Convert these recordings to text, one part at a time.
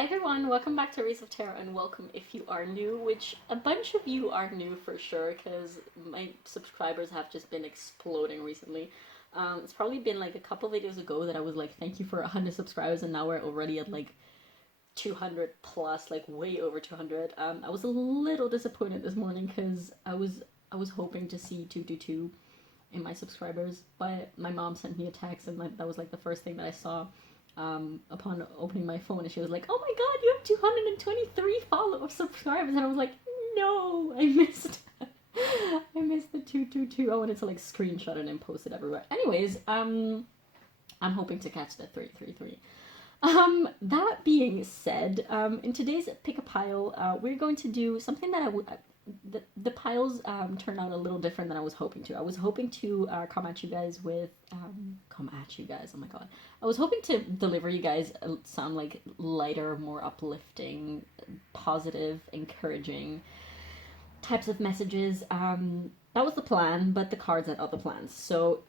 Hi everyone, welcome back to Rays of Terror and welcome if you are new, which a bunch of you are new for sure because my subscribers have just been exploding recently. It's probably been like a couple videos ago that I was like, thank you for 100 subscribers, and now we're already at like 200 plus, like way over 200. I was a little disappointed this morning because I was hoping to see 222 in my subscribers, but my mom sent me a text and that was like the first thing that I saw upon opening my phone, and she was like, "Oh my god, you have 223 subscribers," and I was like, "No, I missed, I missed the 222. I wanted to like screenshot it and post it everywhere." Anyways, I'm hoping to catch the 333. That being said, in today's pick a pile, we're going to do something that I would. The piles turned out a little different than I was hoping to. I was hoping to come at you guys with oh my god. I was hoping to deliver you guys some like lighter, more uplifting, positive, encouraging types of messages. That was the plan, but the cards had other plans. So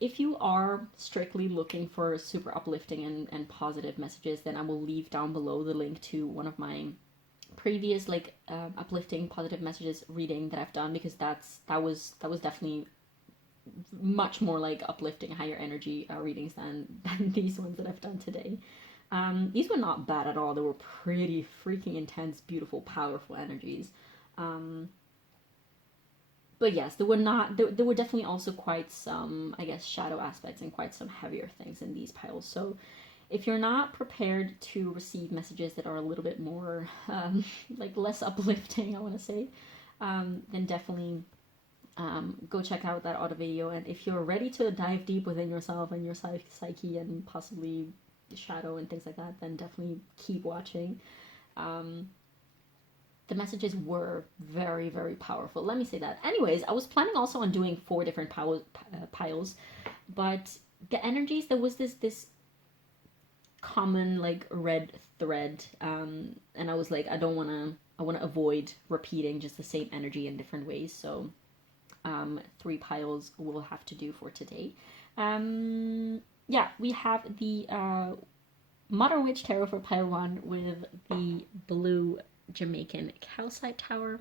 if you are strictly looking for super uplifting and positive messages, then I will leave down below the link to one of my previous like uplifting positive messages reading that I've done, because that was definitely much more like uplifting, higher energy readings than these ones that I've done today. These were not bad at all. They were pretty freaking intense, beautiful, powerful energies. But yes, there were definitely also quite some, I guess, shadow aspects and quite some heavier things in these piles. So if you're not prepared to receive messages that are a little bit more like less uplifting, I want to say, then definitely go check out that other video. And if you're ready to dive deep within yourself and your psyche and possibly shadow and things like that, then definitely keep watching. The messages were very, very powerful. Let me say that. Anyways, I was planning also on doing 4 different piles, but the energies, there was this common like red thread, and I was like, I want to avoid repeating just the same energy in different ways. So 3 piles we'll have to do for today. Yeah, we have the Modern Witch Tarot for pile 1 with the blue Jamaican Calcite tower.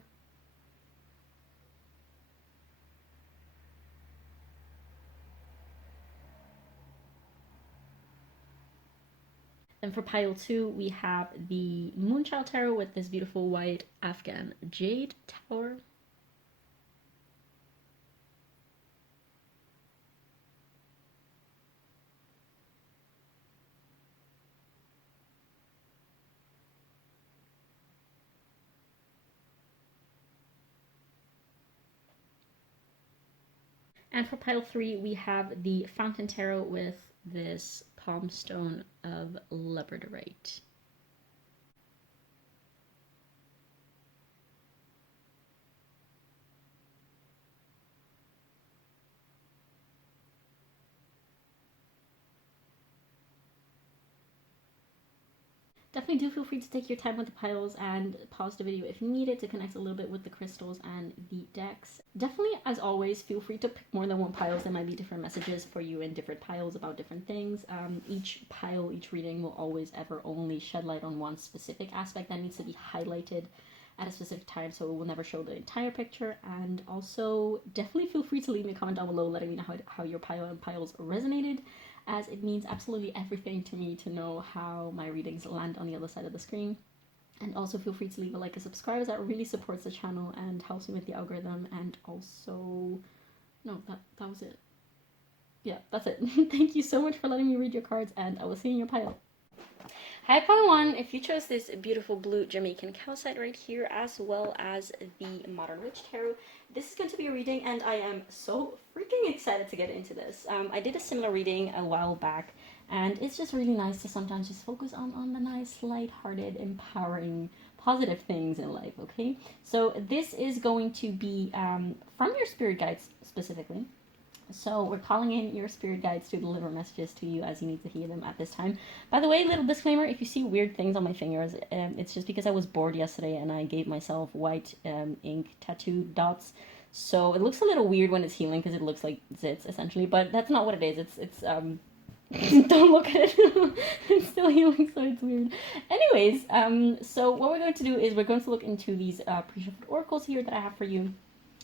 Then for pile 2, we have the Moonchild tarot with this beautiful white Afghan Jade tower. And for pile 3, we have the Fountain tarot with this palm stone of Labradorite. Definitely do feel free to take your time with the piles and pause the video if you need it to connect a little bit with the crystals and the decks. Definitely, as always, feel free to pick more than one piles. There might be different messages for you in different piles about different things. Each pile, each reading will always ever only shed light on one specific aspect that needs to be highlighted at a specific time, so it will never show the entire picture. And also, definitely feel free to leave me a comment down below letting me know how your pile and piles resonated, as it means absolutely everything to me to know how my readings land on the other side of the screen. And also feel free to leave a like and subscribe, as that really supports the channel and helps me with the algorithm. And also, no, that was it. Yeah, that's it. Thank you so much for letting me read your cards, and I will see you in your pile. Hi pile 1, if you chose this beautiful blue Jamaican Calcite right here, as well as the Modern Witch Tarot, this is going to be a reading, and I am so freaking excited to get into this. I did a similar reading a while back, and it's just really nice to sometimes just focus on the nice, light-hearted, empowering, positive things in life, okay? So this is going to be from your spirit guides specifically. So we're calling in your spirit guides to deliver messages to you as you need to hear them at this time. By the way, little disclaimer, if you see weird things on my fingers, it's just because I was bored yesterday and I gave myself white ink tattoo dots. So it looks a little weird when it's healing because it looks like zits essentially, but that's not what it is. It's Don't look at it. It's still healing, so it's weird. Anyways, so what we're going to do is we're going to look into these pre-shuffled oracles here that I have for you.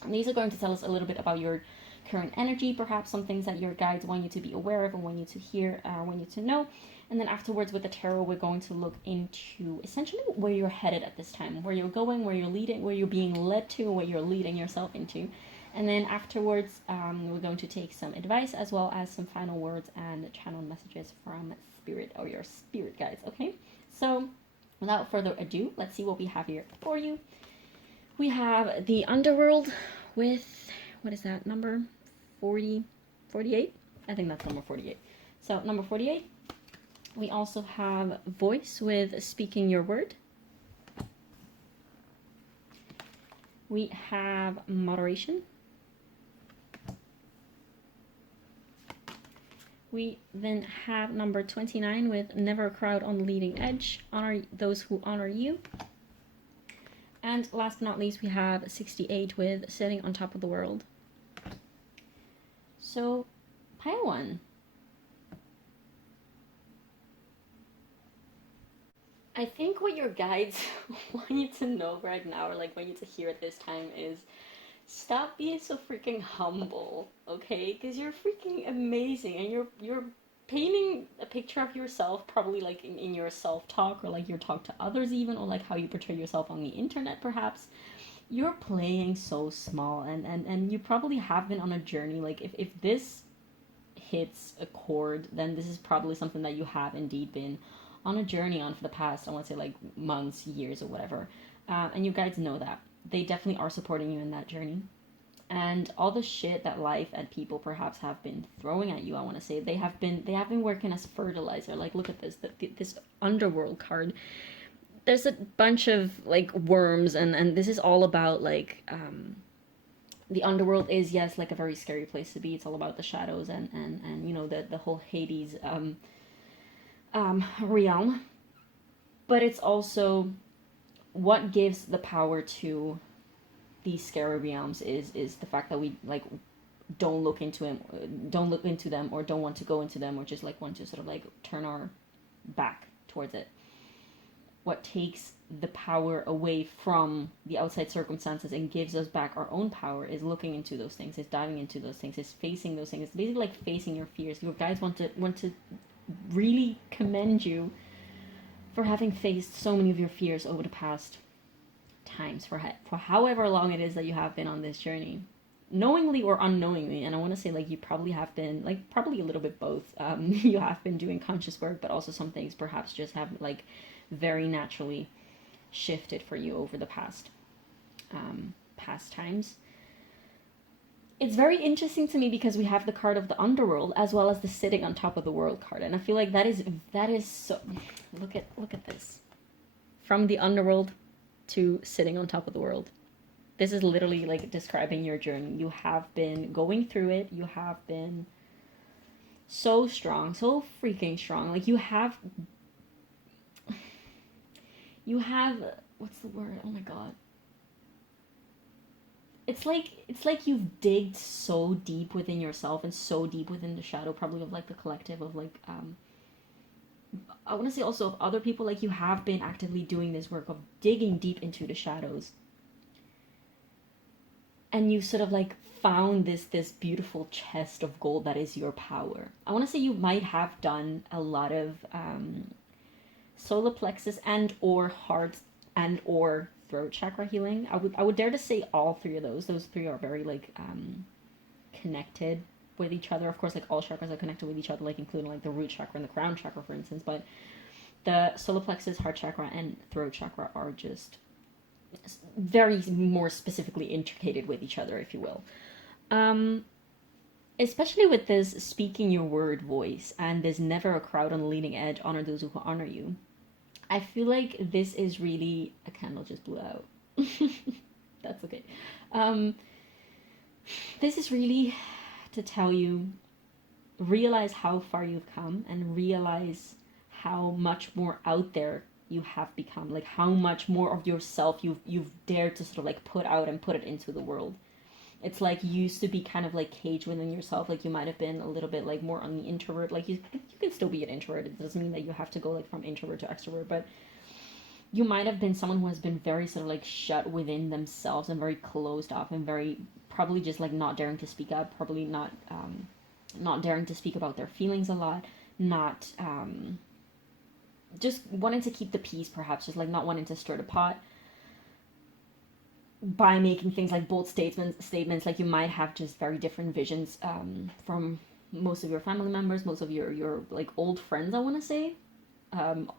And these are going to tell us a little bit about your current energy, perhaps some things that your guides want you to be aware of and want you to hear, want you to know. And then afterwards with the tarot, we're going to look into essentially where you're headed at this time, where you're going, where you're leading, where you're being led to, where you're leading yourself into. And then afterwards, we're going to take some advice as well as some final words and channel messages from spirit or your spirit guides, okay? So without further ado, let's see what we have here for you. We have the underworld with, what is that, number 48? I think that's number 48. So number 48. We also have voice with speaking your word. We have moderation. We then have number 29 with never a crowd on the leading edge. Honor those who honor you. And last but not least, we have 68 with sitting on top of the world. So, pile one. I think what your guides want you to know right now, or like want you to hear at this time, is stop being so freaking humble, okay? Because you're freaking amazing, and you're painting a picture of yourself, probably like in your self-talk, or like your talk to others even, or like how you portray yourself on the internet perhaps. You're playing so small, and you probably have been on a journey. Like if this hits a chord, then this is probably something that you have indeed been on a journey on for the past, I want to say like months, years, or whatever. And you guys know that. They definitely are supporting you in that journey. And all the shit that life and people perhaps have been throwing at you, I want to say, they have been working as fertilizer. Like, look at this, this underworld card. There's a bunch of like worms, and this is all about like the underworld is, yes, like a very scary place to be. It's all about the shadows and you know, the whole Hades realm, but it's also what gives the power to these scary realms is the fact that we like don't look into them, or don't want to go into them, or just like want to sort of like turn our back towards it. What takes the power away from the outside circumstances and gives us back our own power is looking into those things, is diving into those things, is facing those things. It's basically like facing your fears. Your guides want to really commend you for having faced so many of your fears over the past times, for however long it is that you have been on this journey, knowingly or unknowingly. And I want to say, like, you probably have been, like, probably a little bit both. You have been doing conscious work, but also some things perhaps just have like very naturally shifted for you over the past times. It's very interesting to me because we have the card of the underworld as well as the sitting on top of the world card, and I feel like that is so. Look at this, from the underworld to sitting on top of the world. This is literally like describing your journey. You have been going through it. You have been so strong, so freaking strong. Like you have what's the word? Oh my god. It's like you've digged so deep within yourself and so deep within the shadow, probably of like the collective of like I want to say also of other people. Like you have been actively doing this work of digging deep into the shadows, and you sort of like found this beautiful chest of gold that is your power. I want to say you might have done a lot of solar plexus and or heart and or throat chakra healing. I would dare to say all three of those. Those three are very like connected with each other. Of course, like all chakras are connected with each other, like including like the root chakra and the crown chakra, for instance. But the solar plexus, heart chakra, and throat chakra are just very more specifically intricated with each other, if you will. Especially with this speaking your word voice and there's never a crowd on the leading edge, honor those who honor you. I feel like this is really... A candle just blew out. That's okay. This is really to tell you, realize how far you've come and realize how much more out there you have become. Like how much more of yourself you've dared to sort of like put out and put it into the world. It's like you used to be kind of like caged within yourself. Like you might have been a little bit like more on the introvert. Like you can still be an introvert. It doesn't mean that you have to go like from introvert to extrovert, but you might have been someone who has been very sort of like shut within themselves and very closed off and very probably just like not daring to speak up, probably not daring to speak about their feelings a lot, not just wanting to keep the peace, perhaps just like not wanting to stir the pot by making things like bold statements. Like you might have just very different visions from most of your family members, most of your like old friends, I want to say.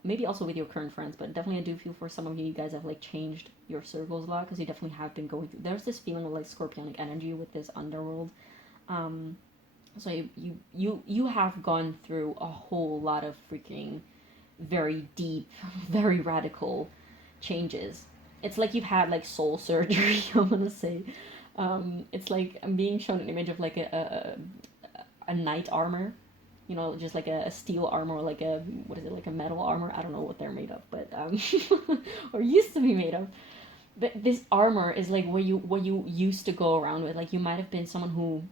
Maybe also with your current friends, but definitely I do feel for some of you guys have like changed your circles a lot, because you definitely have been going through, there's this feeling of like scorpionic energy with this underworld. So you have gone through a whole lot of freaking very deep, very radical changes. It's like you've had like soul surgery, I'm gonna say. It's like I'm being shown an image of like a knight armor, you know, just like a steel armor, like a, what is it, like a metal armor? I don't know what they're made of, but or used to be made of. But this armor is like what you used to go around with. Like you might have been someone who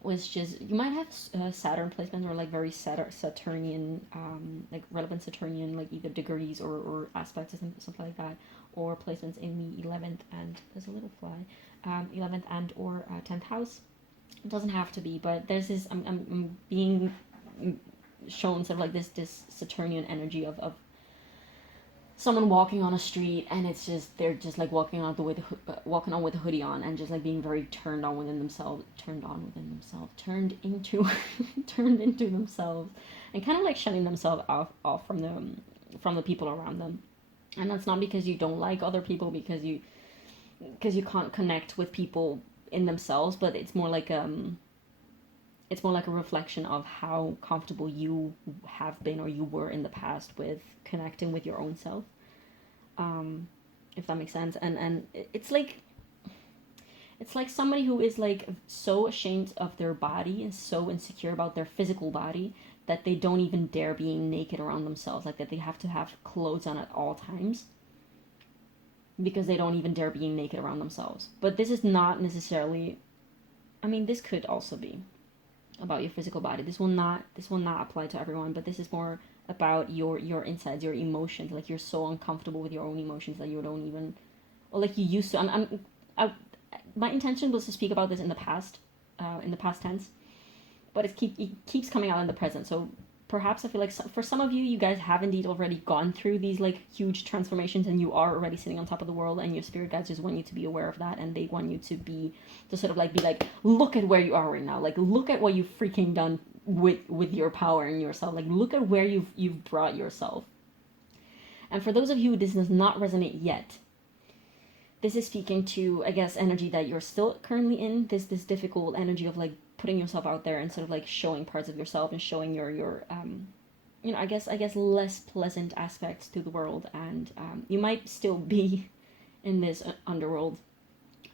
was just, you might have Saturn placements or like very Saturnian, like relevant Saturnian, like either degrees or aspects or something like that, or placements in the 11th and, there's a little fly, 11th and or 10th house. It doesn't have to be, but there's this, I'm being shown sort of like this Saturnian energy of someone walking on a street, and it's just, they're just like walking on with a hoodie on, and just like being very turned into turned into themselves, and kind of like shutting themselves off from the people around them. And that's not because you don't like other people, because you can't connect with people in themselves, but it's more like a reflection of how comfortable you have been or you were in the past with connecting with your own self, if that makes sense. And it's like somebody who is like so ashamed of their body and so insecure about their physical body that they don't even dare being naked around themselves, like that they have to have clothes on at all times because they don't even dare being naked around themselves. But this is not necessarily, I mean, this could also be about your physical body. This will not apply to everyone, but this is more about your insides, your emotions. Like you're so uncomfortable with your own emotions that you don't even, or like you used to. My intention was to speak about this in the past tense, but it keeps coming out in the present. So perhaps I feel like for some of you, you guys have indeed already gone through these like huge transformations, and you are already sitting on top of the world, and your spirit guides just want you to be aware of that, and they want you to sort of like be like, look at where you are right now, like look at what you've freaking done with your power and yourself, like look at where you've brought yourself. And for those of you this does not resonate yet, this is speaking to, I guess, energy that you're still currently in, this difficult energy of like putting yourself out there and sort of like showing parts of yourself and showing your you know, I guess less pleasant aspects to the world. And you might still be in this underworld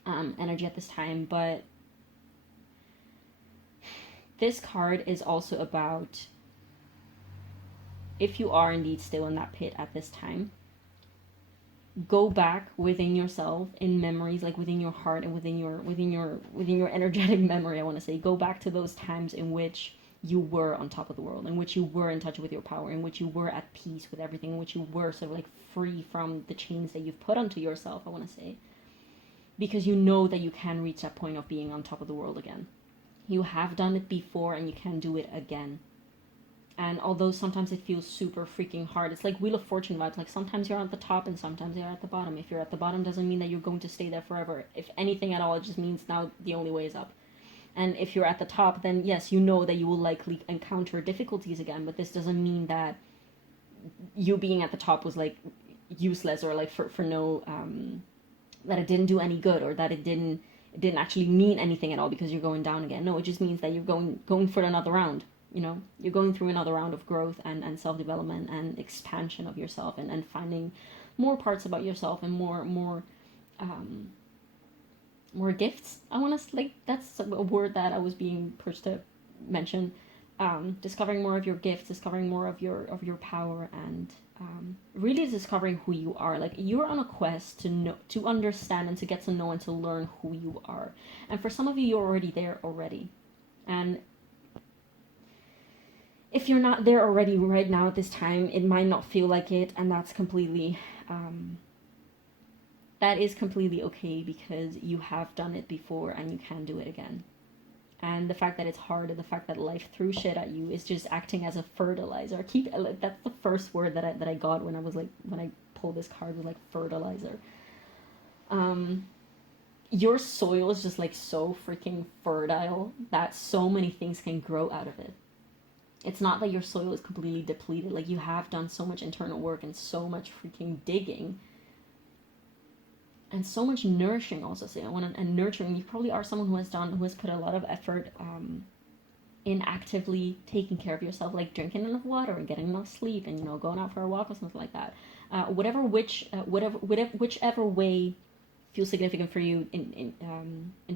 energy at this time, but this card is also about, if you are indeed still in that pit at this time, go back within yourself in memories, like within your heart and within your energetic memory, I want to say, go back to those times in which you were on top of the world, in which you were in touch with your power, in which you were at peace with everything, in which you were sort of like free from the chains that you've put onto yourself, I want to say, because you know that you can reach that point of being on top of the world again. You have done it before, and you can do it again. And although sometimes it feels super freaking hard, it's like Wheel of Fortune vibes. Like sometimes you're at the top and sometimes you're at the bottom. If you're at the bottom, doesn't mean that you're going to stay there forever. If anything at all, it just means now the only way is up. And if you're at the top, then yes, you know that you will likely encounter difficulties again. But this doesn't mean that you being at the top was like useless, or like for no, that it didn't do any good, or that it didn't actually mean anything at all because you're going down again. No, it just means that you're going for another round. You know, you're going through another round of growth and self-development and expansion of yourself, and finding more parts about yourself and more gifts. I want to, like, that's a word that I was being pushed to mention. discovering more of your gifts, discovering more of your power, and really discovering who you are. Like, you're on a quest to know, to understand, and to get to know and to learn who you are. And for some of you, you're already there already. And if you're not there already right now at this time, it might not feel like it, and that's completely that is completely okay, because you have done it before and you can do it again. And the fact that it's hard, and the fact that life threw shit at you, is just acting as a fertilizer. That's the first word that I got when I pulled this card, was like fertilizer. Your soil is just like so freaking fertile that so many things can grow out of it. It's not that your soil is completely depleted. Like, you have done so much internal work and so much freaking digging and so much nourishing also. So and nurturing, you probably are someone who has put a lot of effort in actively taking care of yourself, like drinking enough water and getting enough sleep, and going out for a walk or something like that. Whichever way feels significant for you in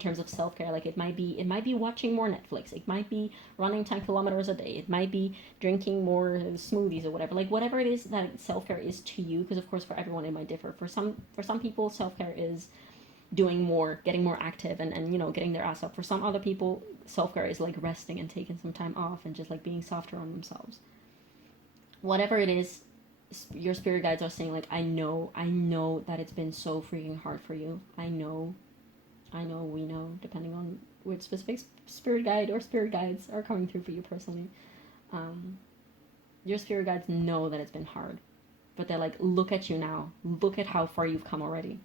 terms of self-care. Like, it might be watching more Netflix, it might be running 10 kilometers a day, it might be drinking more smoothies or whatever. Like, whatever it is that self-care is to you, because of course for everyone it might differ. For some people, self-care is doing more, getting more active, and getting their ass up. For some other people, self-care is like resting and taking some time off and just like being softer on themselves. Whatever it is, your spirit guides are saying, like, I know that it's been so freaking hard for you. I know, we know, depending on which specific spirit guide or spirit guides are coming through for you personally. Your spirit guides know that it's been hard, but they're like, look at you now. Look at how far you've come already.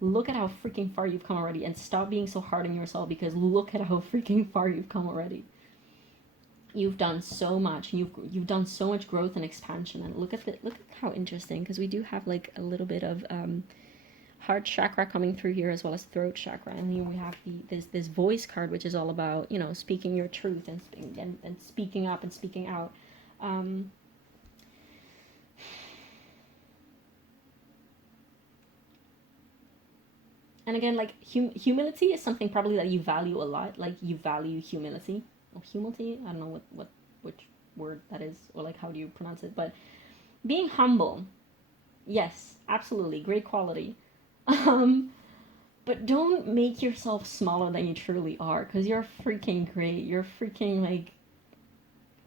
Look at how freaking far you've come already, and stop being so hard on yourself, because look at how freaking far you've come already. You've done so much. You've done so much growth and expansion. And look at how interesting, because we do have like a little bit of heart chakra coming through here, as well as throat chakra. And here we have this voice card, which is all about speaking your truth and speaking up and speaking out. And again, like, humility is something probably that you value a lot. Like, you value humility. Humility, I don't know which word that is, or like how do you pronounce it, but being humble, yes, absolutely, great quality. But don't make yourself smaller than you truly are, because you're freaking great. You're freaking, like,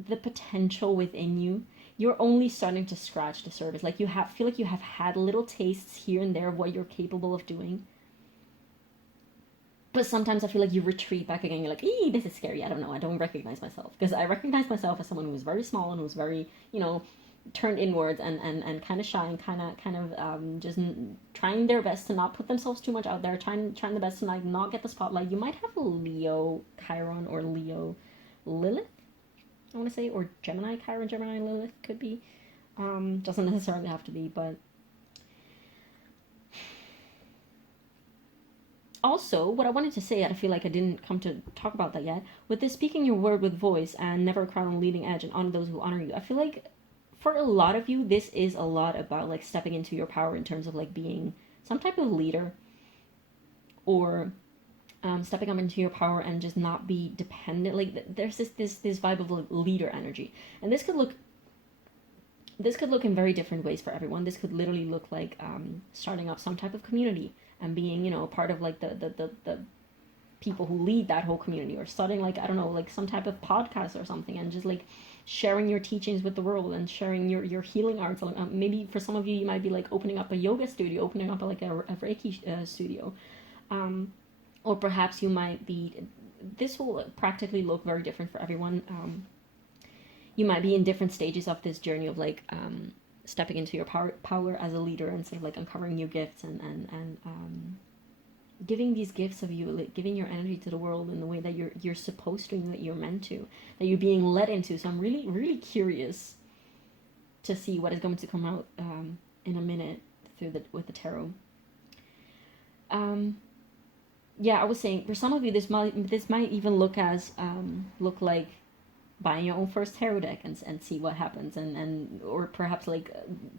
the potential within you. You're only starting to scratch the surface. Like, feel like you have had little tastes here and there of what you're capable of doing. But sometimes I feel like you retreat back again. You're like, ee, this is scary. I don't know. I don't recognize myself. Because I recognize myself as someone who's very small and who's very, turned inwards and kind of shy, and kind of just trying their best to not put themselves too much out there. Trying the best to, like, not get the spotlight. You might have a Leo Chiron or Leo Lilith, I want to say. Or Gemini Chiron, Gemini Lilith could be. Doesn't necessarily have to be, but... Also, what I wanted to say, I feel like I didn't come to talk about that yet, with this speaking your word with voice and never crowd on the leading edge and honor those who honor you, I feel like for a lot of you, this is a lot about, like, stepping into your power in terms of, like, being some type of leader, or stepping up into your power and just not be dependent. Like, there's this vibe of, like, leader energy, and this could look in very different ways for everyone. This could literally look like starting up some type of community and being, part of, like, the people who lead that whole community, or starting, like, I don't know, like, some type of podcast or something, and just, like, sharing your teachings with the world and sharing your healing arts. Maybe for some of you, you might be, like, opening up a yoga studio, opening up, like, a Reiki studio. Or perhaps you might be, this will practically look very different for everyone. You might be in different stages of this journey of, like, stepping into your power as a leader, and sort of, like, uncovering your gifts and giving these gifts of you, like, giving your energy to the world in the way that you're supposed to, and that you're meant to, that you're being led into. So I'm really, really curious to see what is going to come out in a minute with the tarot. Yeah, I was saying, for some of you, this might even look like buying your own first tarot deck and see what happens, and or perhaps, like,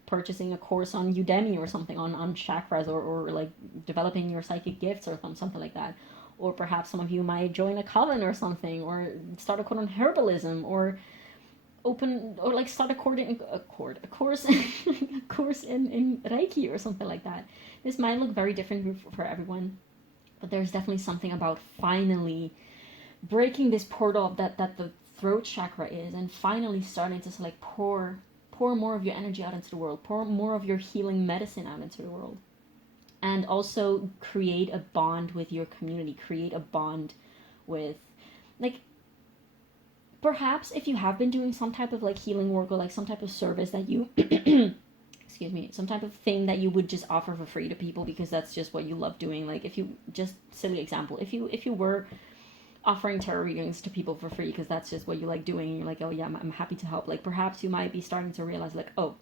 purchasing a course on Udemy or something on chakras, or like developing your psychic gifts or something like that. or perhaps some of you might join a coven or something, or start a course on herbalism, or like start a course a course in Reiki or something like that. This might look very different for everyone, but there's definitely something about finally breaking this portal that the throat chakra is, and finally starting to like pour more of your energy out into the world, pour more of your healing medicine out into the world, and also create a bond with your community, create a bond with, like, perhaps if you have been doing some type of like healing work, or like some type of service that you excuse me, some type of thing that you would just offer for free to people because that's just what you love doing. Like, if you, just silly example, if you were offering tarot readings to people for free because that's just what you like doing, and you're like, oh yeah, I'm happy to help, like, perhaps you might be starting to realize, like, oh,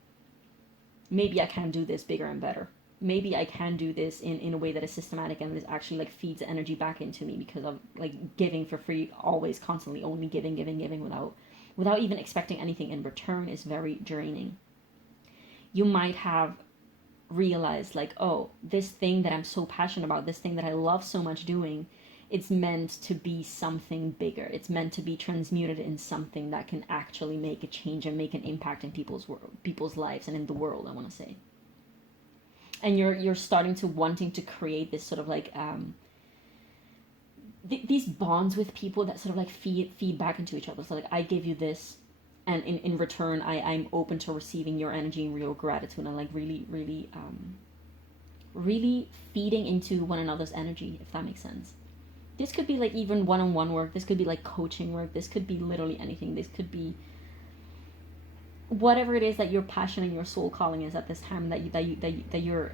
maybe I can do this bigger and better. Maybe I can do this in a way that is systematic and this actually like feeds energy back into me, because of like giving for free, always, constantly, only giving without even expecting anything in return is very draining. You might have realized, like, oh, this thing that I'm so passionate about, this thing that I love so much doing, it's meant to be something bigger. It's meant to be transmuted in something that can actually make a change and make an impact in people's lives and in the world, I want to say. And you're starting to wanting to create this sort of like these bonds with people that sort of like feed back into each other. So like, I give you this, and in return I'm open to receiving your energy and real gratitude, and like really feeding into one another's energy, if that makes sense. This could be like even one-on-one work, this could be like coaching work, this could be literally anything. This could be whatever it is that your passion and your soul calling is at this time, that you're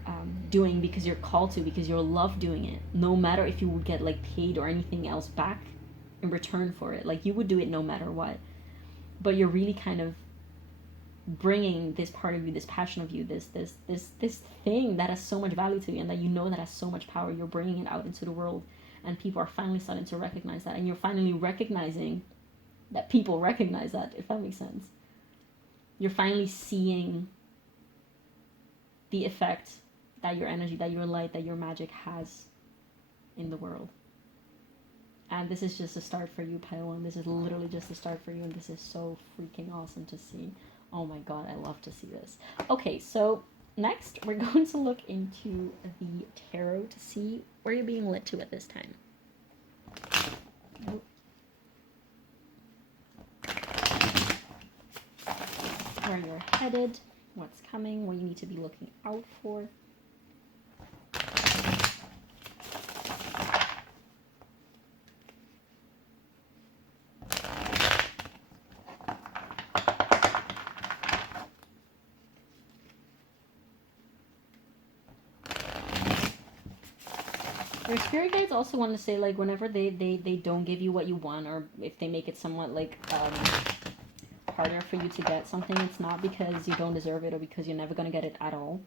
doing because you're called to, because you love doing it, no matter if you would get like paid or anything else back in return for it. Like, you would do it no matter what, but you're really kind of bringing this part of you, this passion of you, this thing that has so much value to you and that you know that has so much power. You're bringing it out into the world, and people are finally starting to recognize that, and you're finally recognizing that people recognize that, if that makes sense. You're finally seeing the effect that your energy, that your light, that your magic has in the world. And this is just a start for you, Pile 1. This is literally just a start for you, and this is so freaking awesome to see. Oh my god, I love to see this. Okay, so next we're going to look into the tarot to see where you're being led to at this time. Where you're headed, what's coming, what you need to be looking out for. Your spirit guides also want to say, like, whenever they don't give you what you want, or if they make it somewhat like harder for you to get something, it's not because you don't deserve it or because you're never going to get it at all.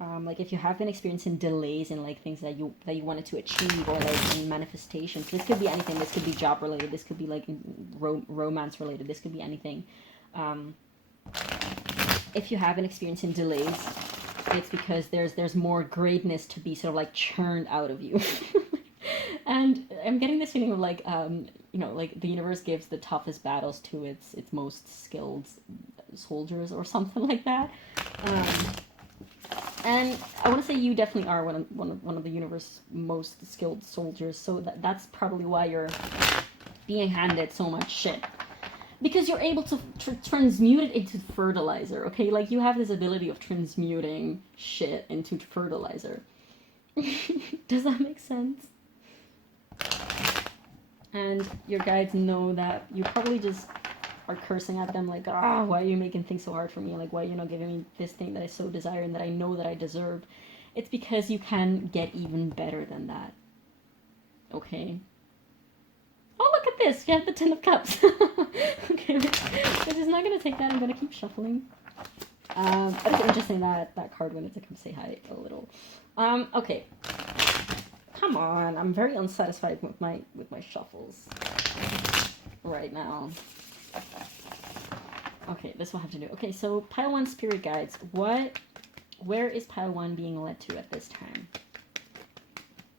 Like, if you have been experiencing delays in like things that you wanted to achieve, or like in manifestations, this could be anything. This could be job related, this could be like romance related, this could be anything. If you have been experiencing delays, it's because there's more greatness to be sort of like churned out of you. And I'm getting this feeling of like, you know, like the universe gives the toughest battles to its most skilled soldiers or something like that. And I want to say you definitely are one of the universe's most skilled soldiers. So that's probably why you're being handed so much shit. Because you're able to transmute it into fertilizer, okay? Like, you have this ability of transmuting shit into fertilizer. Does that make sense? And your guides know that you probably just are cursing at them, like, ah, why are you making things so hard for me? Like, why are you not giving me this thing that I so desire and that I know that I deserve? It's because you can get even better than that. Okay? Oh, look at this! You have the Ten of Cups. Okay, we're just not gonna take that. I'm gonna keep shuffling. But it's interesting that that card wanted to come say hi a little. Okay. Come on, I'm very unsatisfied with my shuffles right now. Okay, this will have to do. Okay, so Pile 1 Spirit Guides. Where is Pile 1 being led to at this time?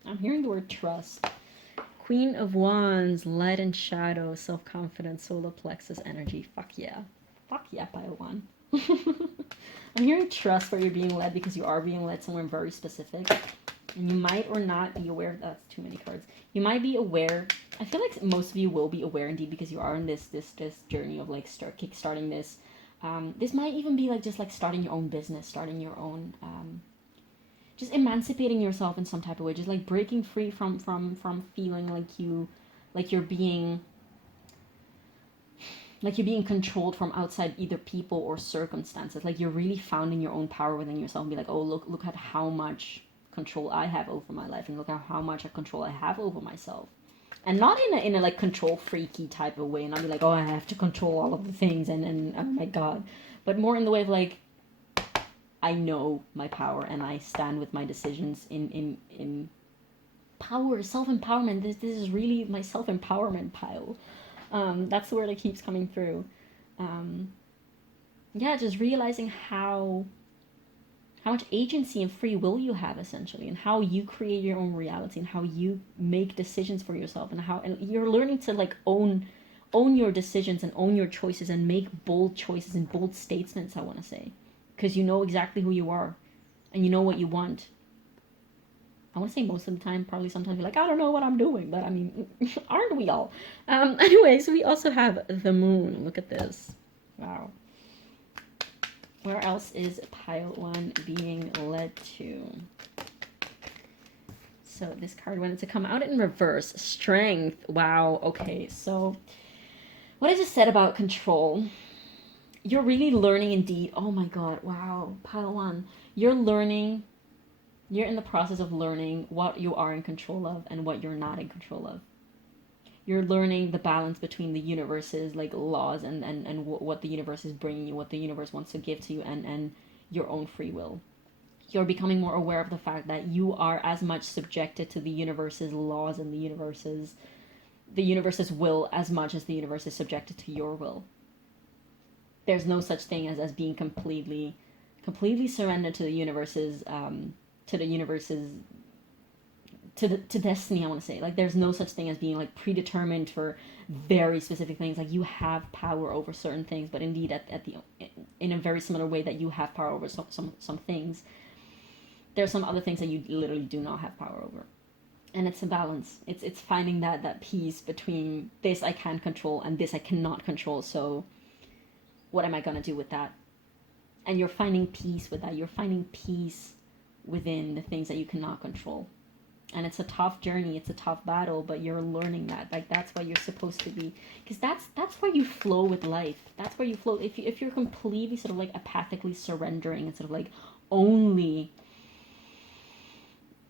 I'm hearing the word trust. Queen of Wands, light and shadow, self-confidence, solar plexus energy. Fuck yeah. Fuck yeah, pile one. I'm hearing trust where you're being led, because you are being led somewhere very specific. And you might or not be aware. That's too many cards. You might be aware. I feel like most of you will be aware indeed, because you are in this journey of like kickstarting this. This might even be like just like starting your own business, starting your own, just emancipating yourself in some type of way, just like breaking free from feeling like you're being controlled from outside either people or circumstances. Like you're really founding your own power within yourself and be like, oh, look at how much control I have over my life, and look at how much control I have over myself. And not in a like control freaky type of way, and I'll be like, oh, I have to control all of the things, and oh my god, but more in the way of like, I know my power and I stand with my decisions in power, self-empowerment. This is really my self-empowerment pile. That's the word that keeps coming through. Yeah, just realizing how much agency and free will you have, essentially, and how you create your own reality, and how you make decisions for yourself, and you're learning to like own your decisions and own your choices and make bold choices and bold statements, I want to say, because you know exactly who you are and you know what you want. I want to say most of the time, probably sometimes you're like, I don't know what I'm doing, but I mean, aren't we all? Anyways, we also have the moon. Look at this. Wow. Where else is pile one being led to? So this card wanted to come out in reverse. Strength. Wow. Okay. So what I just said about control, you're really learning indeed. Oh my god. Wow. Pile one. You're learning. You're in the process of learning what you are in control of and what you're not in control of. You're learning the balance between the universe's like laws and what the universe is bringing you, what the universe wants to give to you, and your own free will. You're becoming more aware of the fact that you are as much subjected to the universe's laws and the universe's will as much as the universe is subjected to your will. There's no such thing as being completely surrendered to the universe's to destiny, I want to say. Like there's no such thing as being like predetermined for very specific things. Like you have power over certain things, but indeed in a very similar way that you have power over some things, there's some other things that you literally do not have power over. And it's a balance. It's finding that peace between this I can control and this I cannot control. So what am I gonna do with that? And you're finding peace with that. You're finding peace within the things that you cannot control. And it's a tough journey, it's a tough battle, but you're learning that. Like that's what you're supposed to be, because that's where you flow with life. That's where you flow. If you're completely sort of like apathically surrendering and sort of like only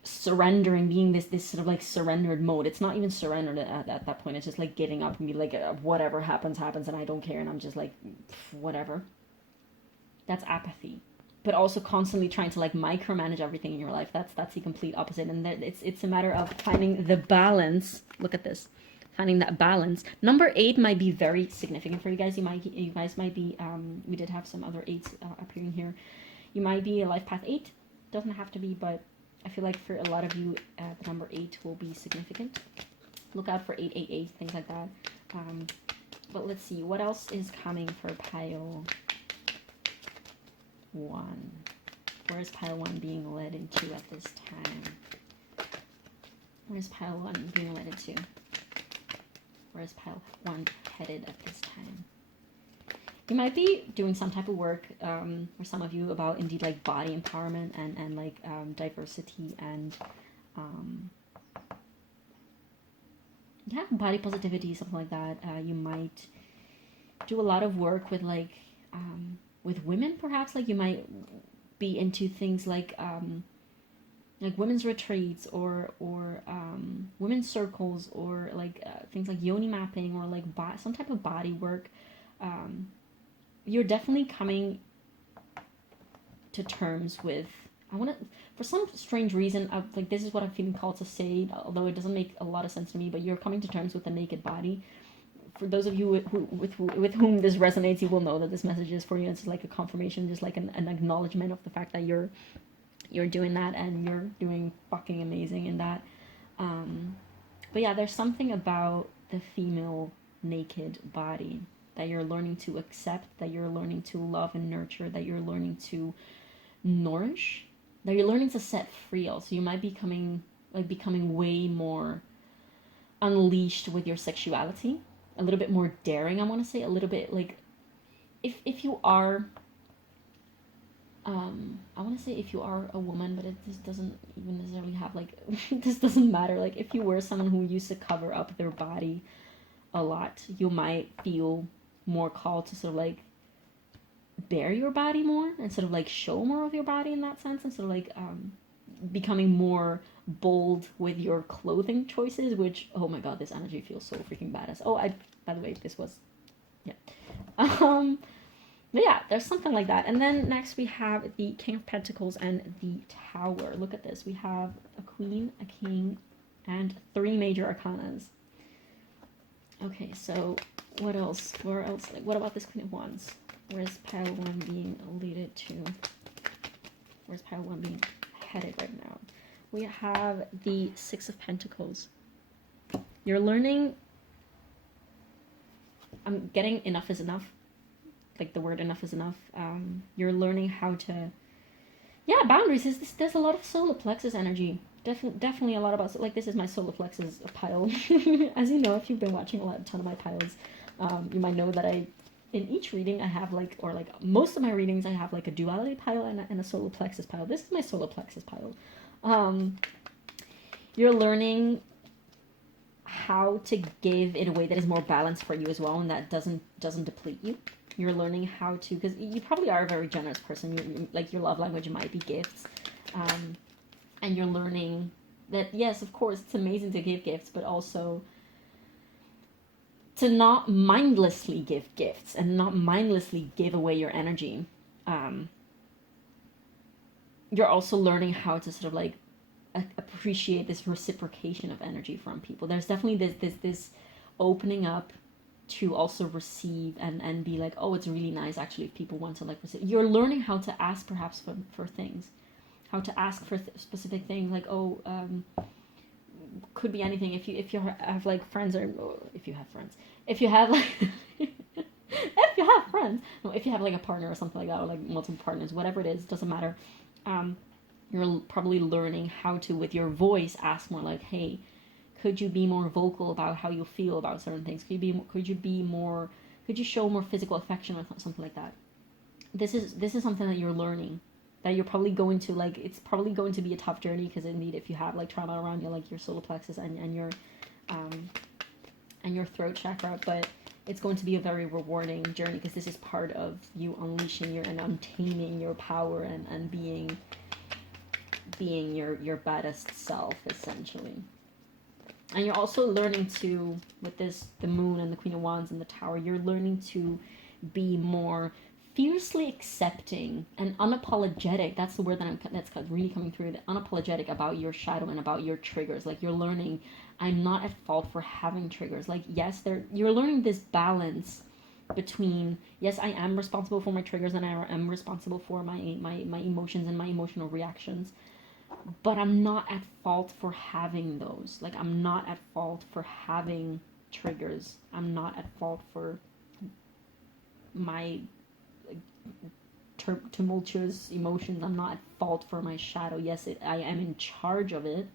surrendering, being this sort of like surrendered mode. It's not even surrendered at that point. It's just like getting up and be like, whatever happens and I don't care, and I'm just like whatever. That's apathy. But also constantly trying to like micromanage everything in your life. That's the complete opposite. And it's a matter of finding the balance. Look at this, finding that balance. Number 8 might be very significant for you guys. You guys might be. We did have some other 8s appearing here. You might be a life path 8. Doesn't have to be, but I feel like for a lot of you, the number 8 will be significant. Look out for 888, things like that. But let's see what else is coming for pile 1. Where is pile 1 being led into at this time? Where is pile 1 being led into? Where is pile 1 headed at this time? You might be doing some type of work, for some of you, about indeed like body empowerment and like diversity and yeah, body positivity, something like that. You might do a lot of work with like with women, perhaps. Like you might be into things like women's retreats or women's circles, or like things like yoni mapping, or like some type of body work. You're definitely coming to terms with, for some strange reason, like this is what I'm feeling called to say, although it doesn't make a lot of sense to me, but you're coming to terms with the naked body. For those of you with whom this resonates, you will know that this message is for you. It's like a confirmation, just like an acknowledgement of the fact that you're doing that, and you're doing fucking amazing in that. But yeah, there's something about the female naked body that you're learning to accept, that you're learning to love and nurture, that you're learning to nourish, that you're learning to set free. Also, you might be becoming way more unleashed with your sexuality, a little bit more daring. I want to say a little bit like if you are I want to say if you are a woman, but it just doesn't even necessarily have like this doesn't matter. Like if you were someone who used to cover up their body a lot, you might feel more called to sort of like bare your body more and sort of like show more of your body in that sense, and sort of like becoming more bold with your clothing choices, which, oh my god, this energy feels so freaking badass. Oh, by the way, this was, yeah. But yeah, there's something like that. And then next we have the King of Pentacles and the Tower. Look at this. We have a Queen, a King, and 3 major arcanas. Okay, so what else? Where else? Like, what about this Queen of Wands? Where's pile 1 being alluded to? Where's pile 1 being headed right now? We have the 6 of Pentacles. You're learning... I'm getting enough is enough. Like the word enough is enough. You're learning how to... Yeah, boundaries. There's a lot of solar plexus energy. Definitely a lot about... Like, this is my solar plexus pile. As you know, if you've been watching a ton of my piles, you might know that in each reading I have like, or like most of my readings, I have like a duality pile and a solar plexus pile. This is my solar plexus pile. You're learning how to give in a way that is more balanced for you as well, and that doesn't deplete you. You're learning how to, because you probably are a very generous person. Like your love language might be gifts, and you're learning that yes, of course, it's amazing to give gifts, but also to not mindlessly give gifts and not mindlessly give away your energy. You're also learning how to sort of like appreciate this reciprocation of energy from people. There's definitely this opening up to also receive and be like, oh, it's really nice actually if people want to like receive. You're learning how to ask perhaps for things, how to ask for specific things, like, oh, could be anything. If you have like friends, or if you have friends, if you have like if you have friends, no, if you have like a partner or something like that, or like multiple partners, whatever it is, doesn't matter. You're probably learning how to, with your voice, ask more like, hey, could you be more vocal about how you feel about certain things? Could you show more physical affection or something like that? This is something that you're learning, that you're probably going to, like, it's probably going to be a tough journey, because indeed if you have like trauma around your, like your solar plexus and your throat chakra, but it's going to be a very rewarding journey, because this is part of you unleashing and untaming your power and being your baddest self, essentially. And you're also learning to, with this, the Moon and the Queen of Wands and the Tower, you're learning to be more fiercely accepting and unapologetic. That's the word that's really coming through. Unapologetic about your shadow and about your triggers. Like, you're learning, I'm not at fault for having triggers. Like, yes, you're learning this balance between, yes, I am responsible for my triggers and I am responsible for my emotions and my emotional reactions, but I'm not at fault for having those. Like, I'm not at fault for having triggers. I'm not at fault for my tumultuous emotions. I'm not at fault for my shadow. Yes, I am in charge of it,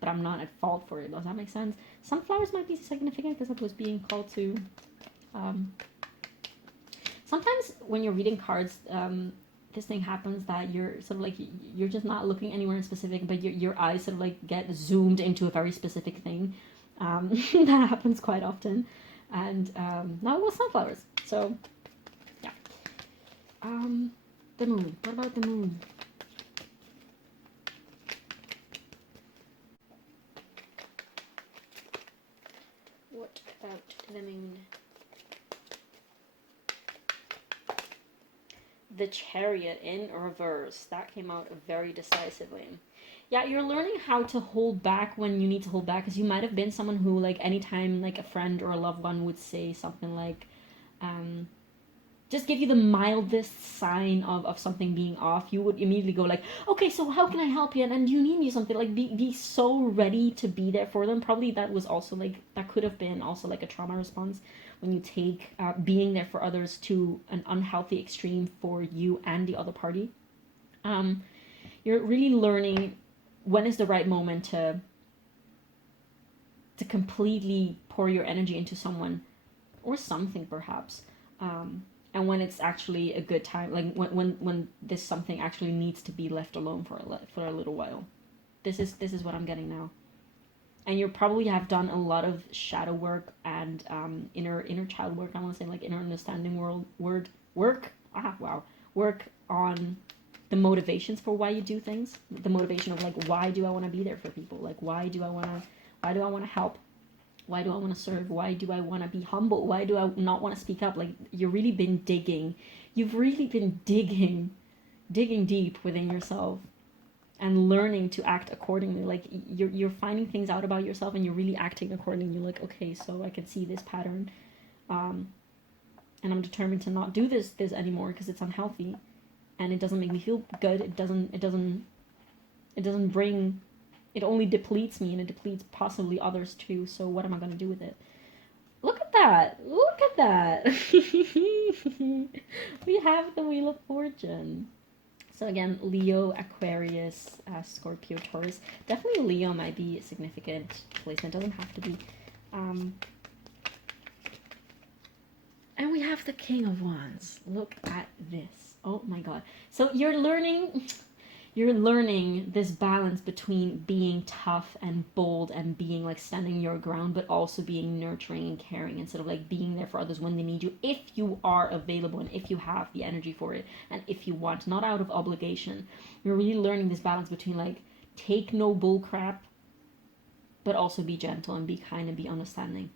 but I'm not at fault for it. Does that make sense? Some flowers might be significant because I was being called to... sometimes when you're reading cards, this thing happens that you're sort of like, you're just not looking anywhere in specific, but your eyes sort of like get zoomed into a very specific thing. That happens quite often. And now it was sunflowers. So, yeah. The Moon. What about the Moon? What about the Moon? The Chariot in reverse. That came out very decisively. Yeah, you're learning how to hold back when you need to hold back, because you might have been someone who, like, anytime like a friend or a loved one would say something like, just give you the mildest sign of something being off, you would immediately go like, okay, so how can I help you, and do you need me something, like be so ready to be there for them. Probably that was also like, that could have been also like a trauma response, when you take being there for others to an unhealthy extreme for you and the other party. You're really learning when is the right moment to completely pour your energy into someone or something, perhaps, and when it's actually a good time, like when this something actually needs to be left alone for a little while. This is what I'm getting now. And you probably have done a lot of shadow work and inner child work. I want to say like inner understanding work on the motivations for why you do things. The motivation of like, why do I want to be there for people? Like, why do I want to help? Why do I want to serve? Why do I want to be humble? Why do I not want to speak up? Like, you've really been digging deep within yourself and learning to act accordingly. Like, you're finding things out about yourself and you're really acting accordingly. You're like, okay, so I can see this pattern, and I'm determined to not do this anymore because it's unhealthy and it doesn't make me feel good. It doesn't bring, it only depletes me, and it depletes possibly others too. So what am I going to do with it? Look at that. We have the Wheel of Fortune. So again, Leo, Aquarius, Scorpio, Taurus. Definitely Leo might be a significant placement. Doesn't have to be. And we have the King of Wands. Look at this. Oh my god. So you're learning this balance between being tough and bold and being like standing your ground, but also being nurturing and caring, instead of like being there for others when they need you, if you are available and if you have the energy for it and if you want, not out of obligation. You're really learning this balance between like, take no bull crap, but also be gentle and be kind and be understanding.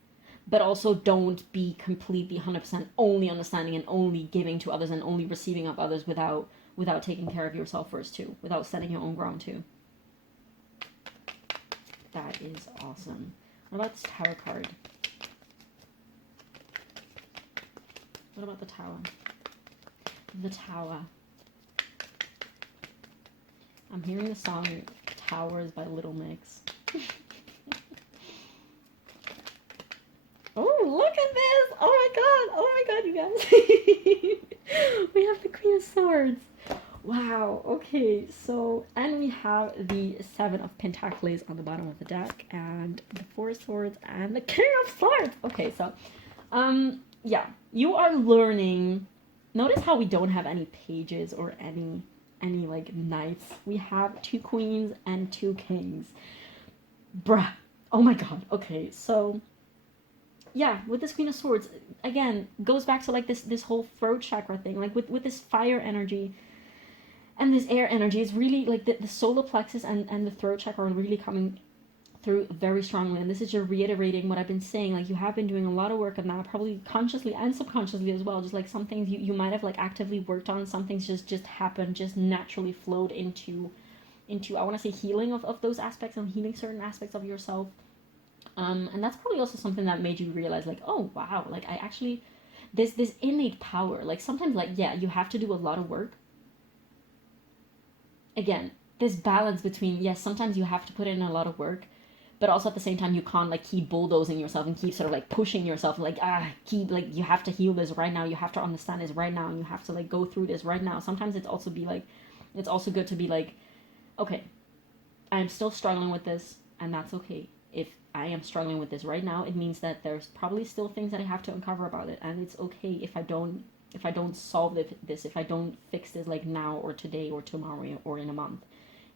But also don't be completely 100% only understanding and only giving to others and only receiving of others without taking care of yourself first too, without standing your own ground too. That is awesome. What about this Tower card? What about the Tower? The Tower. I'm hearing the song Towers by Little Mix. Oh, look at this! Oh my god, you guys! We have the Queen of Swords. Wow, okay, so, and we have the Seven of Pentacles on the bottom of the deck, and the Four of Swords, and the King of Swords! Okay, so, yeah, you are learning. Notice how we don't have any pages or any like, knights. We have 2 queens and 2 kings. Bruh. Oh my god, okay, so, yeah, with this Queen of Swords, again, goes back to, like, this whole throat chakra thing, like, with this fire energy and this air energy is really, like, the solar plexus and the throat chakra are really coming through very strongly. And this is just reiterating what I've been saying. Like, you have been doing a lot of work on that, probably consciously and subconsciously as well. Just, like, some things you might have, like, actively worked on. Some things just happened, just naturally flowed into I want to say, healing of those aspects and healing certain aspects of yourself. And that's probably also something that made you realize, like, oh, wow, like, I actually, this innate power, like, sometimes, like, yeah, you have to do a lot of work. Again, this balance between, yes, sometimes you have to put in a lot of work, but also at the same time, you can't, like, keep bulldozing yourself and keep sort of, like, pushing yourself, like, like, you have to heal this right now, you have to understand this right now, and you have to, like, go through this right now. Sometimes it's also good to be like, okay, I'm still struggling with this, and that's okay. If I am struggling with this right now, it means that there's probably still things that I have to uncover about it, and it's okay if I don't solve this, if I don't fix this, like, now or today or tomorrow or in a month.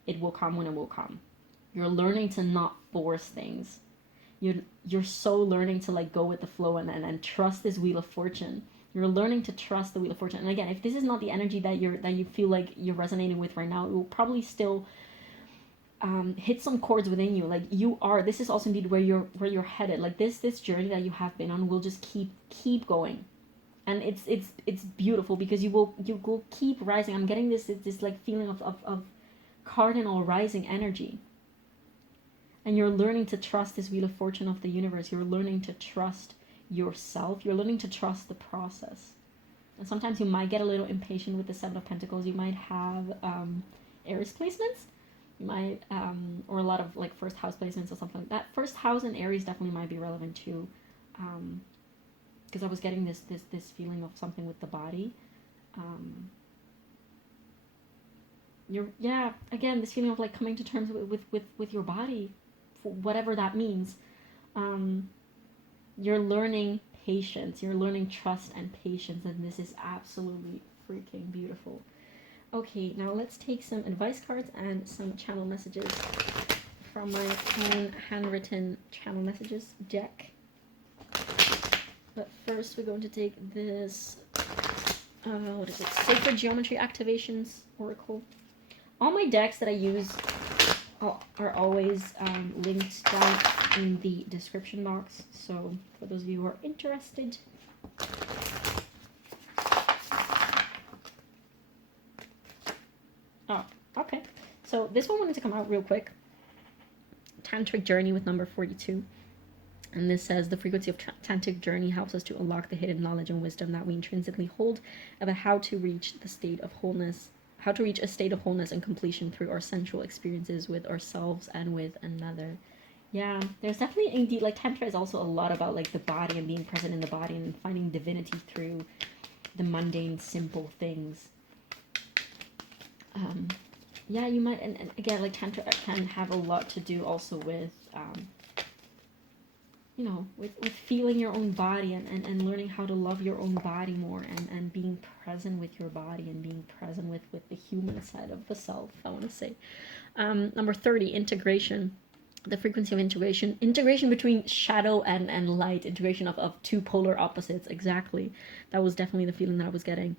It will come when it will come. You're learning to not force things. You're so learning to, like, go with the flow and trust this Wheel of Fortune. You're learning to trust the Wheel of Fortune. And again, if this is not the energy that you feel like you're resonating with right now, it will probably still hit some chords within you. Like, this is also indeed where you're headed. Like, this journey that you have been on will just keep going, and it's beautiful because you will keep rising. I'm getting this like feeling of cardinal rising energy, and you're learning to trust this Wheel of Fortune of the universe. You're learning to trust yourself. You're learning to trust the process. And sometimes you might get a little impatient with the Seven of Pentacles. You might have Aries placements. You might, or a lot of like first house placements or something like that. First house and Aries definitely might be relevant too. Because I was getting this feeling of something with the body. Again, this feeling of like coming to terms with your body, for whatever that means. You're learning patience, you're learning trust and patience, and this is absolutely freaking beautiful. Okay, now let's take some advice cards and some channel messages from my own handwritten channel messages deck. But first we're going to take this, what is it, Sacred Geometry Activations Oracle. All my decks that I use are always linked down in the description box, so for those of you who are interested. Oh, okay. So this one wanted to come out real quick. Tantric Journey with number 42. And this says, the frequency of tantric journey helps us to unlock the hidden knowledge and wisdom that we intrinsically hold about how to reach the state of wholeness, how to reach a state of wholeness and completion through our sensual experiences with ourselves and with another. Yeah, there's definitely, indeed, like Tantra is also a lot about like the body and being present in the body and finding divinity through the mundane, simple things. Yeah, you might, and again, like Tantra can have a lot to do also with, you know, with feeling your own body and learning how to love your own body more and being present with your body and being present with the human side of the self, I want to say. Number 30, integration. The frequency of integration. Integration between shadow and light. Integration of two polar opposites. Exactly. That was definitely the feeling that I was getting.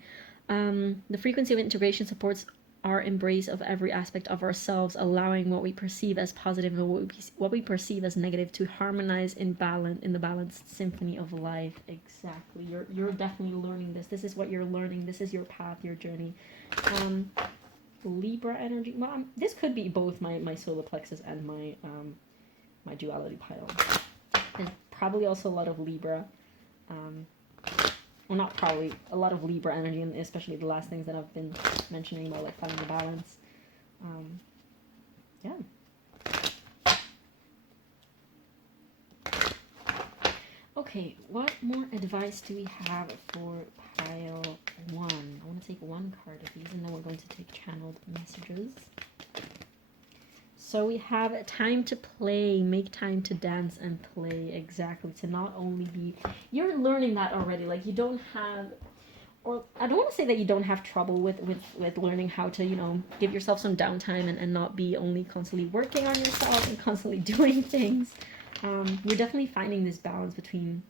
The frequency of integration supports our embrace of every aspect of ourselves, allowing what we perceive as positive and what we perceive as negative to harmonize in the balanced symphony of life. Exactly. You're definitely learning this. This is what you're learning. This is your path, your journey. Libra energy. Well, this could be both my solar plexus and my my duality pile. And probably also a lot of Libra. Well, not probably, a lot of Libra energy, and especially the last things that I've been mentioning about like finding the balance. Yeah. Okay, what more advice do we have for pile 1? I want to take one card of these, and then we're going to take channeled messages. So we have time to play, make time to dance and play. Exactly. To not only be, you're learning that already. Like you don't have, or I don't want to say that you don't have trouble with learning how to, you know, give yourself some downtime and not be only constantly working on yourself and constantly doing things. You're definitely finding this balance between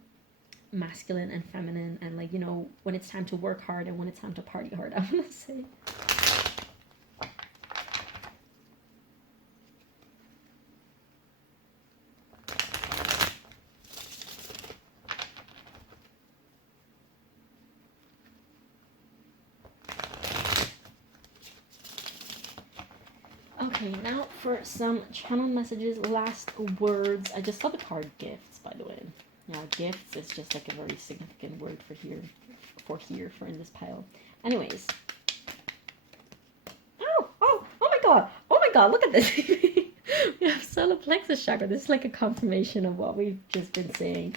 masculine and feminine, and like, you know, when it's time to work hard and when it's time to party hard, I want to say. Okay, now for some channel messages, last words. I just saw the card gifts, by the way. Yeah, gifts is just like a very significant word for in this pile. Anyways. Oh my god, look at this. We have solar plexus chakra. This is like a confirmation of what we've just been saying.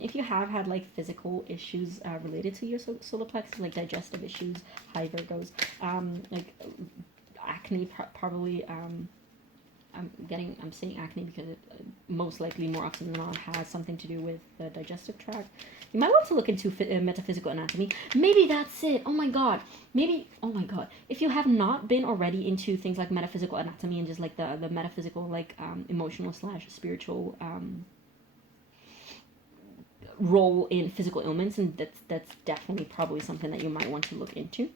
If you have had like physical issues related to your solar plexus, like digestive issues, high Virgos, like acne, probably. I'm saying acne because it most likely, more often than not, has something to do with the digestive tract. You might want to look into metaphysical anatomy. Maybe that's it. Oh my god. If you have not been already into things like metaphysical anatomy and just like the metaphysical, like emotional / spiritual role in physical ailments, and that's definitely probably something that you might want to look into.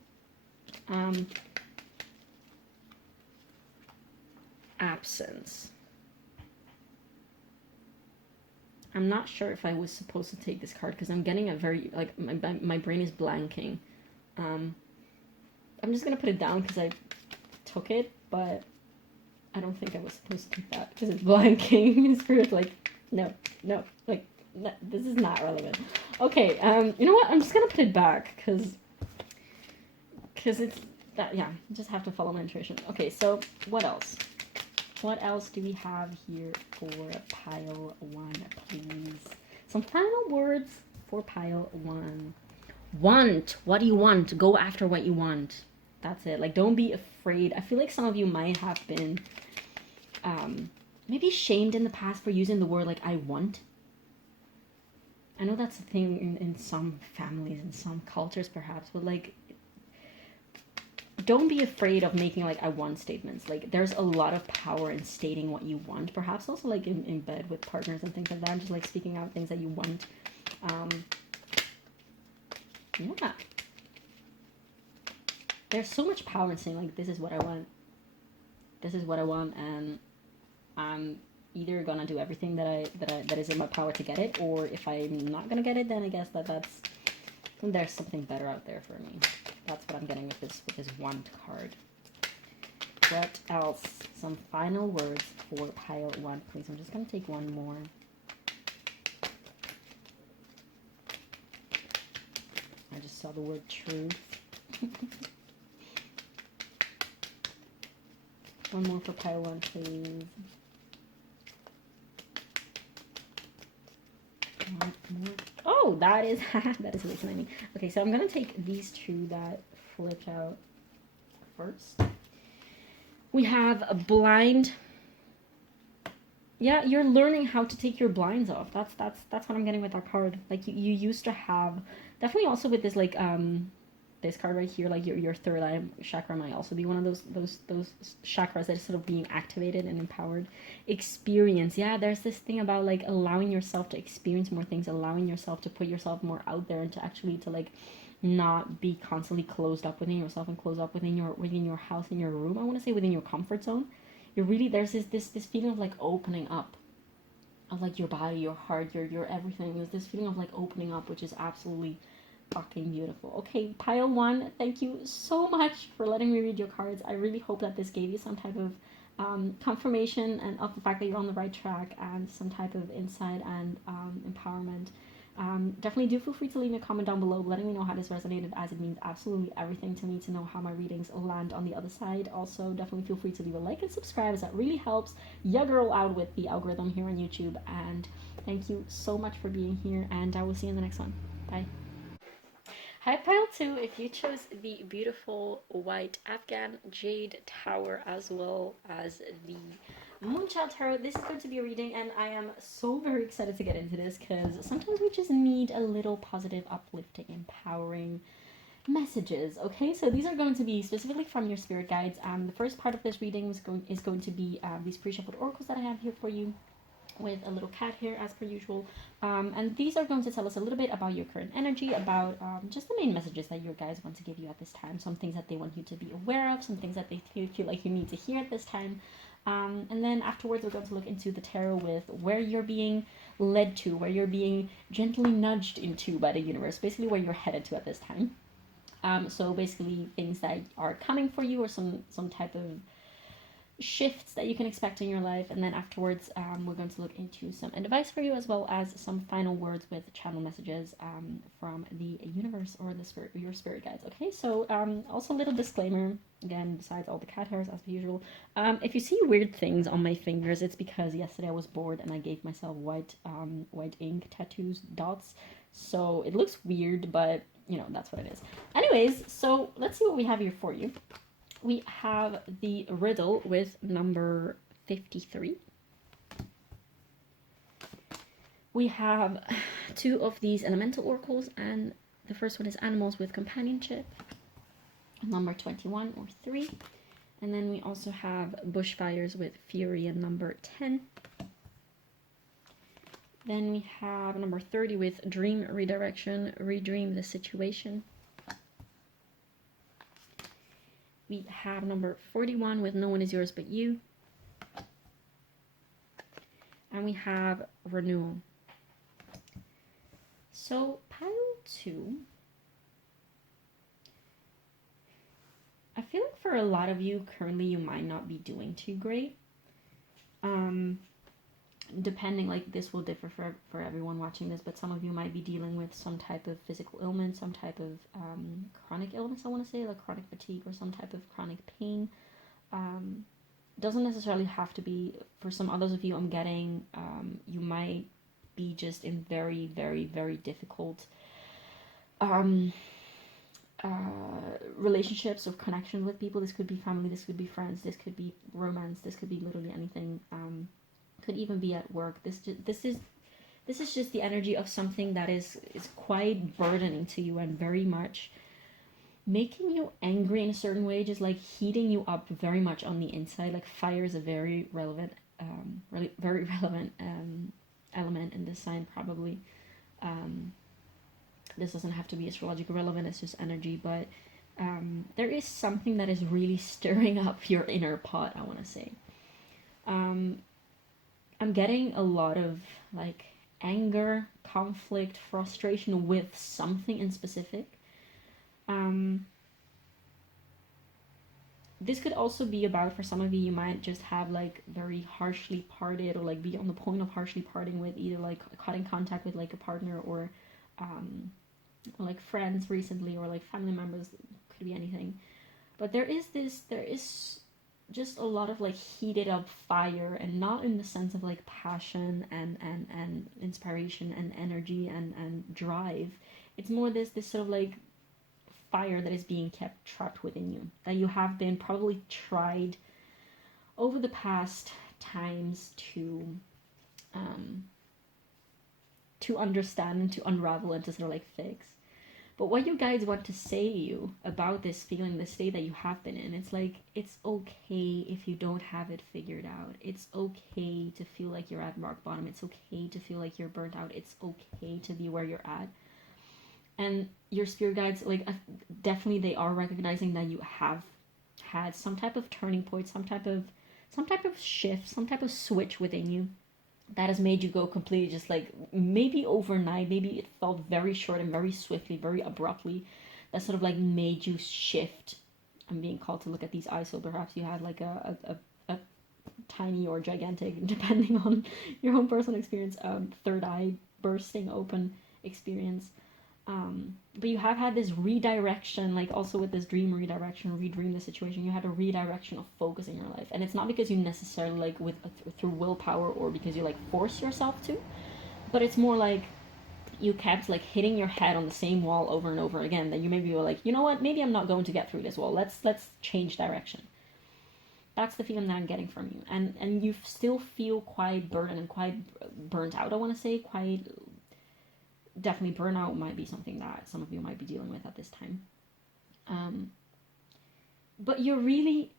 Absence. I'm not sure if I was supposed to take this card because I'm getting a very, like, my brain is blanking. I'm just gonna put it down because I took it, but I don't think I was supposed to take that because it's blanking. Spirit, like, no, like, This is not relevant. Okay, you know what? I'm just gonna put it back because it's that, yeah, you just have to follow my intuition. Okay, so what else? What else do we have here for pile 1, please? Some final words for pile 1. Want. What do you want? Go after what you want. That's it. Like, don't be afraid. I feel like some of you might have been maybe shamed in the past for using the word like I want. I know that's a thing in some families and some cultures perhaps, but like, don't be afraid of making like I want statements. Like, there's a lot of power in stating what you want, perhaps also like in bed with partners and things like that, just like speaking out things that you want. Yeah, there's so much power in saying like, this is what I want, this is what I want, and I'm either gonna do everything that is in my power to get it, or if I'm not gonna get it, then I guess there's something better out there for me. That's what I'm getting with this want card. What else? Some final words for pile 1, please. I'm just gonna take one more. I just saw the word truth. One more for pile 1, please. One more. Oh, that is that is hallucinating. Okay, so I'm gonna take these two that flipped out first. We have a blind. Yeah, you're learning how to take your blinds off. That's what I'm getting with that card. Like, you used to have, definitely also with this like this card right here, like your third eye chakra might also be one of those chakras that is sort of being activated and empowered. Experience, yeah, there's this thing about like allowing yourself to experience more things, allowing yourself to put yourself more out there, and to actually to like not be constantly closed up within yourself and closed up within your house, in your room. I want to say within your comfort zone. You're really, there's this feeling of like opening up, of like your body, your heart, your everything. There's this feeling of like opening up, which is absolutely fucking beautiful. Okay, pile 1, thank you so much for letting me read your cards. I really hope that this gave you some type of confirmation and of the fact that you're on the right track, and some type of insight and empowerment. Definitely do feel free to leave me a comment down below letting me know how this resonated, as it means absolutely everything to me to know how my readings land on the other side. Also, definitely feel free to leave a like and subscribe, as that really helps your girl out with the algorithm here on YouTube. And thank you so much for being here, and I will see you in the next one. Bye. Hi pile 2, if you chose the beautiful white Afghan Jade Tower as well as the Moonchild Tarot, this is going to be a reading, and I am so very excited to get into this, because sometimes we just need a little positive, uplifting, empowering messages. Okay, so these are going to be specifically from your spirit guides. The first part of this reading is going to be these pre-shuffled oracles that I have here for you, with a little cat here as per usual, and these are going to tell us a little bit about your current energy, about just the main messages that your guides want to give you at this time, some things that they want you to be aware of, some things that they feel like you need to hear at this time, and then afterwards we're going to look into the tarot with where you're being led to, where you're being gently nudged into by the universe, basically where you're headed to at this time. So basically things that are coming for you, or some type of shifts that you can expect in your life. And then afterwards we're going to look into some advice for you, as well as some final words with channel messages from the universe or your spirit guides. Okay, so also a little disclaimer again, besides all the cat hairs as per usual, if you see weird things on my fingers, it's because yesterday I was bored and I gave myself white ink tattoos, dots, so it looks weird, but you know, that's what it is. Anyways, so let's see what we have here for you. We have the riddle with number 53. We have 2 of these elemental oracles, and the first one is animals with companionship, number 21 or 3. And then we also have bushfires with fury and number 10. Then we have number 30 with dream redirection, redream the situation. We have number 41 with no one is yours but you. And we have renewal. So pile 2, I feel like for a lot of you currently you might not be doing too great. depending, like this will differ for everyone watching this, but some of you might be dealing with some type of physical ailment, some type of chronic illness, I want to say, like chronic fatigue or some type of chronic pain. Doesn't necessarily have to be. For some others of you, I'm getting you might be just in very, very, very difficult relationships or connections with people. This could be family, this could be friends, this could be romance, this could be literally anything. Could even be at work. This is just the energy of something that is quite burdening to you and very much making you angry in a certain way, just like heating you up very much on the inside. Like fire is a very relevant element in this sign, probably. This doesn't have to be astrologically relevant, it's just energy, but there is something that is really stirring up your inner pot, I want to say. I'm getting a lot of like anger, conflict, frustration with something in specific. This could also be about, for some of you might just have like very harshly parted, or like be on the point of harshly parting with either like cutting contact with like a partner or like friends recently, or like family members. Could be anything, but there is just a lot of like heated up fire, and not in the sense of like passion and inspiration and energy and drive. It's more this sort of like fire that is being kept trapped within you, that you have been probably tried over the past times to understand and to unravel and to sort of like fix. But what you guys want to say to you about this feeling, the state that you have been in, it's like, it's okay if you don't have it figured out. It's okay to feel like you're at rock bottom. It's okay to feel like you're burnt out. It's okay to be where you're at. And your spirit guides, like, definitely they are recognizing that you have had some type of turning point, some type of shift, some type of switch within you that has made you go completely, just like maybe overnight, maybe it felt very short and very swiftly, very abruptly, that sort of like made you shift. I'm being called to look at these eyes, so perhaps you had like a tiny or gigantic, depending on your own personal experience, third eye bursting open experience. But you have had this redirection, like also with this dream redirection, redream the situation. You had a redirection of focus in your life, and it's not because you necessarily like through willpower or because you like force yourself to, but it's more like you kept like hitting your head on the same wall over and over again, that you maybe were like, you know what, maybe I'm not going to get through this wall. Let's change direction. That's the feeling that I'm getting from you, and you still feel quite burdened and quite burnt out. I want to say quite. Definitely burnout might be something that some of you might be dealing with at this time. But you're really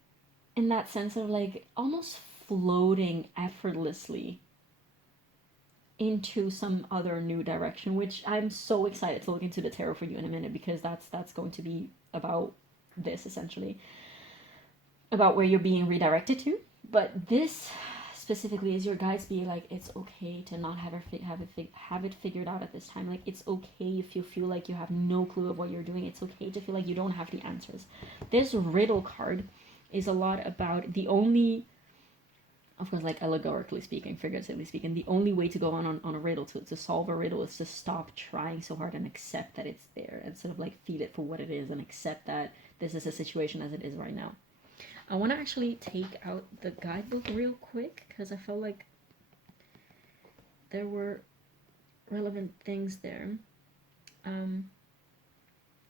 in that sense of like almost floating effortlessly into some other new direction, which I'm so excited to look into the tarot for you in a minute, because that's going to be about this, essentially, about where you're being redirected to. But this specifically is your guides being like, it's okay to not have it figured out at this time. Like, it's okay if you feel like you have no clue of what you're doing. It's okay to feel like you don't have the answers. This riddle card is a lot about the only, of course, like allegorically speaking, figuratively speaking, the only way to go on a riddle, to solve a riddle, is to stop trying so hard and accept that it's there, and sort of like feel it for what it is, and accept that this is a situation as it is right now. I want to actually take out the guidebook real quick, because I felt like there were relevant things there.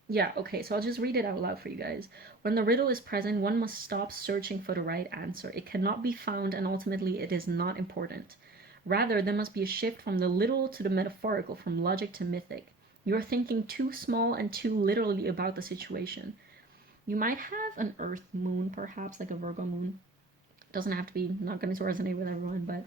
Yeah, okay, so I'll just read it out loud for you guys. When the riddle is present, one must stop searching for the right answer. It cannot be found, and ultimately it is not important. Rather, there must be a shift from the literal to the metaphorical, from logic to mythic. You are thinking too small and too literally about the situation. You might have an Earth moon, perhaps, like a Virgo moon. Doesn't have to be, not going to resonate with everyone, but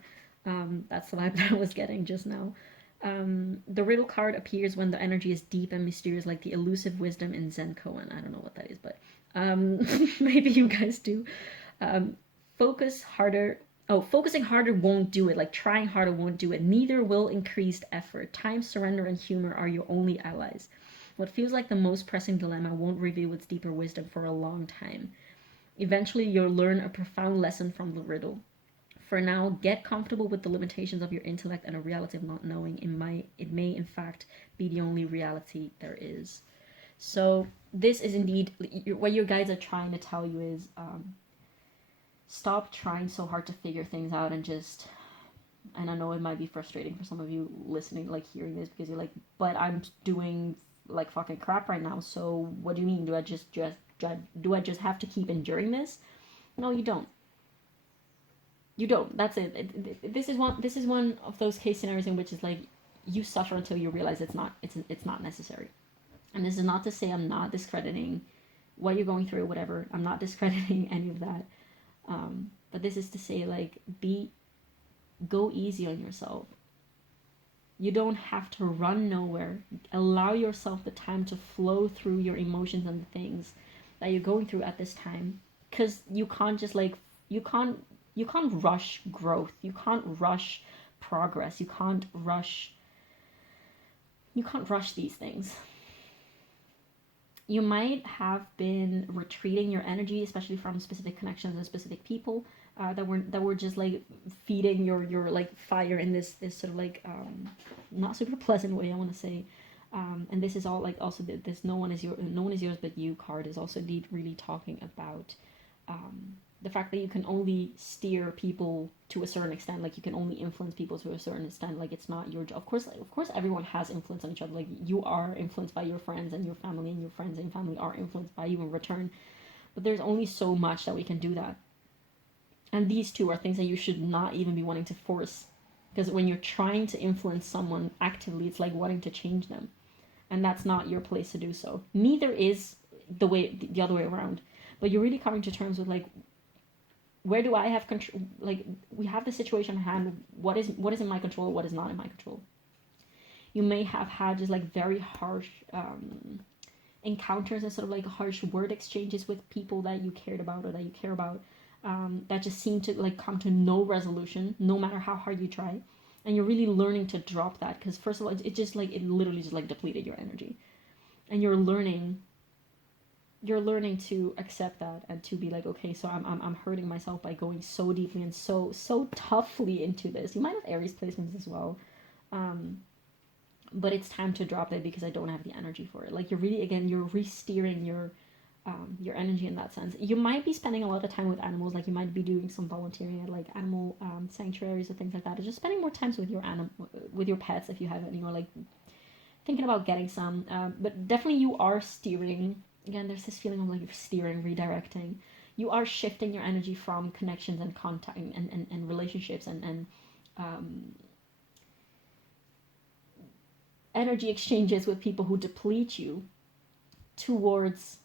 that's the vibe that I was getting just now. The riddle card appears when the energy is deep and mysterious, like the elusive wisdom in Zen koan. I don't know what that is, but maybe you guys do. Focusing harder won't do it. Like, trying harder won't do it. Neither will increased effort. Time, surrender, and humor are your only allies. What feels like the most pressing dilemma won't reveal its deeper wisdom for a long time. Eventually, you'll learn a profound lesson from the riddle. For now, get comfortable with the limitations of your intellect and a reality of not knowing. It may in fact be the only reality there is. So this is indeed what your guides are trying to tell you is stop trying so hard to figure things out and just, and I know it might be frustrating for some of you listening, like hearing this, because you're like, but I'm doing like fucking crap right now, so what do you mean? Do I just have to keep enduring this? No, you don't. You don't. That's it. This is one of those case scenarios in which it's like you suffer until you realize it's not necessary. And this is not to say I'm not discrediting what you're going through or whatever. I'm not discrediting any of that. But this is to say, like, go easy on yourself. You don't have to run nowhere. Allow yourself the time to flow through your emotions and the things that you're going through at this time. Because you can't just like, you can't rush growth. You can't rush progress. You can't rush these things. You might have been retreating your energy, especially from specific connections and specific people that were just like feeding your like fire in this sort of like not super pleasant way, I want to say. And this is all like also this no one is yours but you card is also indeed really talking about the fact that you can only steer people to a certain extent, like you can only influence people to a certain extent, like it's not your job. Of course everyone has influence on each other, like you are influenced by your friends and your family, and your friends and family are influenced by you in return, but there's only so much that we can do that. And these two are things that you should not even be wanting to force, because when you're trying to influence someone actively, it's like wanting to change them, and that's not your place to do so. Neither is the other way around. But you're really coming to terms with like, where do I have control? Like, we have the situation at hand. What is in my control? What is not in my control? You may have had just like very harsh encounters and sort of like harsh word exchanges with people that you cared about or that you care about, that just seem to like come to no resolution, no matter how hard you try. And you're really learning to drop that, because first of all, it literally just like depleted your energy, and you're learning to accept that and to be like, okay, so I'm hurting myself by going so deeply and so toughly into this. You might have Aries placements as well, but it's time to drop it because I don't have the energy for it. Like, you're really, again, you're re-steering your energy in that sense. You might be spending a lot of time with animals, like you might be doing some volunteering at like animal sanctuaries or things like that, or just spending more time with your pets if you have any, or like thinking about getting some. But definitely you are steering. Again, there's this feeling of like you're steering, redirecting. You are shifting your energy from connections and contact and relationships and energy exchanges with people who deplete you towards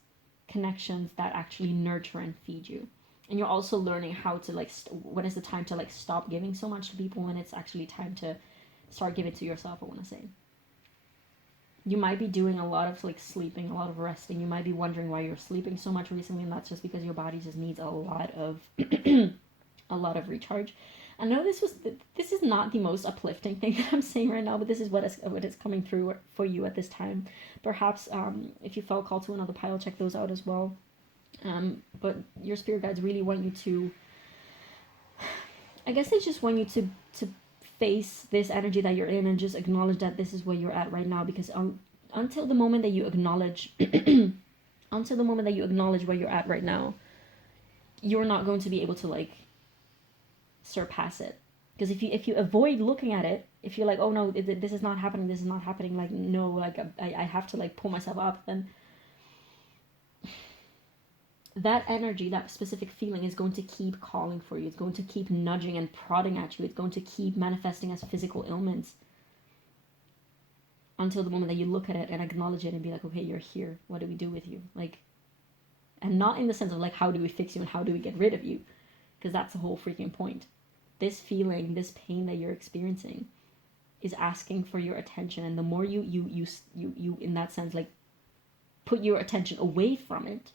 connections that actually nurture and feed you. And you're also learning how to like, when is the time to like stop giving so much to people, when it's actually time to start giving to yourself, I want to say. You might be doing a lot of like sleeping, a lot of resting. You might be wondering why you're sleeping so much recently, and that's just because your body just needs a lot of a lot of recharge. I know this is not the most uplifting thing that I'm saying right now, but this is what is coming through for you at this time. Perhaps if you felt called to another pile, check those out as well. But your spirit guides really want you to, I guess they just want you to face this energy that you're in and just acknowledge that this is where you're at right now, because until the moment that you acknowledge where you're at right now, you're not going to be able to like surpass it. Because if you avoid looking at it, if you're like, oh no, this is not happening, like no, like I have to like pull myself up, then that energy, that specific feeling is going to keep calling for you. It's going to keep nudging and prodding at you. It's going to keep manifesting as physical ailments until the moment that you look at it and acknowledge it and be like, okay, you're here. What do we do with you? Like, and not in the sense of like, how do we fix you and how do we get rid of you? Because that's the whole freaking point. This feeling, this pain that you're experiencing is asking for your attention. And the more you in that sense, like, put your attention away from it,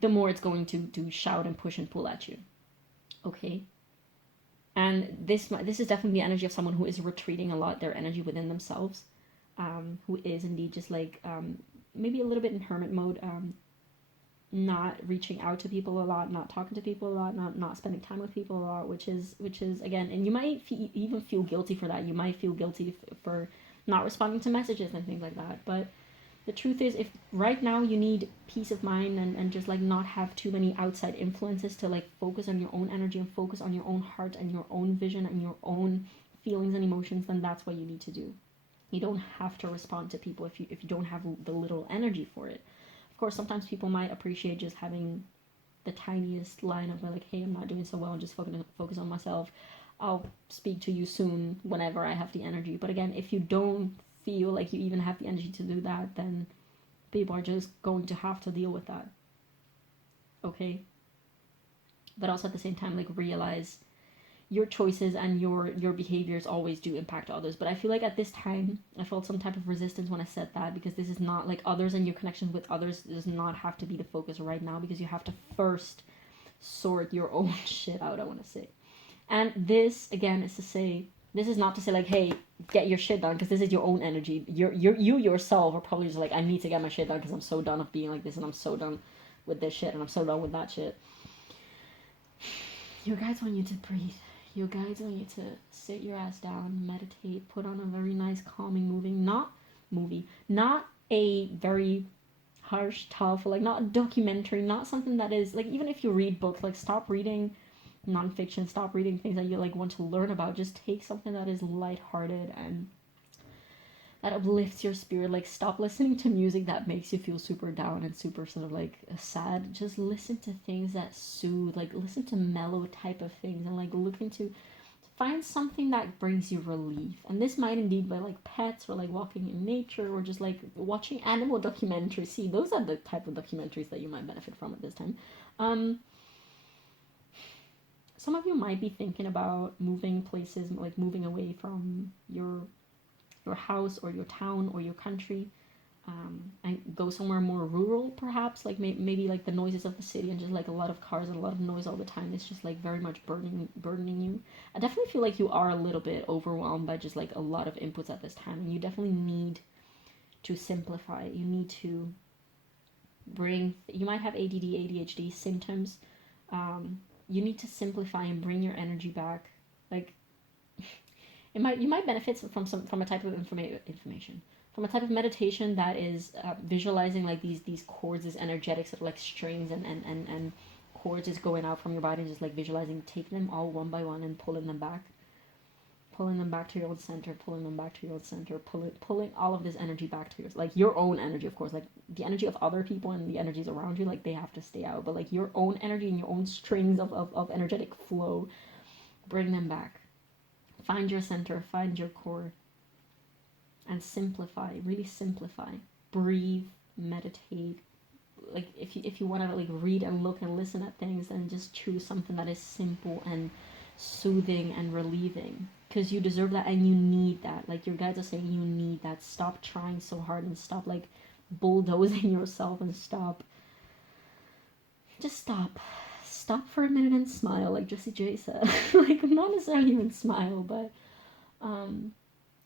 the more it's going to shout and push and pull at you. Okay? And this is definitely the energy of someone who is retreating a lot, their energy within themselves, who is indeed just like maybe a little bit in hermit mode, not reaching out to people a lot, not talking to people a lot, not spending time with people a lot, which is again, and you might even feel guilty for that. You might feel guilty for not responding to messages and things like that. But the truth is, if right now you need peace of mind and just like not have too many outside influences to like focus on your own energy and focus on your own heart and your own vision and your own feelings and emotions, then that's what you need to do. You don't have to respond to people if you don't have the little energy for it. Of course, sometimes people might appreciate just having the tiniest line of like, hey, I'm not doing so well, and just focus on myself. I'll speak to you soon whenever I have the energy. But again, if you don't feel like you even have the energy to do that, then people are just going to have to deal with that. Okay? But also at the same time, like, realize your choices and your behaviors always do impact others. But I feel like at this time, I felt some type of resistance when I said that, because this is not like others, and your connections with others does not have to be the focus right now, because you have to first sort your own shit out, I want to say. And this, again, is to say, this is not to say like, hey, get your shit done, because this is your own energy. You yourself are probably just like, I need to get my shit done because I'm so done of being like this, and I'm so done with this shit, and I'm so done with that shit. Your guides want you to breathe. Your guides want you to sit your ass down, meditate, put on a very nice, calming not a very harsh, tough, like not a documentary, not something that is like, even if you read books, like stop reading nonfiction, stop reading things that you like want to learn about. Just take something that is lighthearted and that uplifts your spirit. Like, stop listening to music that makes you feel super down and super sort of like sad. Just listen to things that soothe, like listen to mellow type of things, and like look into, find something that brings you relief. And this might indeed be like pets, or like walking in nature, or just like watching animal documentaries. See, those are the type of documentaries that you might benefit from at this time. Some of you might be thinking about moving places, like moving away from your house or your town or your country, and go somewhere more rural, perhaps, like maybe like the noises of the city and just like a lot of cars and a lot of noise all the time is just like very much burdening you. I definitely feel like you are a little bit overwhelmed by just like a lot of inputs at this time, and you definitely need to simplify. You need to you might have ADD, ADHD symptoms. You need to simplify and bring your energy back. Like, you might benefit from a type of information, from a type of meditation that is visualizing like these chords, these energetics of like strings and chords is going out from your body, and just like visualizing, taking them all one by one and pulling them back to your own center, pulling them back to your own center, pulling all of this energy back to yours, like your own energy, of course. Like the energy of other people and the energies around you, like they have to stay out, but like your own energy and your own strings of energetic flow, bring them back. Find your center, find your core, and simplify, really simplify. Breathe, meditate. Like if you want to like read and look and listen at things, then just choose something that is simple and soothing and relieving, because you deserve that and you need that. Like your guides are saying, you need that. Stop trying so hard and stop like bulldozing yourself, and stop for a minute and smile, like Jessie J said. Like, not necessarily even smile, but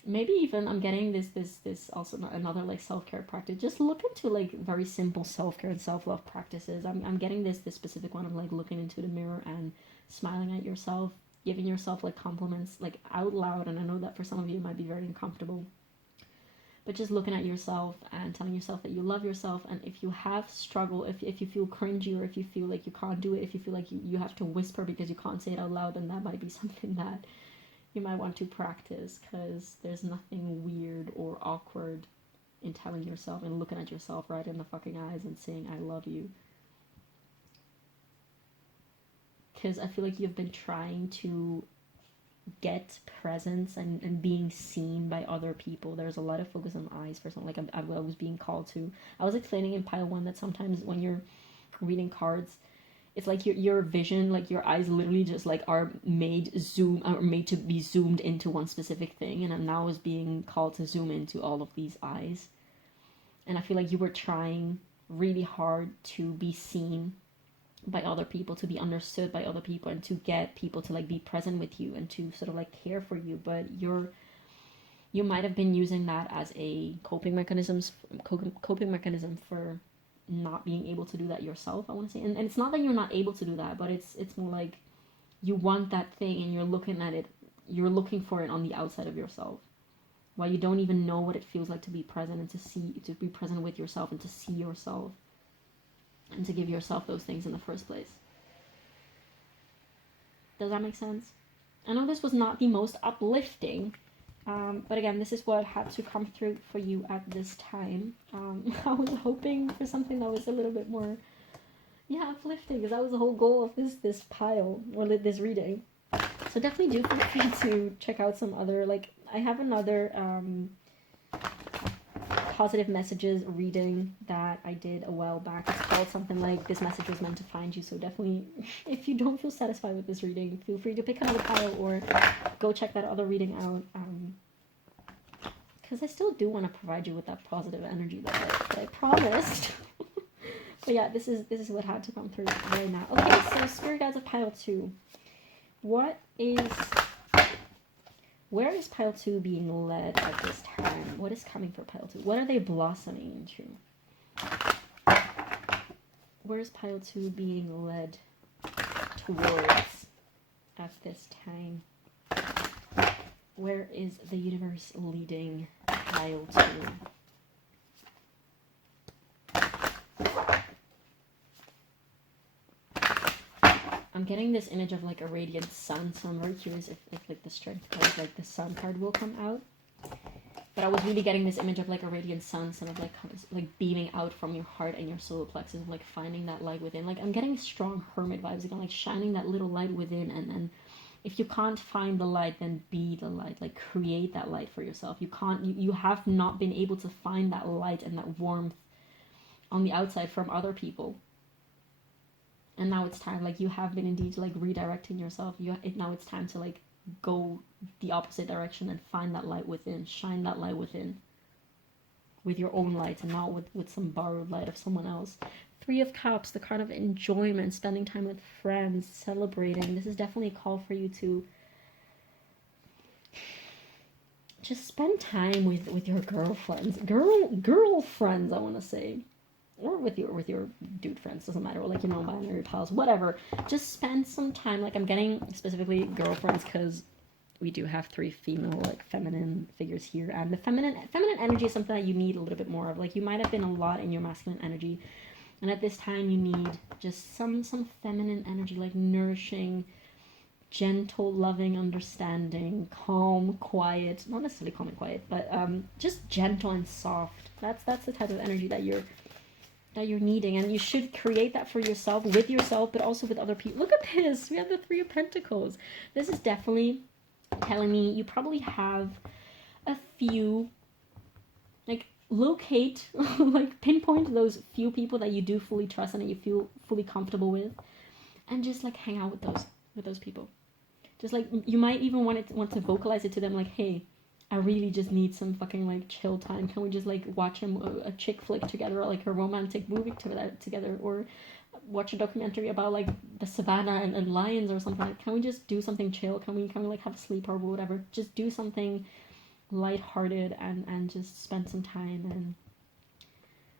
maybe even I'm getting this also another like self-care practice. Just look into like very simple self-care and self-love practices. I'm getting this specific one of like looking into the mirror and smiling at yourself, giving yourself like compliments like out loud. And I know that for some of you it might be very uncomfortable, but just looking at yourself and telling yourself that you love yourself. And if you have struggle, if you feel cringy, or if you feel like you can't do it, if you feel like you have to whisper because you can't say it out loud, then that might be something that you might want to practice, because there's nothing weird or awkward in telling yourself and looking at yourself right in the fucking eyes and saying, I love you. Because I feel like you've been trying to get presence and being seen by other people. There's a lot of focus on eyes for something, like I was being called to. I was explaining in pile 1 that sometimes when you're reading cards, it's like your vision, like your eyes literally just like are made to be zoomed into one specific thing, and now is being called to zoom into all of these eyes. And I feel like you were trying really hard to be seen by other people, to be understood by other people, and to get people to like be present with you and to sort of like care for you. But you might have been using that as a coping mechanism for not being able to do that yourself, I want to say. And it's not that you're not able to do that, but it's more like you want that thing and you're looking at it, you're looking for it on the outside of yourself, while you don't even know what it feels like to be present and to be present with yourself and to see yourself and to give yourself those things in the first place. Does that make sense? I know this was not the most uplifting, but again, this is what had to come through for you at this time. I was hoping for something that was a little bit more, uplifting, because that was the whole goal of this pile, or this reading. So definitely do feel free to check out some other, like, I have another positive messages reading that I did a while back. It's called something like "This Message Was Meant to Find You." So definitely, if you don't feel satisfied with this reading, feel free to pick another pile or go check that other reading out. Because I still do want to provide you with that positive energy that I promised. But yeah, this is what had to come through right now. Okay, so Spirit Guides of Pile 2. Where is Pile 2 being led at this time? What is coming for Pile 2? What are they blossoming into? Where is Pile 2 being led towards at this time? Where is the universe leading Pile 2? I'm getting this image of like a radiant sun, so I'm very curious if like the strength card, like the sun card, will come out. But I was really getting this image of like a radiant sun, sort of like beaming out from your heart and your solar plexus, like finding that light within. Like I'm getting strong hermit vibes again, like shining that little light within, and if you can't find the light, then be the light. Like create that light for yourself. You have not been able to find that light and that warmth on the outside from other people. And now it's time, like you have been indeed like redirecting yourself. Now it's time to like go the opposite direction and find that light within, shine that light within with your own light and not with some borrowed light of someone else. 3 of Cups, the card of enjoyment, spending time with friends, celebrating. This is definitely a call for you to just spend time with your girlfriends, girlfriends, I want to say. Or with your dude friends, doesn't matter, or like, non-binary pals, whatever. Just spend some time. Like I'm getting specifically girlfriends because we do have 3 female, like feminine figures here, and the feminine energy is something that you need a little bit more of. Like you might have been a lot in your masculine energy, and at this time you need just some feminine energy, like nourishing, gentle, loving, understanding, calm, quiet. Not necessarily calm and quiet, but just gentle and soft. That's the type of energy that you're needing, and you should create that for yourself, with yourself, but also with other people. Look at this, we have the 3 of Pentacles. This is definitely telling me you probably have a few, like locate, like pinpoint those few people that you do fully trust and that you feel fully comfortable with, and just like hang out with those people. Just like you might even want to vocalize it to them, like, hey, I really just need some fucking like chill time. Can we just like watch a chick flick together, or like a romantic movie together, or watch a documentary about like the savannah and lions or something? Like, can we just do something chill? Can we like have a sleepover or whatever? Just do something lighthearted and just spend some time and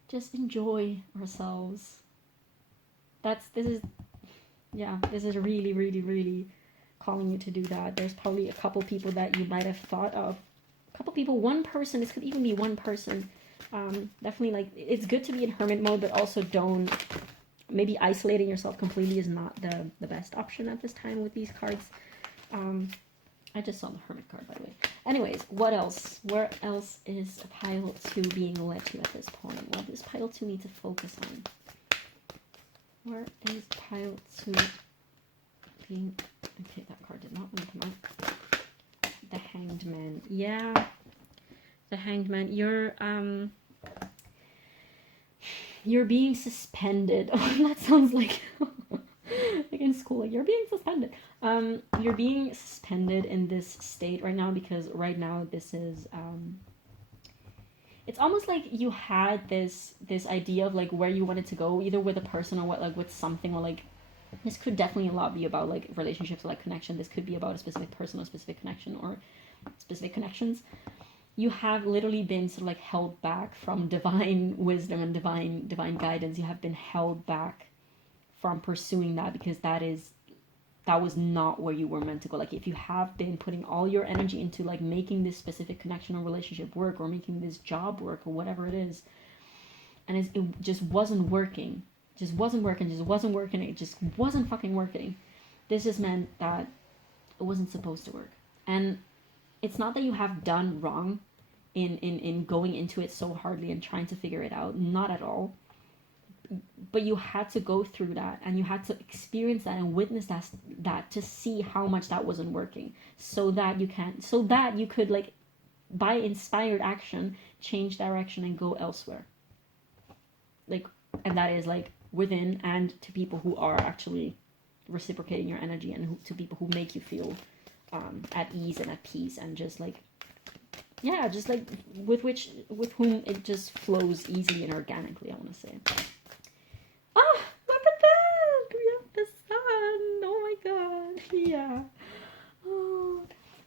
just enjoy ourselves. This is really, really, really calling you to do that. There's probably a couple people that you might have thought of. One person, this could even be one person. Definitely, like, it's good to be in hermit mode, but also don't, maybe isolating yourself completely is not the best option at this time with these cards. I just saw the hermit card, by the way. Anyways, what else? Where else is Pile 2 being led to at this point? What does Pile 2 need to focus on? Where is Pile 2 being... Okay, that card did not want to come out. The Hanged Man. Yeah. The Hanged Man. You're being suspended. Oh, that sounds like like in school. Like, you're being suspended. You're being suspended in this state right now because right now this is it's almost like you had this idea of like where you wanted to go, either with a person or what, like with something, or like this could definitely a lot be about like relationships or like connection. This could be about a specific person or specific connection or specific connections. you have literally been sort of like held back from divine wisdom and divine guidance. You have been held back from pursuing that, because that was not where you were meant to go. Like, if you have been putting all your energy into like making this specific connection or relationship work, or making this job work, or whatever it is, and it just wasn't working, it just wasn't fucking working, this just meant that it wasn't supposed to work. And it's not that you have done wrong in going into it so hardly and trying to figure it out, not at all. But you had to go through that, and you had to experience that and witness that to see how much that wasn't working, so that you could, like, by inspired action, change direction and go elsewhere. Like, and that is like within, and to people who are actually reciprocating your energy, and to people who make you feel at ease and at peace, and just like, yeah, just like with whom it just flows easily and organically, I want to say. Ah, look at that! We have the sun! Oh my god! Yeah. Oh.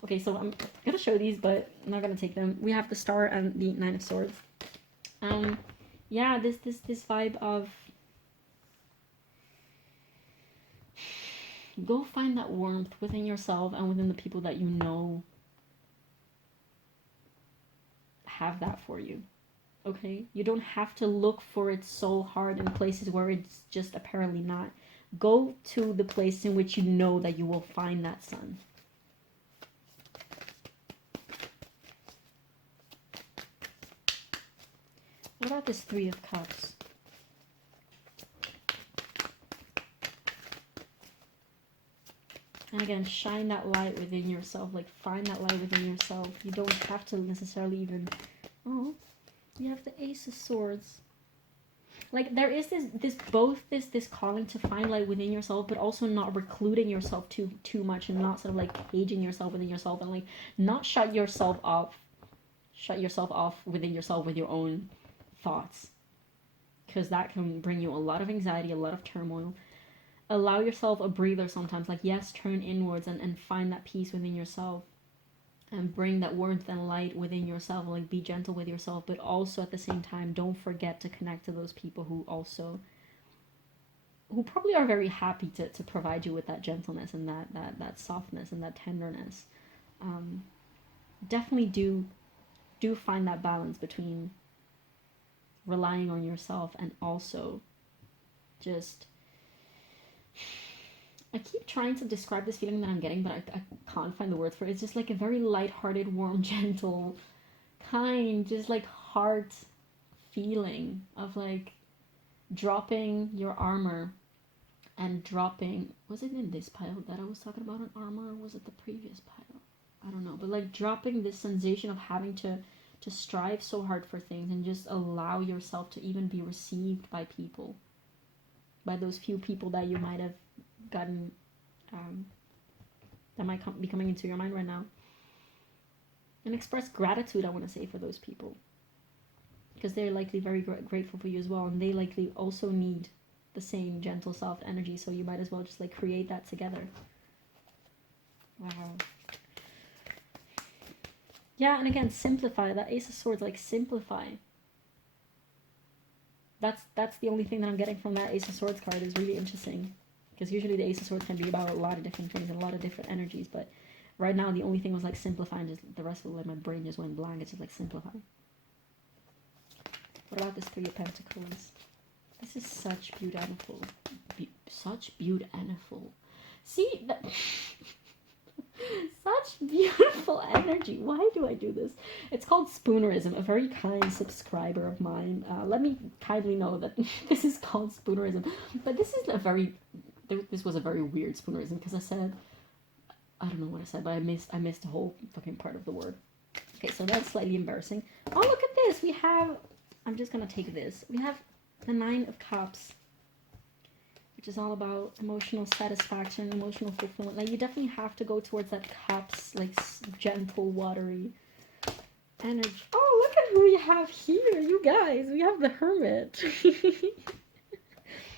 Okay, so I'm gonna show these, but I'm not gonna take them. We have the Star and the Nine of Swords. Yeah, this vibe of go find that warmth within yourself and within the people that you know have that for you. Okay? You don't have to look for it so hard in places where it's just apparently not. Go to the place in which you know that you will find that sun. What about this Three of Cups? And again, shine that light within yourself. Like, find that light within yourself. You don't have to necessarily even... Oh, you have the Ace of Swords. Like, there is this calling to find light within yourself, but also not recluding yourself too much, and not sort of like caging yourself within yourself, and like not shut yourself off within yourself with your own thoughts, because that can bring you a lot of anxiety, a lot of turmoil. Allow yourself a breather sometimes. Like, yes, turn inwards and find that peace within yourself, and bring that warmth and light within yourself. Like, be gentle with yourself, but also at the same time, don't forget to connect to those people who probably are very happy to provide you with that gentleness and that softness and that tenderness. Definitely do find that balance between relying on yourself and also just... I keep trying to describe this feeling that I'm getting, but I can't find the words for it. It's just like a very light-hearted, warm, gentle, kind, just like heart feeling of like dropping your armor and dropping... Was it in this pile that I was talking about an armor, or was it the previous pile? I don't know, but like dropping this sensation of having to strive so hard for things, and just allow yourself to even be received by people, by those few people that you might have gotten, that might be coming into your mind right now, and express gratitude, I want to say, for those people, because they're likely very grateful for you as well, and they likely also need the same gentle, soft energy, so you might as well just like create that together. Wow. Yeah, and again, simplify. That Ace of Swords, like, simplify. That's the only thing that I'm getting from that Ace of Swords card. Is really interesting, because usually the Ace of Swords can be about a lot of different things and a lot of different energies, but right now the only thing was like simplify, and just the rest of it, like, my brain just went blank. It's just like simplify. What about this Three of Pentacles? This is such beautiful. Such beautiful. See, that... Such beautiful energy. Why do I do this? It's called Spoonerism. A very kind subscriber of mine. Let me kindly know that this is called Spoonerism. But this is this was a very weird Spoonerism, because I said... I don't know what I said, but I missed a whole fucking part of the word. Okay, so that's slightly embarrassing. Oh, look at this. We have... I'm just gonna take this. We have the Nine of Cups, which is all about emotional satisfaction, emotional fulfillment. Like, you definitely have to go towards that cups, like, gentle, watery energy. Oh, look at who we have here, you guys. We have the Hermit.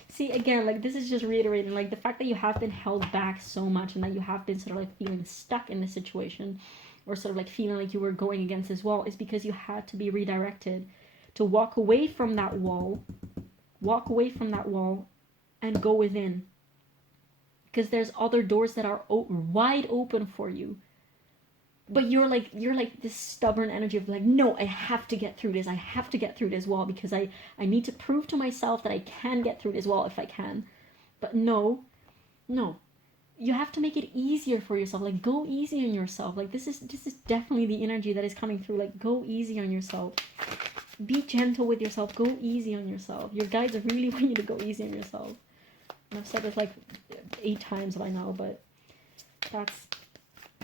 See, again, like, this is just reiterating, like, the fact that you have been held back so much, and that you have been sort of like feeling stuck in this situation, or sort of like feeling like you were going against this wall, is because you had to be redirected to walk away from that wall, and go within. Because there's other doors that are wide open for you. But you're like this stubborn energy of like, no, I have to get through this. I have to get through this wall because I need to prove to myself that I can get through this wall if I can. But no. You have to make it easier for yourself. Like, go easy on yourself. Like, this is definitely the energy that is coming through. Like, go easy on yourself. Be gentle with yourself. Go easy on yourself. Your guides really want you to go easy on yourself. And I've said this like 8 times by now, but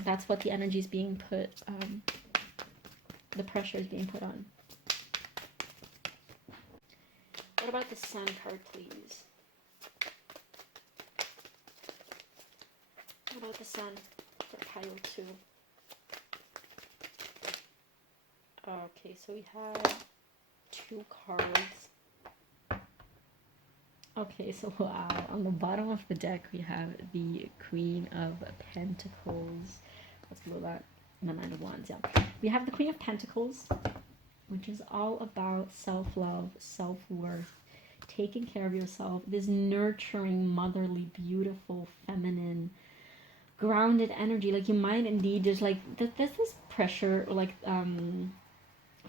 that's what the energy is being put, the pressure is being put on. What about the Sun card, please? What about the Sun for pile 2? Okay, so we have 2 cards. Okay, so on the bottom of the deck we have the Queen of Pentacles. What's below that? The Nine of Wands, yeah. We have the Queen of Pentacles, which is all about self-love, self-worth, taking care of yourself, this nurturing, motherly, beautiful, feminine, grounded energy. Like, you might indeed just like, there's this pressure, like,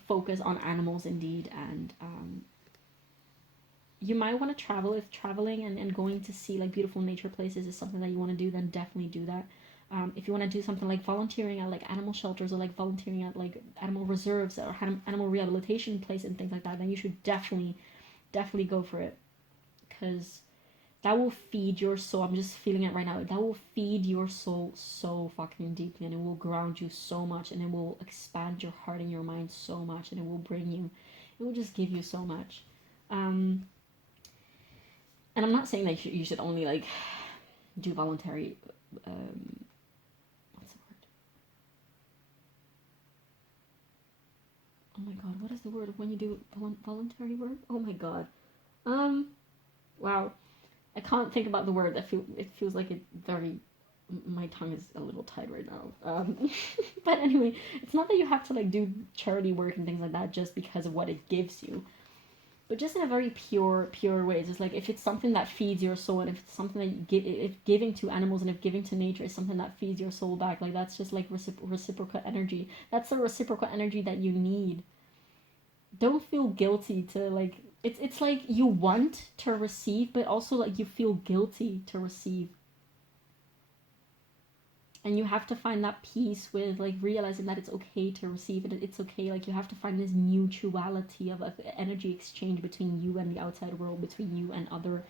focus on animals indeed, and you might want to travel. If traveling and going to see like beautiful nature places is something that you want to do, then definitely do that. If you want to do something like volunteering at like animal shelters, or like volunteering at like animal reserves or animal rehabilitation place and things like that, then you should definitely go for it, because that will feed your soul. I'm just feeling it right now. That will feed your soul so fucking deeply, and it will ground you so much, and it will expand your heart and your mind so much, and it will just give you so much. And I'm not saying that you should only like do voluntary, what's the word? Oh my god, what is the word when you do voluntary work? Oh my god. Wow. I can't think about the word. It feels like it very, my tongue is a little tied right now. But anyway, it's not that you have to like do charity work and things like that just because of what it gives you, but just in a very pure way. It's like, if it's something that feeds your soul, and if it's something that if giving to animals and if giving to nature is something that feeds your soul back, like that's just like reciprocal energy. That's the reciprocal energy that you need. Don't feel guilty to like, it's like you want to receive, but also like you feel guilty to receive. And you have to find that peace with like realizing that it's okay to receive it. It's okay. Like, you have to find this mutuality of energy exchange between you and the outside world, between you and other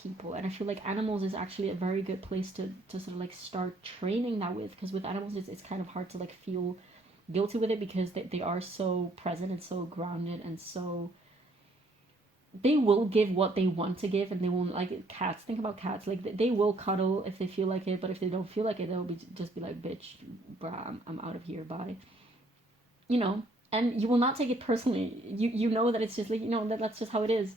people. And I feel like animals is actually a very good place to sort of like start training that with, because with animals it's kind of hard to like feel guilty with it, because they are so present and so grounded, and so they will give what they want to give, and they won't, like cats. Think about cats. Like, they will cuddle if they feel like it, but if they don't feel like it, they'll just be like, bitch, bruh, I'm out of here, bye. You know, and you will not take it personally. You know that it's just like, you know, that's just how it is.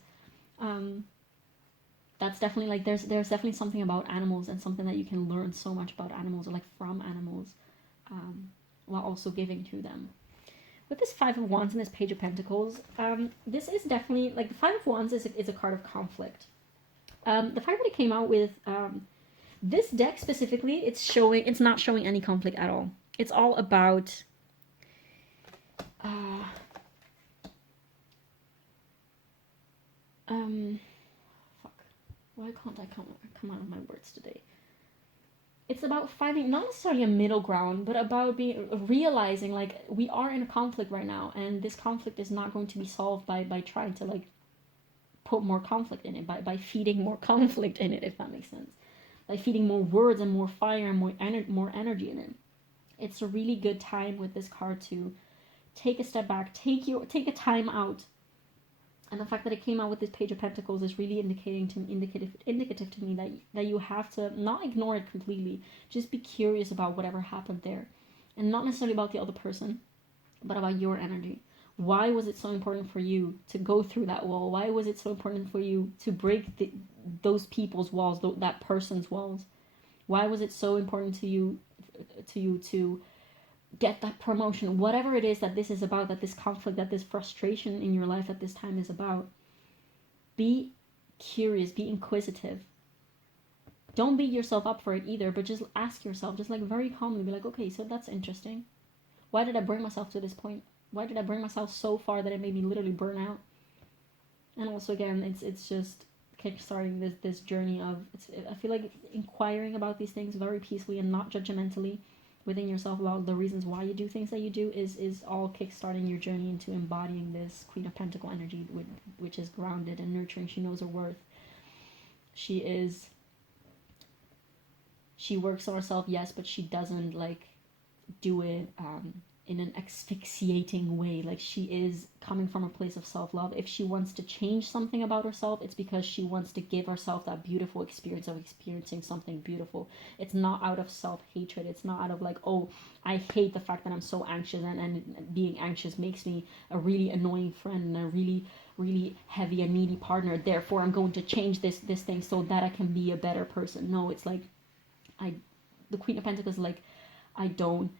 That's definitely like, there's definitely something about animals, and something that you can learn so much about animals, or like from animals, while also giving to them. With this Five of Wands and this Page of Pentacles, this is definitely, like, the Five of Wands is a card of conflict. The fact that it came out with this deck specifically, it's not showing any conflict at all. It's all about fuck. Why can't I come out of my words today? It's about finding not necessarily a middle ground, but about realizing like, we are in a conflict right now, and this conflict is not going to be solved by trying to like put more conflict in it, by feeding more conflict in it, if that makes sense. By feeding more words and more fire and more energy in it. It's a really good time with this card to take a step back, take a time out. And the fact that it came out with this Page of Pentacles is really indicative to me that you have to not ignore it completely. Just be curious about whatever happened there. And not necessarily about the other person, but about your energy. Why was it so important for you to go through that wall? Why was it so important for you to break those people's walls, that person's walls? Why was it so important to you to get that promotion, whatever it is that this is about, that this conflict, that this frustration in your life at this time is about. Be curious, be inquisitive. Don't beat yourself up for it either, but just ask yourself, just like very calmly, be like, okay, so that's interesting. Why did I bring myself to this point? Why did I bring myself so far that it made me literally burn out? And also, again, it's just kickstarting this journey of, I feel like inquiring about these things very peacefully and not judgmentally within yourself about the reasons why you do things that you do is all kickstarting your journey into embodying this Queen of Pentacle energy, which is grounded and nurturing. She knows her worth. She works on herself, yes, but she doesn't like do it in an asphyxiating way. Like, she is coming from a place of self-love. If she wants to change something about herself, it's because she wants to give herself that beautiful experience of experiencing something beautiful. It's not out of self-hatred. It's not out of like, oh, I hate the fact that I'm so anxious, and being anxious makes me a really annoying friend and a really, really heavy and needy partner, therefore I'm going to change this thing so that I can be a better person. No, it's like, the Queen of Pentacles is like, I don't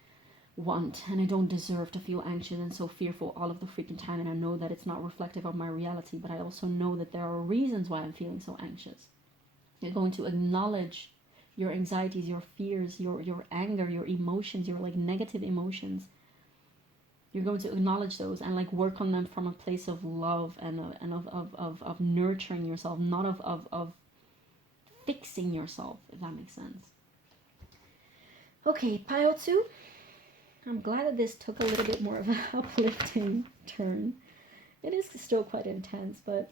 want and I don't deserve to feel anxious and so fearful all of the freaking time, and I know that it's not reflective of my reality, but I also know that there are reasons why I'm feeling so anxious. You're going to acknowledge your anxieties, your fears, your anger, your emotions, your like negative emotions. You're going to acknowledge those and like work on them from a place of love and of nurturing yourself, not of fixing yourself, if that makes sense. Okay, pile 2. I'm glad that this took a little bit more of an uplifting turn. It is still quite intense, but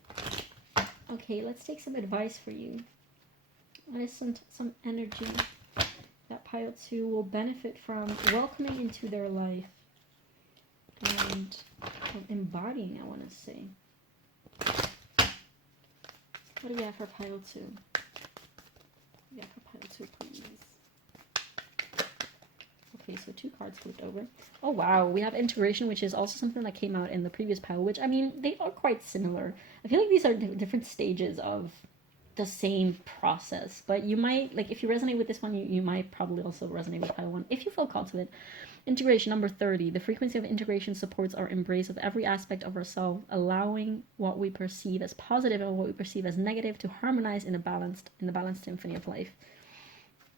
okay, let's take some advice for you. What is some energy that pile 2 will benefit from welcoming into their life and embodying, I want to say. What do we have for pile 2? Yeah, for pile 2, please. Okay, so 2 cards flipped over. Oh wow, we have integration, which is also something that came out in the previous pile, which, I mean, they are quite similar. I feel like these are different stages of the same process, but you might, like, if you resonate with this one, you might probably also resonate with pile 1, if you feel called to it. Integration, number 30. The frequency of integration supports our embrace of every aspect of ourselves, allowing what we perceive as positive and what we perceive as negative to harmonize in the balanced symphony of life.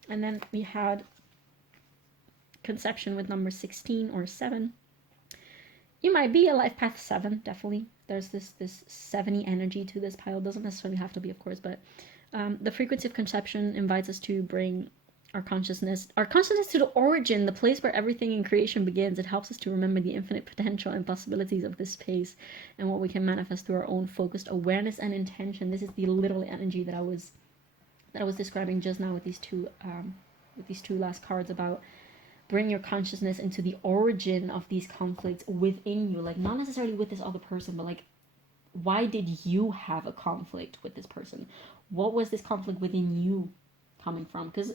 And then we had conception with number 16 or 7. You might be a life path 7, definitely. There's this 7-y energy to this pile. Doesn't necessarily have to be, of course, but the frequency of conception invites us to bring our consciousness to the origin, the place where everything in creation begins. It helps us to remember the infinite potential and possibilities of this space and what we can manifest through our own focused awareness and intention. This is the literal energy that I was describing just now with these two last cards about bring your consciousness into the origin of these conflicts within you, like not necessarily with this other person, but like, why did you have a conflict with this person? What was this conflict within you coming from? Because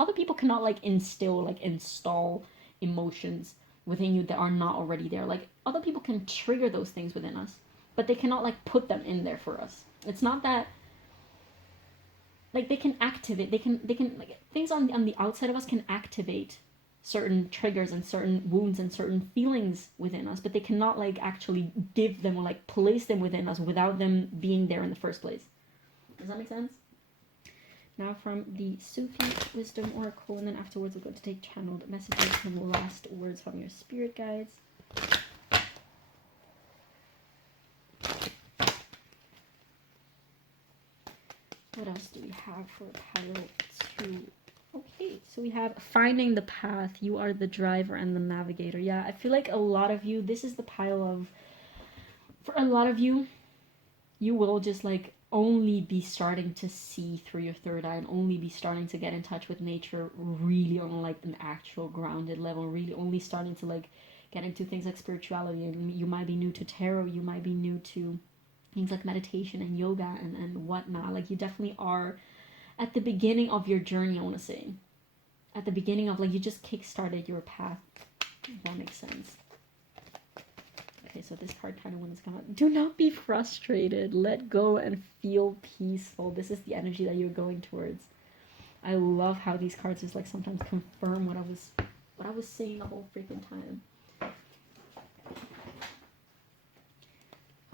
other people cannot like install emotions within you that are not already there. Like, other people can trigger those things within us, but they cannot like put them in there for us. It's not that, like, they can activate, they can like, things on the outside of us can activate certain triggers and certain wounds and certain feelings within us, but they cannot like actually give them or like place them within us without them being there in the first place. Does that make sense? Now from the Sufi Wisdom Oracle, and then afterwards we're going to take channeled messages and last words from your spirit guides. What else do we have for pile 2? Okay, so we have finding the path. You are the driver and the navigator. Yeah, I feel like a lot of you, this is the pile of, for a lot of you, you will just like only be starting to see through your third eye and only be starting to get in touch with nature really on like an actual grounded level, really only starting to like get into things like spirituality. And you might be new to tarot, you might be new to things like meditation and yoga and whatnot. Like, you definitely are at the beginning of your journey, I want to say. At the beginning of, like, you just kick-started your path. If that makes sense. Okay, so this card kind of wants to come out. Do not be frustrated. Let go and feel peaceful. This is the energy that you're going towards. I love how these cards just like sometimes confirm what I was saying the whole freaking time.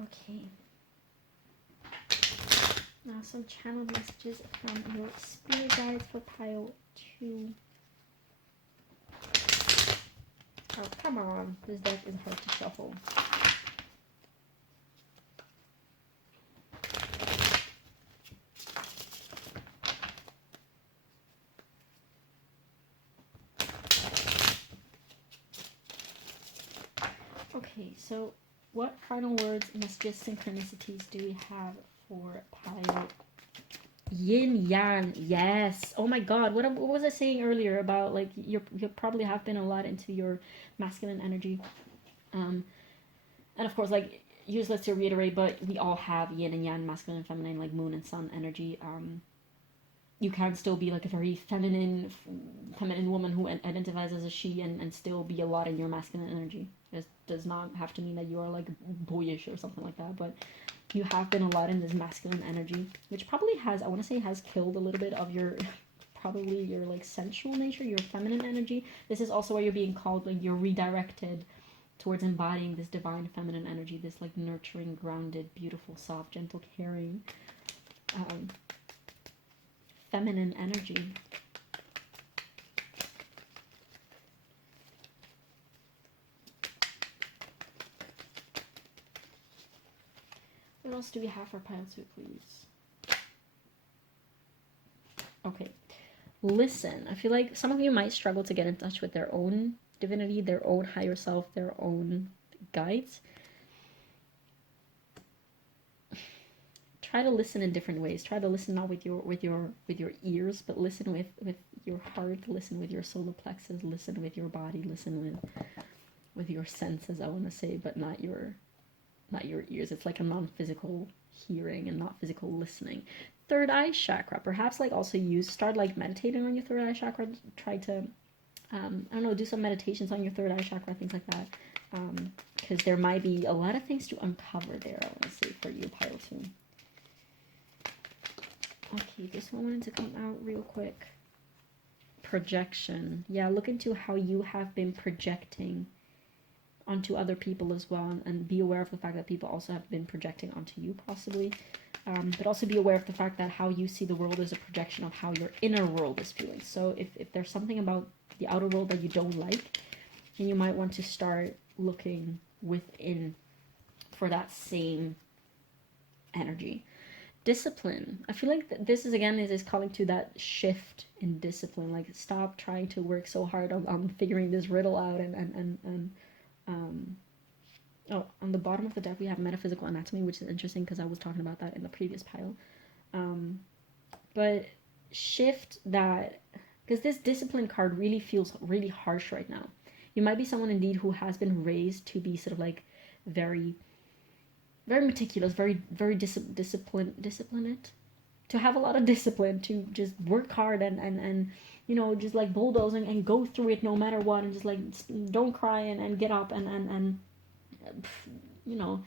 Okay. Now some channel messages from your spirit guides for pile 2. Oh, come on. This deck is hard to shuffle. Okay, so what final words, messages, synchronicities do we have for pile yin yang? Yes. Oh my god, what was I saying earlier about like you probably have been a lot into your masculine energy. And of course, like, useless to reiterate, but we all have yin and yang, masculine and feminine, like moon and sun energy. You can still be like a very feminine woman who identifies as a she and still be a lot in your masculine energy. It does not have to mean that you are like boyish or something like that, but you have been a lot in this masculine energy, which probably has, I want to say, has killed a little bit of your probably your like sensual nature, your feminine energy. This is also why you're being called, like, you're redirected towards embodying this divine feminine energy, this like nurturing, grounded, beautiful, soft, gentle, caring feminine energy. What else do we have for pile 2, please? Okay. Listen, I feel like some of you might struggle to get in touch with their own divinity, their own higher self, their own guides. Try to listen in different ways. Try to listen not with your ears, but listen with your heart, listen with your solar plexus, listen with your body, listen with your senses, I want to say, but not your ears. It's like a non-physical hearing and not physical listening. Third eye chakra, perhaps like also start like meditating on your third eye chakra. Try to I don't know, do some meditations on your third eye chakra, things like that, because there might be a lot of things to uncover there, I want to say, for you, pile 2. Okay, this one wanted to come out real quick. Projection. Yeah, look into how you have been projecting onto other people as well, and be aware of the fact that people also have been projecting onto you, possibly. But also be aware of the fact that how you see the world is a projection of how your inner world is feeling. So if there's something about the outer world that you don't like, then you might want to start looking within for that same energy. Discipline. I feel like this is, again, is calling to that shift in discipline. Like, stop trying to work so hard on figuring this riddle out oh, on the bottom of the deck we have metaphysical anatomy, which is interesting because I was talking about that in the previous pile. But shift that, because this discipline card really feels really harsh right now. You might be someone indeed who has been raised to be sort of like very meticulous, very disciplined, to have a lot of discipline, to just work hard and you know, just like bulldozing and go through it no matter what, and just like don't cry and get up and you know,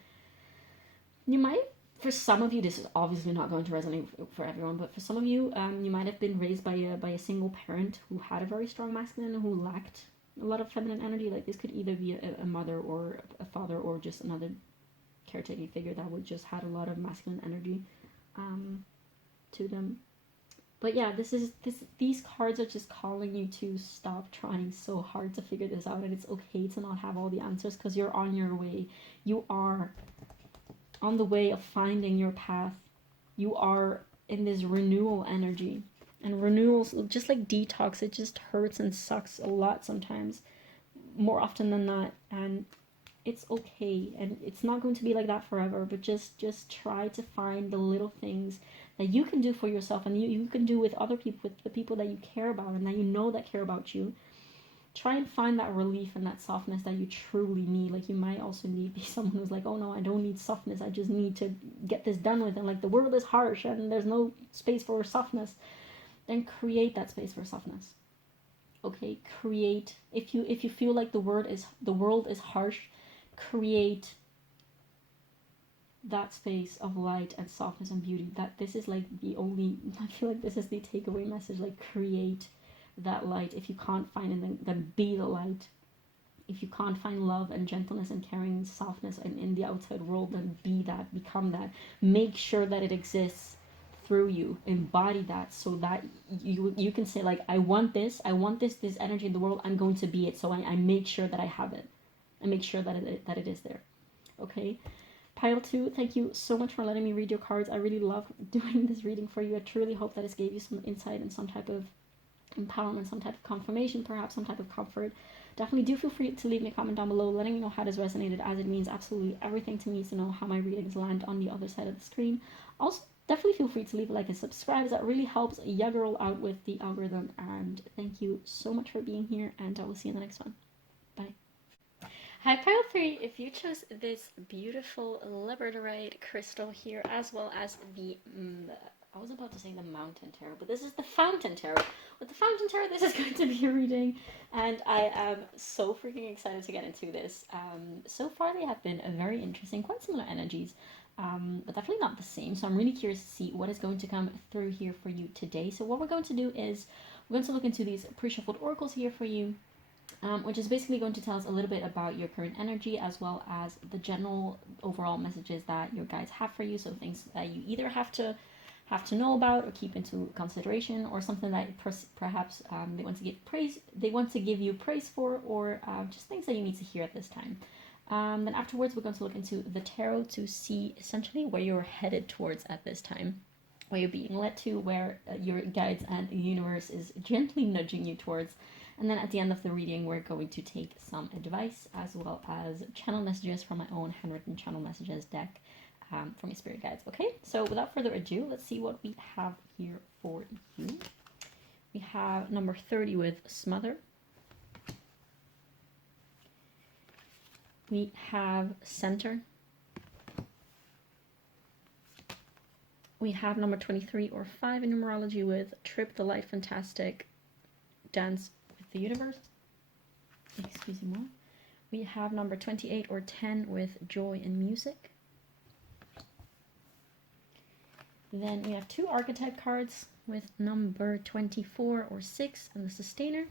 you might, for some of you, this is obviously not going to resonate for everyone, but for some of you, you might have been raised by a single parent who had a very strong masculine, who lacked a lot of feminine energy. Like, this could either be a mother or a father or just another caretaking figure that would just had a lot of masculine energy to them. But yeah, these cards are just calling you to stop trying so hard to figure this out, and it's okay to not have all the answers, because you're on your way. You are on the way of finding your path. You are in this renewal energy, and renewals, just like detox, it just hurts and sucks a lot sometimes, more often than not, and it's okay, and it's not going to be like that forever. But just try to find the little things that you can do for yourself, and you can do with other people, with the people that you care about and that you know that care about you. Try and find that relief and that softness that you truly need. Like, you might also need be someone who's like, oh no, I don't need softness, I just need to get this done with, and like the world is harsh and there's no space for softness. Then create that space for softness. Okay, create. If you feel like the world is harsh, create that space of light and softness and beauty. That this is like the only, I feel like this is the takeaway message, like create that light. If you can't find it, then be the light. If you can't find love and gentleness and caring and softness in the outside world, then be that, become that. Make sure that it exists through you. Embody that, so that you can say, like, I want this energy in the world. I'm going to be it. So I make sure that I have it. I make sure that it is there. Okay. Pile 2, thank you so much for letting me read your cards. I really love doing this reading for you. I truly hope that it gave you some insight and some type of empowerment, some type of confirmation, perhaps some type of comfort. Definitely do feel free to leave me a comment down below letting me know how this resonated, as it means absolutely everything to me to know how my readings land on the other side of the screen. Also, definitely feel free to leave a like and subscribe, as that really helps ya girl out with the algorithm. And thank you so much for being here, and I will see you in the next one. Bye. Hi, pile 3. If you chose this beautiful Labradorite crystal here, as well as the I was about to say the Mountain Tarot, but this is the Fountain Tarot. With the Fountain Tarot, this is going to be a reading, and I am so freaking excited to get into this. So far, they have been very interesting, quite similar energies, but definitely not the same. So I'm really curious to see what is going to come through here for you today. So what we're going to do is we're going to look into these pre-shuffled oracles here for you, which is basically going to tell us a little bit about your current energy, as well as the general overall messages that your guides have for you. So things that you either have to know about or keep into consideration, or something that perhaps they want to give praise, they want to give you praise for, or just things that you need to hear at this time. Then afterwards, we're going to look into the tarot to see essentially where you're headed towards at this time, where you're being led to, where your guides and the universe is gently nudging you towards. And then at the end of the reading, we're going to take some advice, as well as channel messages from my own handwritten channel messages deck from your spirit guides. Okay, so without further ado, let's see what we have here for you. We have number 30 with Smother. We have Center. We have number 23 or 5 in numerology with Trip the Light Fantastic, Dance with the Universe. Excuse me. We have number 28 or 10 with Joy and Music. Then we have 2 archetype cards with number 24 or 6 and the Sustainer.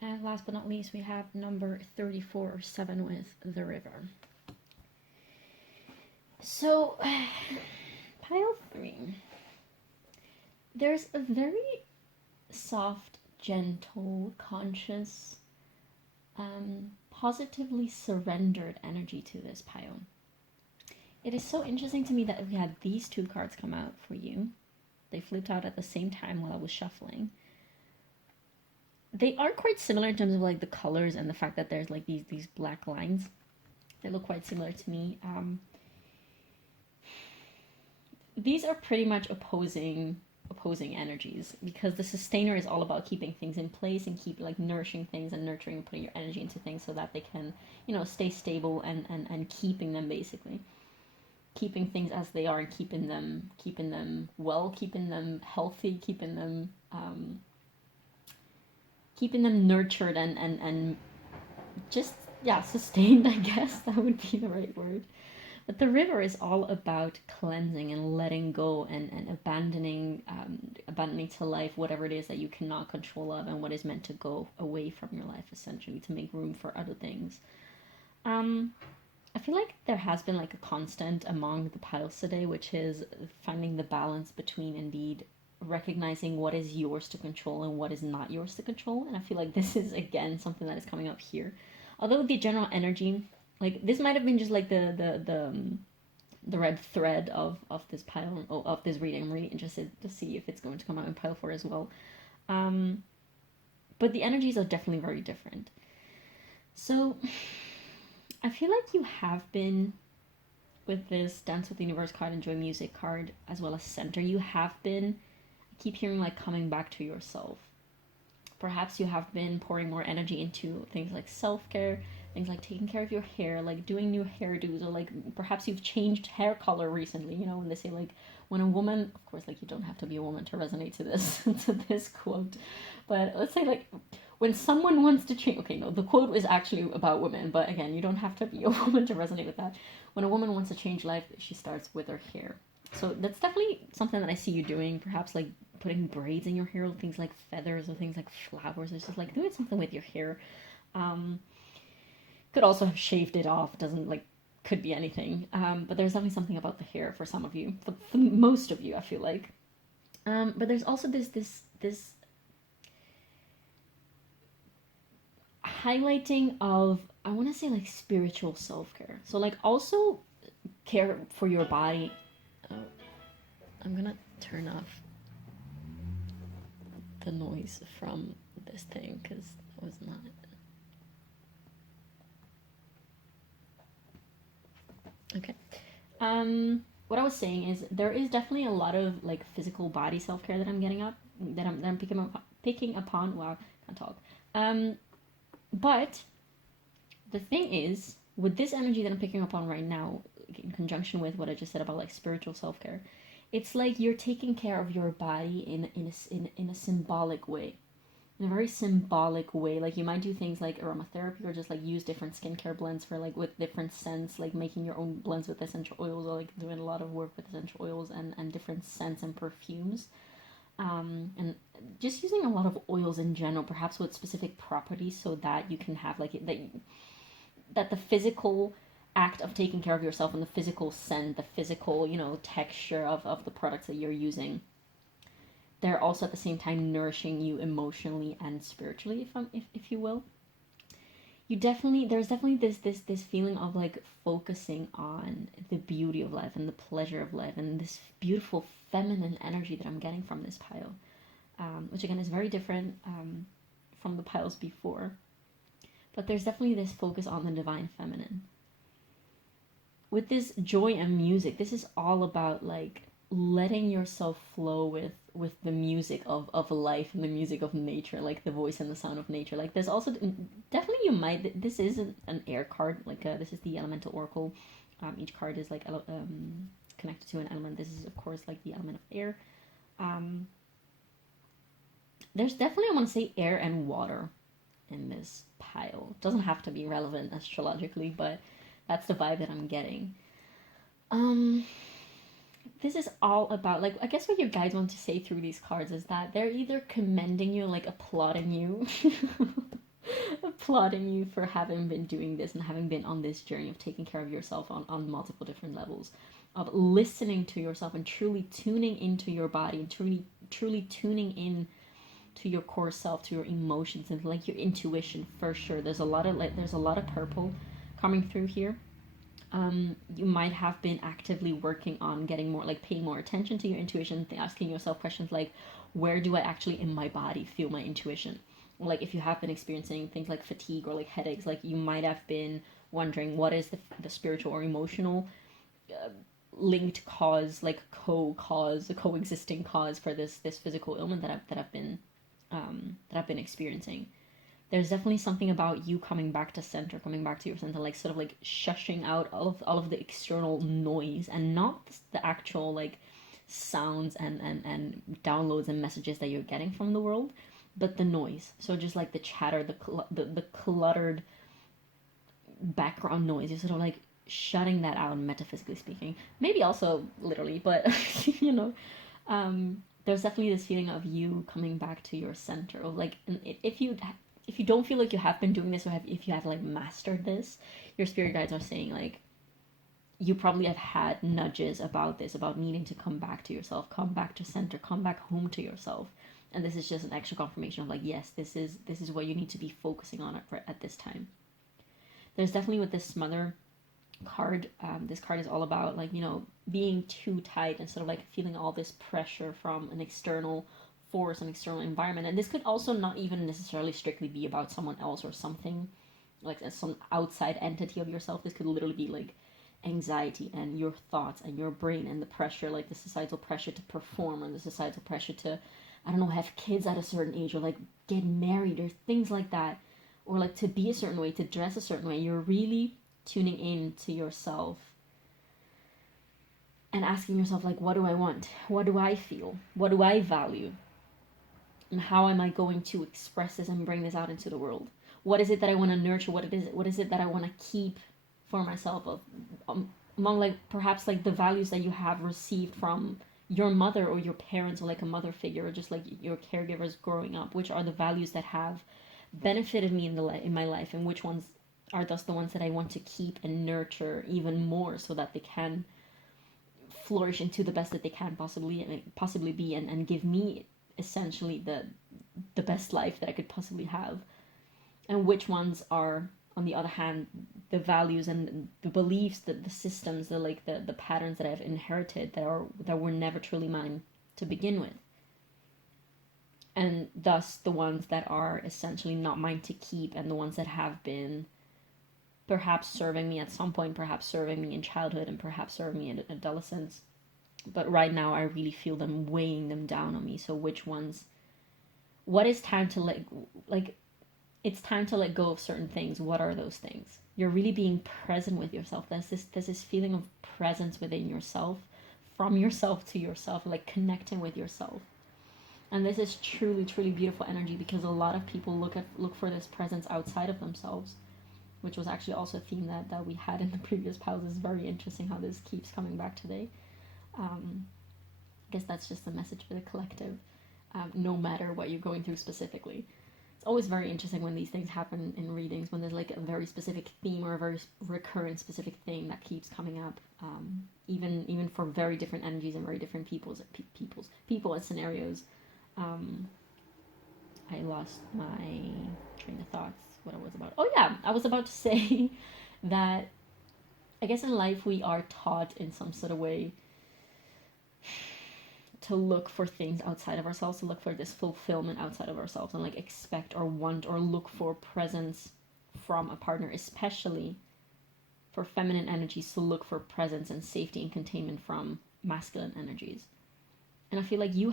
And last but not least, we have number 34 or 7 with the River. So, pile 3. There's a very soft, gentle, conscious, positively surrendered energy to this pile. It is so interesting to me that we had these 2 cards come out for you. They flipped out at the same time while I was shuffling. They are quite similar in terms of like the colors and the fact that there's like these black lines. They look quite similar to me. These are pretty much opposing energies, because the Sustainer is all about keeping things in place and keep like nourishing things and nurturing and putting your energy into things so that they can, you know, stay stable and keeping them, basically keeping things as they are, and keeping them well, keeping them healthy, keeping them nurtured and just, yeah, sustained, I guess that would be the right word. But the River is all about cleansing and letting go and abandoning to life whatever it is that you cannot control of, and what is meant to go away from your life, essentially, to make room for other things. I feel like there has been like a constant among the piles today, which is finding the balance between indeed recognizing what is yours to control and what is not yours to control. And I feel like this is again something that is coming up here. Although the general energy, like this might have been just like the red thread of this pile, of this reading. I'm really interested to see if it's going to come out in pile 4 as well. But the energies are definitely very different. So I feel like you have been, with this Dance with the Universe card, Enjoy Music card, as well as Center, you have been, I keep hearing like coming back to yourself. Perhaps you have been pouring more energy into things like self-care, things like taking care of your hair, like doing new hairdos, or like perhaps you've changed hair color recently. You know, when they say like when a woman, of course, like you don't have to be a woman to resonate to this to this quote, but let's say like when someone wants to change, okay, no, the quote is actually about women, but again, you don't have to be a woman to resonate with that. When a woman wants to change life, she starts with her hair. So that's definitely something that I see you doing, perhaps like putting braids in your hair, or things like feathers or things like flowers. It's just like doing something with your hair. Could also have shaved it off, doesn't like, could be anything. But there's definitely something about the hair for some of you, for most of you, I feel like. But there's also this highlighting of, I want to say, like spiritual self-care. So like also care for your body. Oh, I'm gonna turn off the noise from this thing because that was not. Okay. What I was saying is there is definitely a lot of like physical body self-care that I'm getting up, that I'm picking upon. Wow, can't talk. But the thing is, with this energy that I'm picking up on right now, in conjunction with what I just said about like spiritual self-care, it's like you're taking care of your body in a symbolic way, in a very symbolic way. Like you might do things like aromatherapy, or just like use different skincare blends for like with different scents, like making your own blends with essential oils, or like doing a lot of work with essential oils and different scents and perfumes. And just using a lot of oils in general, perhaps with specific properties, so that you can have like that the physical act of taking care of yourself, and the physical scent, the physical, texture of the products that you're using, they're also at the same time nourishing you emotionally and spiritually, if you will. There's definitely this feeling of like focusing on the beauty of life and the pleasure of life, and this beautiful feminine energy that I'm getting from this pile, which again is very different from the piles before. But there's definitely this focus on the divine feminine. With this joy and music, this is all about like letting yourself flow with the music of life and the music of nature, like the voice and the sound of nature. Like there's also definitely, this is an air card, like this is the elemental oracle. Each card is like connected to an element. This is of course like the element of air. There's definitely, I want to say, air and water in this pile. It doesn't have to be relevant astrologically, but that's the vibe that I'm getting. This is all about, like, I guess what your guides want to say through these cards is that they're either commending you, like applauding you, applauding you for having been doing this and having been on this journey of taking care of yourself on multiple different levels, of listening to yourself and truly tuning into your body, and truly tuning in to your core self, to your emotions, and like your intuition for sure. There's a lot of purple coming through here. You might have been actively working on getting more, like paying more attention to your intuition, asking yourself questions like, where do I actually in my body feel my intuition? Or like if you have been experiencing things like fatigue or like headaches, like you might have been wondering what is the spiritual or emotional linked cause, like co-cause, a coexisting cause for this physical ailment that I've been experiencing. There's definitely something about you coming back to center, coming back to your center, like sort of like shushing out all of the external noise, and not the actual like sounds and downloads and messages that you're getting from the world, but the noise. So just like the chatter, the cluttered background noise, you're sort of like shutting that out, metaphysically speaking. Maybe also literally, but there's definitely this feeling of you coming back to your center, of like, if you don't feel like you have been doing this, or if you have like mastered this, your spirit guides are saying like you probably have had nudges about this, about needing to come back to yourself, come back to center, come back home to yourself. And this is just an extra confirmation of like, yes, this is what you need to be focusing on at this time. There's definitely, with this Smother card, this card is all about like, being too tight and sort of like feeling all this pressure from an external force, an external environment. And this could also not even necessarily strictly be about someone else or something like some outside entity of yourself. This could literally be like anxiety and your thoughts and your brain, and the pressure, like the societal pressure to perform, or the societal pressure to, I don't know, have kids at a certain age, or like get married, or things like that, or like to be a certain way, to dress a certain way. You're really tuning in to yourself and asking yourself like, what do I want? What do I feel? What do I value? how am I going to express this and bring this out into the world? What is it that I want to nurture? What is it that I want to keep for myself, of among like perhaps like the values that you have received from your mother or your parents, or like a mother figure, or just like your caregivers growing up? Which are the values that have benefited me in my life, and which ones are thus the ones that I want to keep and nurture even more, so that they can flourish into the best that they can possibly be, and give me essentially the best life that I could possibly have. And which ones are, on the other hand, the values and the beliefs, the systems, the patterns that I've inherited that were never truly mine to begin with, and thus the ones that are essentially not mine to keep, and the ones that have been perhaps serving me at some point, perhaps serving me in childhood, and perhaps serving me in adolescence, but right now I really feel them weighing them down on me. So which ones, what is time to it's time to let go of certain things. What are those things? You're really being present with yourself. There's this feeling of presence within yourself, from yourself to yourself, like connecting with yourself. And this is truly, truly beautiful energy, because a lot of people look for this presence outside of themselves, which was actually also a theme that we had in the previous pause. It's very interesting how this keeps coming back today. I guess that's just a message for the collective, no matter what you're going through specifically. It's always very interesting when these things happen in readings, when there's like a very specific theme or a very recurrent specific thing that keeps coming up, even for very different energies and very different people and scenarios. I lost my train of thoughts, what I was about. Oh yeah, I was about to say that I guess in life we are taught in some sort of way to look for things outside of ourselves, to look for this fulfillment outside of ourselves, and like expect or want or look for presence from a partner, especially for feminine energies, to look for presence and safety and containment from masculine energies. And I feel like you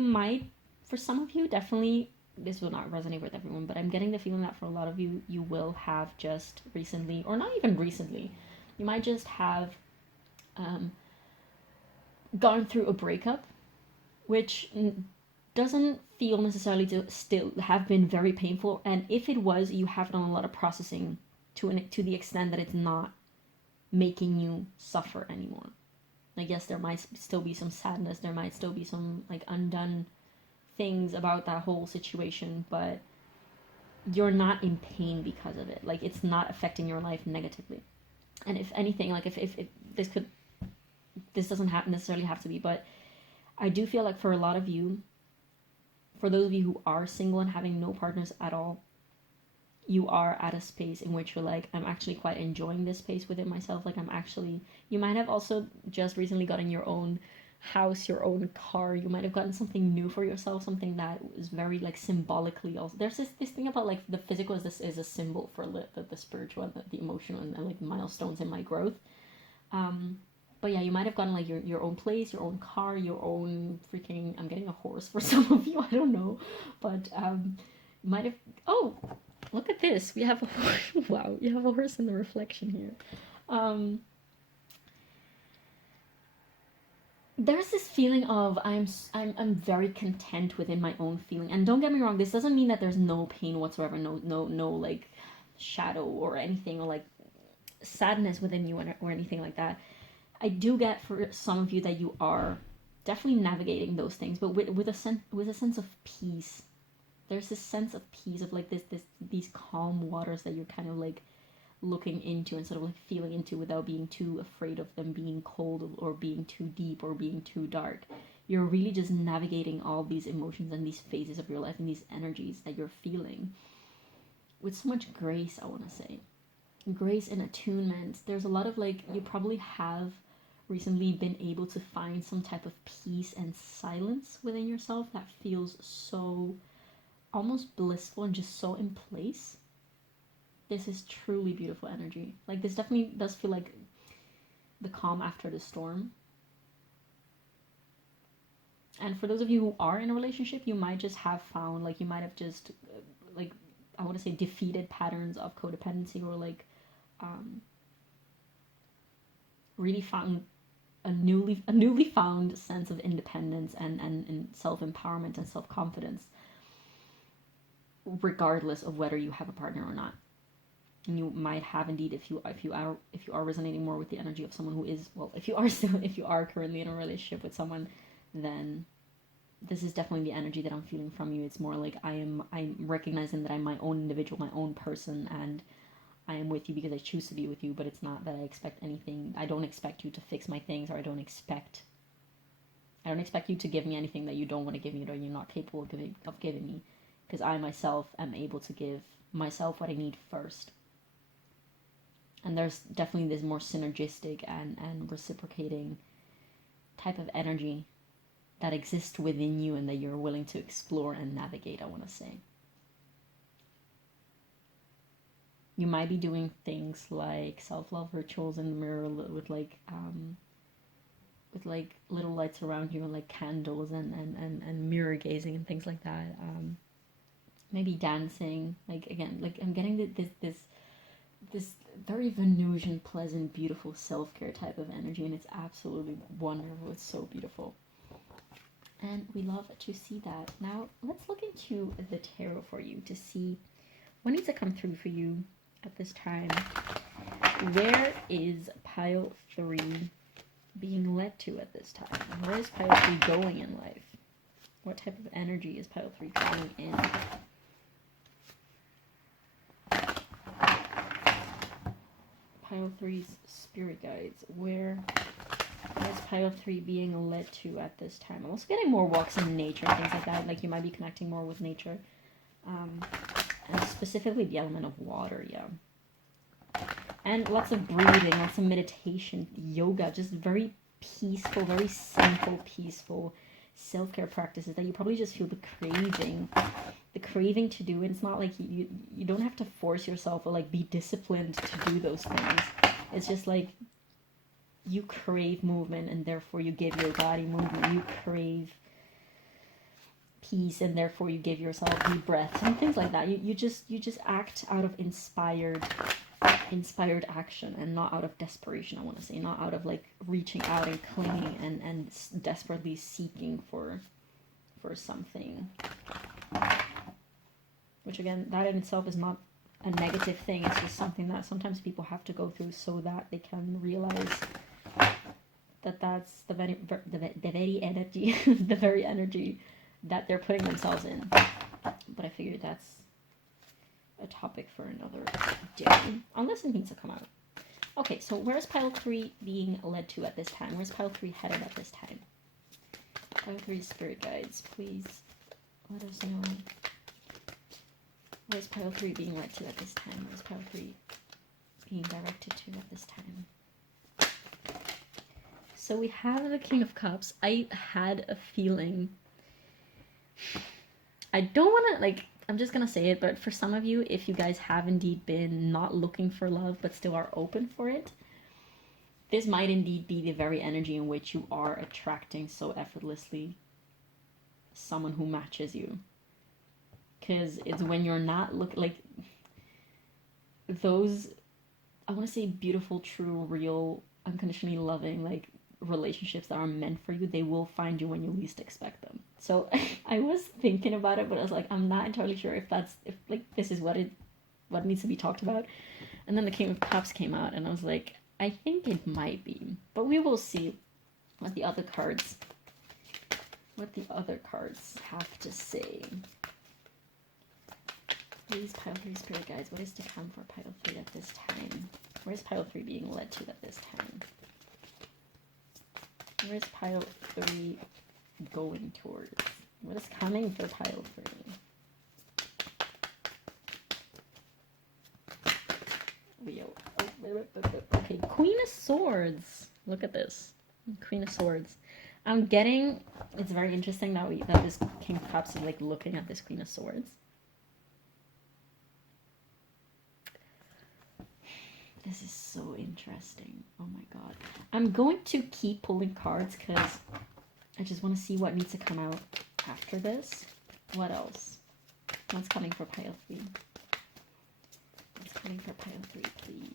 might, for some of you, definitely, this will not resonate with everyone, but I'm getting the feeling that for a lot of you, you will have just recently, or not even recently, you might just have gone through a breakup, which doesn't feel necessarily to still have been very painful. And if it was, you have done a lot of processing to the extent that it's not making you suffer anymore. Like, yes, there might still be some sadness, there might still be some like undone things about that whole situation, but you're not in pain because of it. Like, it's not affecting your life negatively. And if anything, like if this doesn't necessarily have to be, but I do feel like for a lot of you, for those of you who are single and having no partners at all, you are at a space in which you're like, I'm actually quite enjoying this space within myself. Like, you might have also just recently gotten your own house, your own car. You might have gotten something new for yourself, something that is very like symbolically also. There's this thing about like the physical is a symbol for the spiritual and the emotional and like milestones in my growth. But yeah, you might have gotten like your own place, your own car, your own freaking, I'm getting a horse for some of you, I don't know. But might have, oh, look at this. We have a horse. Wow, you have a horse in the reflection here. There's this feeling of I'm very content within my own feeling. And don't get me wrong, this doesn't mean that there's no pain whatsoever, no like shadow or anything, or like sadness within you or anything like that. I do get for some of you that you are definitely navigating those things, but with a sense of peace. There's this sense of peace, of like these calm waters that you're kind of like looking into and sort of like feeling into without being too afraid of them being cold or being too deep or being too dark. You're really just navigating all these emotions and these phases of your life and these energies that you're feeling with so much grace, I want to say. Grace and attunement. There's a lot of like, you probably have recently been able to find some type of peace and silence within yourself that feels so almost blissful and just so in place. This is truly beautiful energy. Like, this definitely does feel like the calm after the storm. And for those of you who are in a relationship, you might just have found, like, you might have just like, I want to say defeated patterns of codependency, or like really found a newly found sense of independence and self-empowerment and self-confidence, regardless of whether you have a partner or not. And you might have indeed, if you are resonating more with the energy of someone who is, well, if you are currently in a relationship with someone, then this is definitely the energy that I'm feeling from you. It's more like I'm recognizing that I'm my own individual, my own person, and I am with you because I choose to be with you, but it's not that I expect anything. I don't expect you to fix my things, or I don't expect you to give me anything that you don't want to give me, or you're not capable of giving me, because I myself am able to give myself what I need first. And there's definitely this more synergistic and reciprocating type of energy that exists within you and that you're willing to explore and navigate, I want to say. You might be doing things like self-love rituals in the mirror with little lights around you, and like candles and mirror gazing and things like that. Maybe dancing. Like, again, like I'm getting this very Venusian, pleasant, beautiful self-care type of energy, and it's absolutely wonderful. It's so beautiful. And we love to see that. Now, let's look into the tarot for you to see what needs to come through for you at this time. Where is pile 3 being led to at this time? Where is pile 3 going in life? What type of energy is pile 3 calling in? Pile 3's spirit guides. Where is pile 3 being led to at this time? I'm also getting more walks in nature and things like that. Like you might be connecting more with nature. And specifically the element of water, yeah. And lots of breathing, lots of meditation, yoga, just very peaceful, very simple, peaceful self-care practices that you probably just feel the craving to do. And it's not like you don't have to force yourself or like be disciplined to do those things. It's just like you crave movement, and therefore you give your body movement. You crave peace, and therefore you give yourself deep breaths and things like that. You just act out of inspired action, and not out of desperation, I want to say, not out of like reaching out and clinging and desperately seeking for something, which again, that in itself is not a negative thing. It's just something that sometimes people have to go through so that they can realize that that's the very energy the very energy that they're putting themselves in. But I figured that's a topic for another day, unless it needs to come out. Okay, so where's pile 3 being led to at this time? Where's pile 3 headed at this time? Pile 3 spirit guides, please let us know. Where's pile 3 being led to at this time? Where's pile 3 being directed to at this time? So we have the King of Cups. I had a feeling, I don't want to, like, I'm just going to say it, but for some of you, if you guys have indeed been not looking for love, but still are open for it, this might indeed be the very energy in which you are attracting so effortlessly someone who matches you. Because it's when you're not looking, like, those, I want to say beautiful, true, real, unconditionally loving, like, relationships that are meant for you, they will find you when you least expect them. So I was thinking about it, but I was like, I'm not entirely sure if this is what needs to be talked about. And then the King of Cups came out, and I was like, I think it might be, but we will see what the other cards have to say. Please, pile 3 spirit guides, what is to come for pile 3 at this time? Where's pile 3 being led to at this time? Where's pile 3 going towards? What is coming for pile 3? Okay, Queen of Swords. Look at this. Queen of Swords. I'm getting, it's very interesting that this King of Cups is like looking at this Queen of Swords. This is so interesting. Oh my god. I'm going to keep pulling cards because I just want to see what needs to come out after this. What else? What's coming for pile 3? What's coming for pile 3, please?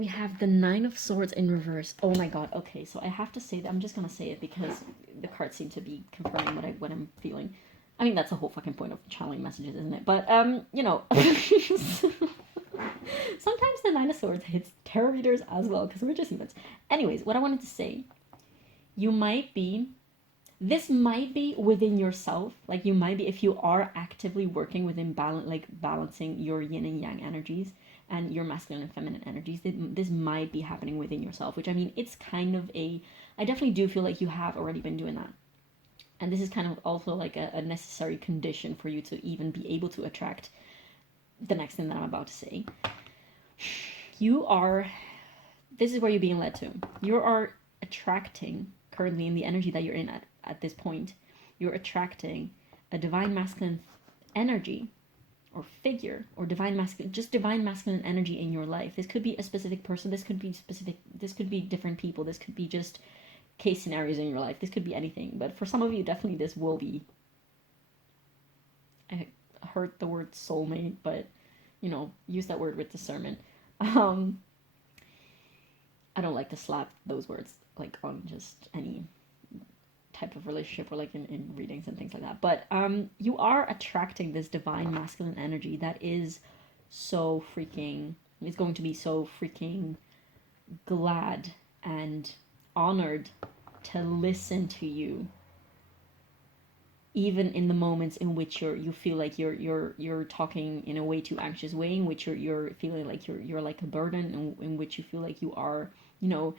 we have the Nine of Swords in reverse. Oh my god. Okay, so I have to say that. I'm just gonna say it because the cards seem to be confirming what I'm feeling. I mean, that's the whole fucking point of channeling messages, isn't it? But you know, sometimes the Nine of Swords hits tarot readers as well because we're just humans. Anyways, what I wanted to say, you might be. This might be within yourself. Like you might be, if you are actively working within balancing your yin and yang energies and your masculine and feminine energies, this might be happening within yourself, which I mean, it's kind of I definitely do feel like you have already been doing that. And this is kind of also like a necessary condition for you to even be able to attract the next thing that I'm about to say. This is where you're being led to. You are attracting, currently in the energy that you're in at this point, you're attracting a divine masculine energy or figure, or divine masculine energy in your life. This could be a specific person, this could be different people, this could be just case scenarios in your life, this could be anything. But for some of you, definitely this will be, I heard the word soulmate, but you know, use that word with discernment. I don't like to slap those words like on just any type of relationship or like in readings and things like that. But you are attracting this divine masculine energy that is going to be so freaking glad and honored to listen to you, even in the moments in which you feel like you're talking in a way too anxious way, in which you're feeling like you're like a burden, in which you feel like you are, you know,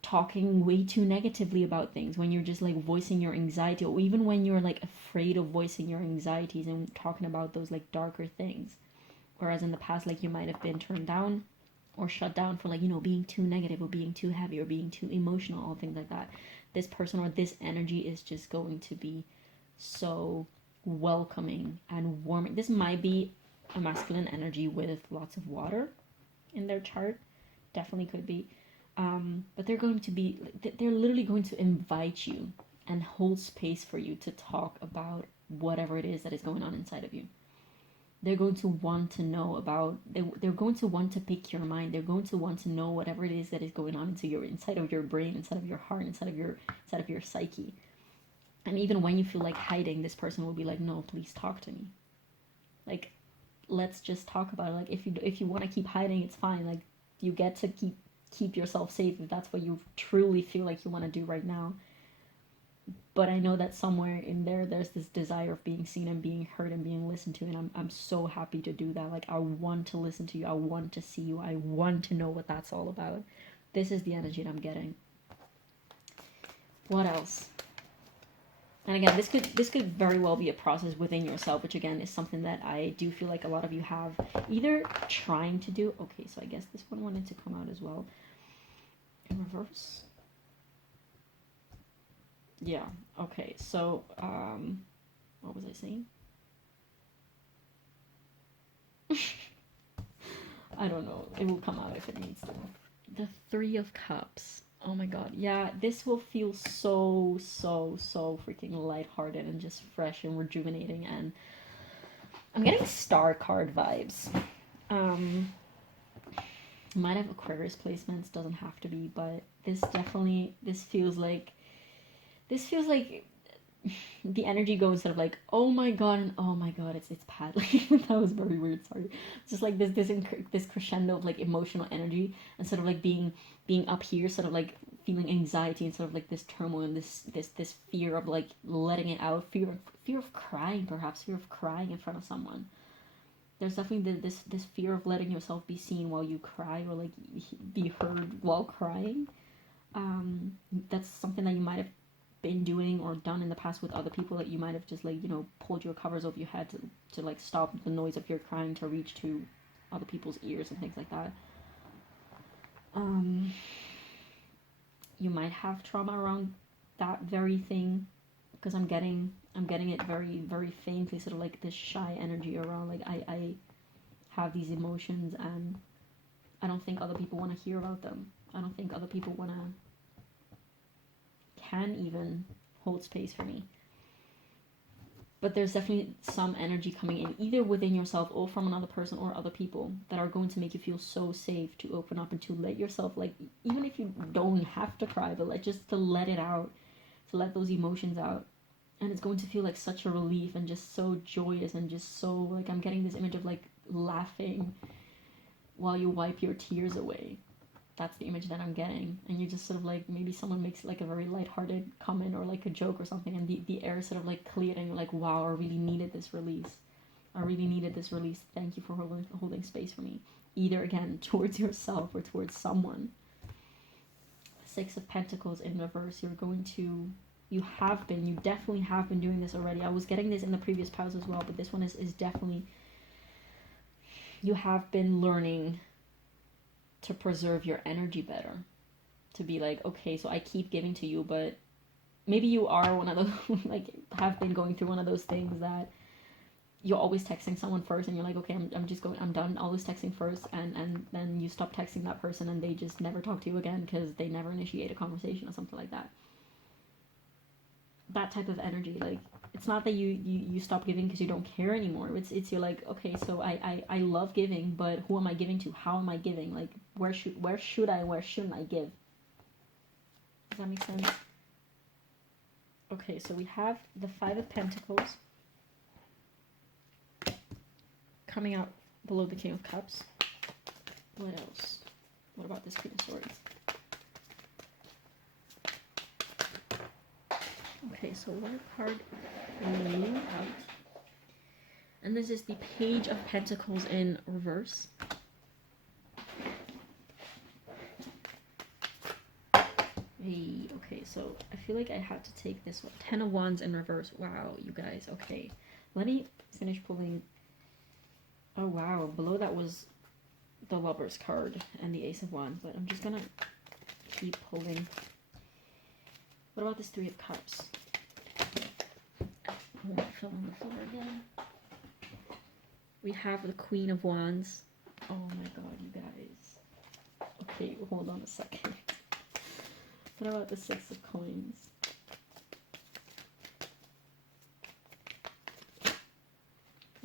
talking way too negatively about things, when you're just like voicing your anxiety, or even when you're like afraid of voicing your anxieties and talking about those like darker things. Whereas in the past, like you might have been turned down or shut down for like, you know, being too negative or being too heavy or being too emotional, all things like that. This person or this energy is just going to be so welcoming and warming. This might be a masculine energy with lots of water in their chart, definitely could be. But they're literally going to invite you and hold space for you to talk about whatever it is that is going on inside of you. They're going to want to know about, they're going to want to pick your mind. They're going to want to know whatever it is that is going on inside of your brain, inside of your heart, inside of your psyche. And even when you feel like hiding, this person will be like, no, please talk to me. Like, let's just talk about it. Like, if you want to keep hiding, it's fine. Like, you get to keep yourself safe if that's what you truly feel like you want to do right now. But I know that somewhere in there's this desire of being seen and being heard and being listened to, and I'm so happy to do that. Like, I want to listen to you, I want to see you, I want to know what that's all about. This is the energy that I'm getting. What else? And again, this could very well be a process within yourself, which again is something that I do feel like a lot of you have either trying to do. Okay, so I guess this one wanted to come out as well. In reverse. Yeah, okay, so, what was I saying? I don't know, it will come out if it needs to. The Three of Cups. Oh my god, yeah, this will feel so freaking lighthearted and just fresh and rejuvenating, and I'm getting star card vibes. Might have Aquarius placements, doesn't have to be, but this feels like the energy goes instead of like, oh my god, and oh my god, it's bad. Like, that was very weird, sorry. It's just like this crescendo of like emotional energy, instead of like being up here, sort of like feeling anxiety, and sort of like this turmoil and this fear of like letting it out, fear of crying, perhaps fear of crying in front of someone. There's definitely this fear of letting yourself be seen while you cry, or like be heard while crying. That's something that you might have been doing or done in the past with other people, that you might have just like, you know, pulled your covers over your head to like stop the noise of your crying to reach to other people's ears and things like that. You might have trauma around that very thing, because I'm getting it very, very faintly, sort of like this shy energy around, like I have these emotions and I don't think other people want to hear about them. I don't think other people can even hold space for me. But there's definitely some energy coming in, either within yourself or from another person or other people, that are going to make you feel so safe to open up and to let yourself, like, even if you don't have to cry, but like just to let it out, to let those emotions out. And it's going to feel like such a relief and just so joyous and just so, like, I'm getting this image of like laughing while you wipe your tears away. That's the image that I'm getting. And you just sort of like, maybe someone makes like a very lighthearted comment or like a joke or something, and the air is sort of like cleared, and you're like, wow, I really needed this release. I really needed this release. Thank you for holding space for me. Either again, towards yourself or towards someone. Six of Pentacles in reverse. You definitely have been doing this already. I was getting this in the previous piles as well, but this one is definitely, you have been learning to preserve your energy better. To be like, okay, so I keep giving to you, but maybe you are one of those, like, have been going through one of those things that you're always texting someone first, and you're like, okay, I'm done always texting first, and then you stop texting that person, and they just never talk to you again because they never initiate a conversation or something like that. That type of energy, like, it's not that you stop giving because you don't care anymore. It's you're like, okay, so I love giving, but who am I giving to? How am I giving? Like, where shouldn't I give? Does that make sense? Okay, so we have the Five of Pentacles coming out below the King of Cups. What else? What about this Queen of Swords? Okay, so what card laying out? And this is the Page of Pentacles in reverse. Hey, okay, so I feel like I had to take this one. Ten of Wands in reverse. Wow, you guys, okay. Let me finish pulling. Oh, wow, below that was the Lover's card and the Ace of Wands, but I'm just gonna keep pulling. What about this Three of Cups? Oh, I fell on the floor again. We have the Queen of Wands. Oh my god, you guys. Okay, hold on a second. What about the Six of Coins?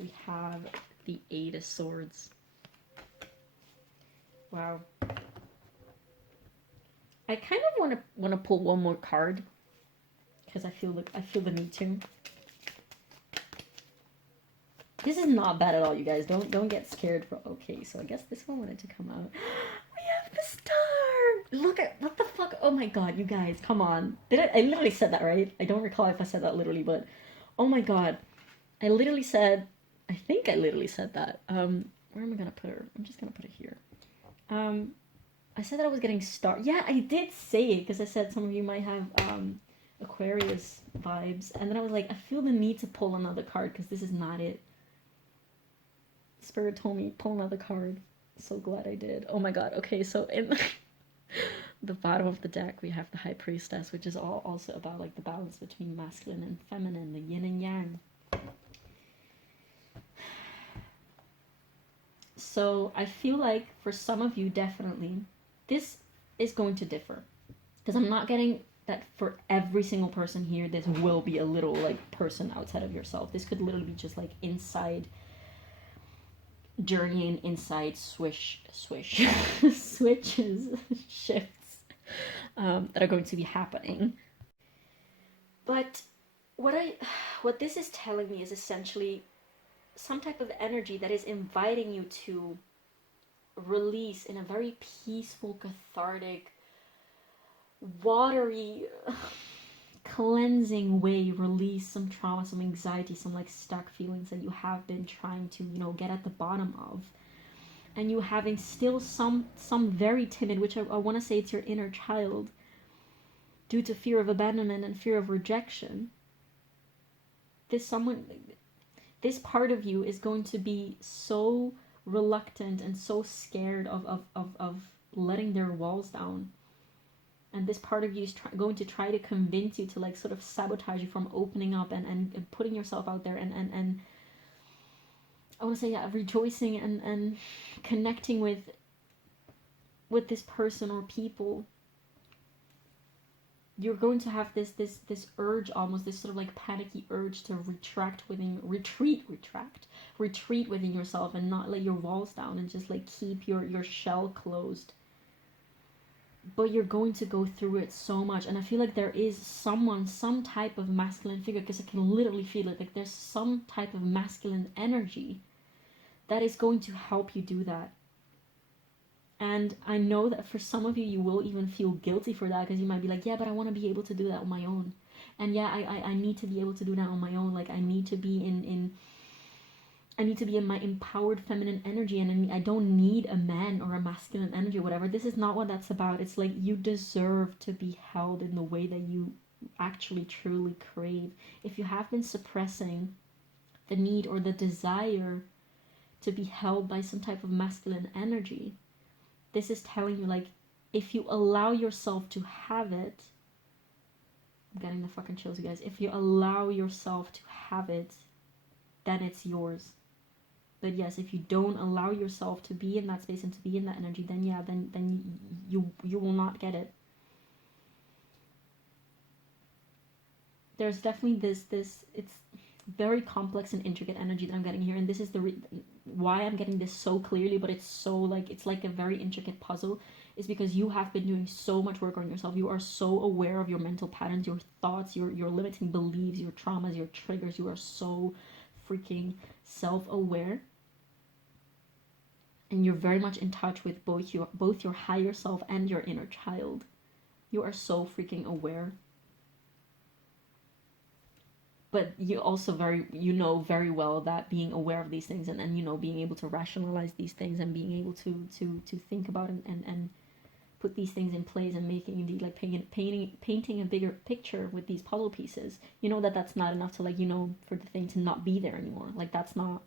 We have the Eight of Swords. Wow. I kind of want to pull one more card because I feel the need to. This is not bad at all, you guys. Don't get scared for. Okay, so I guess this one wanted to come out. We have the Star. Look at what the fuck. Oh my god, you guys, come on. I literally said that, right? I don't recall if I said that literally, but oh my god, I think I literally said that. Where am I gonna put her? I'm just gonna put it here. I said that I was getting Star. Yeah, I did say it because I said some of you might have Aquarius vibes, and then I was like, I feel the need to pull another card because this is not it. Spirit told me pull another card. So glad I did. Oh my god. Okay, so in the bottom of the deck we have the High Priestess, which is also about like the balance between masculine and feminine, the yin and yang. So I feel like for some of you, definitely this is going to differ, because I'm not getting that for every single person here this will be a little like person outside of yourself. This could literally be just like inside journeying, inside switches, shifts that are going to be happening. But what this is telling me is essentially some type of energy that is inviting you to release in a very peaceful, cathartic, watery, cleansing way. Release some trauma, some anxiety, some like stuck feelings that you have been trying to, get at the bottom of, and you having still some very timid, which I want to say it's your inner child, due to fear of abandonment and fear of rejection. This part of you is going to be so reluctant and so scared of letting their walls down. And this part of you is going to try to convince you to like sort of sabotage you from opening up and putting yourself out there and I want to say, yeah, rejoicing and connecting with this person or people. you're going to have this urge, almost this sort of like panicky urge to retreat within yourself and not let your walls down and just like keep your shell closed. But you're going to go through it so much, and I feel like there is some type of masculine figure, because I can literally feel it, like there's some type of masculine energy that is going to help you do that. And I know that for some of you, you will even feel guilty for that, because you might be like, yeah, but I want to be able to do that on my own. And yeah, I need to be able to do that on my own. Like I need to be I need to be in my empowered feminine energy, and I don't need a man or a masculine energy or whatever. This is not what that's about. It's like you deserve to be held in the way that you actually truly crave. If you have been suppressing the need or the desire to be held by some type of masculine energy, this is telling you, like, if you allow yourself to have it, I'm getting the fucking chills, you guys. If you allow yourself to have it, then it's yours. But yes, if you don't allow yourself to be in that space and to be in that energy, then yeah, then you will not get it. There's definitely this it's very complex and intricate energy that I'm getting here, and this is why I'm getting this so clearly, but it's so like, it's like a very intricate puzzle, is because you have been doing so much work on yourself. You are so aware of your mental patterns, your thoughts, your limiting beliefs, your traumas, your triggers. You are so freaking self-aware, and you're very much in touch with both your higher self and your inner child. You are so freaking aware. But you also very well that being aware of these things, and being able to rationalize these things, and being able to think about and put these things in place, and making indeed like painting a bigger picture with these puzzle pieces, that's not enough to, like, for the thing to not be there anymore. Like that's not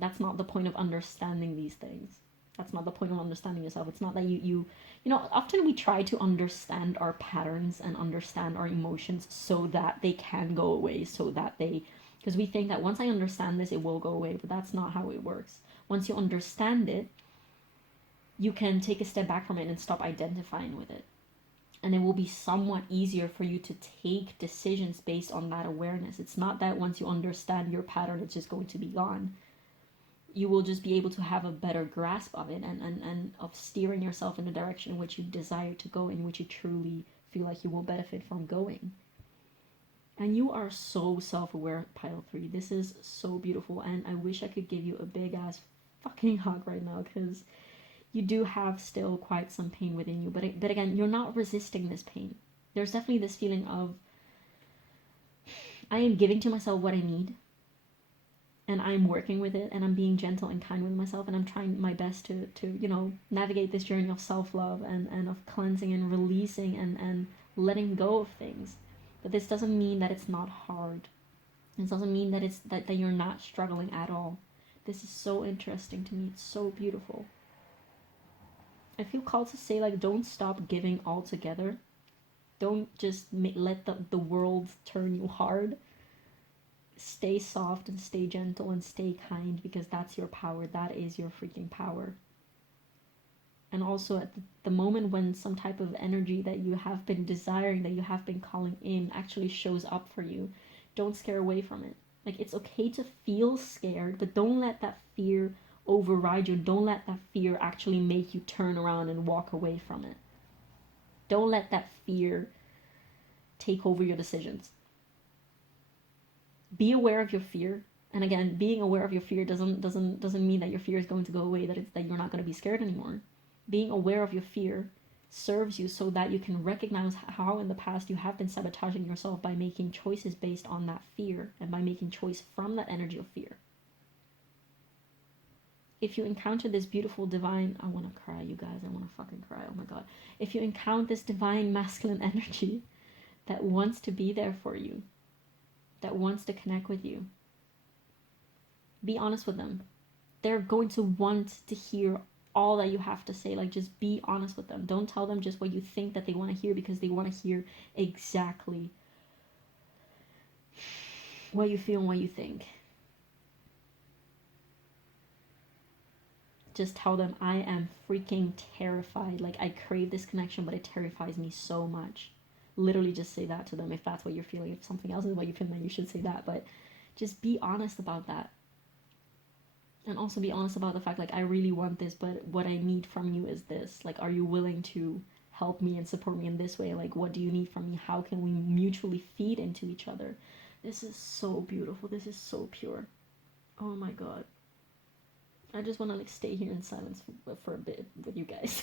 the point of understanding these things. That's not the point of understanding yourself. It's not that you often we try to understand our patterns and understand our emotions so that they can go away, because we think that once I understand this, it will go away, but that's not how it works. Once you understand it, you can take a step back from it and stop identifying with it. And it will be somewhat easier for you to take decisions based on that awareness. It's not that once you understand your pattern, it's just going to be gone. You will just be able to have a better grasp of it, and of steering yourself in the direction in which you desire to go, in which you truly feel like you will benefit from going. And you are so self-aware, Pile 3. This is so beautiful, and I wish I could give you a big ass fucking hug right now, because you do have still quite some pain within you. But again, you're not resisting this pain. There's definitely this feeling of, I am giving to myself what I need, and I'm working with it, and I'm being gentle and kind with myself, and I'm trying my best to navigate this journey of self-love and of cleansing and releasing and letting go of things. But this doesn't mean that it's not hard. This doesn't mean that that you're not struggling at all. This is so interesting to me. It's so beautiful. I feel called to say, like, don't stop giving altogether. Don't just let the world turn you hard. Stay soft and stay gentle and stay kind, because that's your power. That is your freaking power. And also at the moment when some type of energy that you have been desiring, that you have been calling in, actually shows up for you, don't scare away from it. Like, it's okay to feel scared, but don't let that fear override you. Don't let that fear actually make you turn around and walk away from it. Don't let that fear take over your decisions. Be aware of your fear, and again, being aware of your fear doesn't mean that your fear is going to go away, that you're not going to be scared anymore. Being aware of your fear serves you so that you can recognize how in the past you have been sabotaging yourself by making choices based on that fear, and by making choice from that energy of fear. If you encounter this beautiful divine, I want to cry, you guys, I want to fucking cry, oh my god. If you encounter this divine masculine energy that wants to be there for you, that wants to connect with you, be honest with them. They're going to want to hear all that you have to say. Like, just be honest with them. Don't tell them just what you think that they want to hear, because they want to hear exactly what you feel and what you think. Just tell them, I am freaking terrified. Like, I crave this connection, but it terrifies me so much. Literally just say that to them if that's what you're feeling. If something else is what you feel, then you should say that. But just be honest about that. And also be honest about the fact, like, I really want this, but what I need from you is this. Like, are you willing to help me and support me in this way? Like, what do you need from me? How can we mutually feed into each other? This is so beautiful. This is so pure. Oh my god. I just want to, like, stay here in silence for a bit with you guys.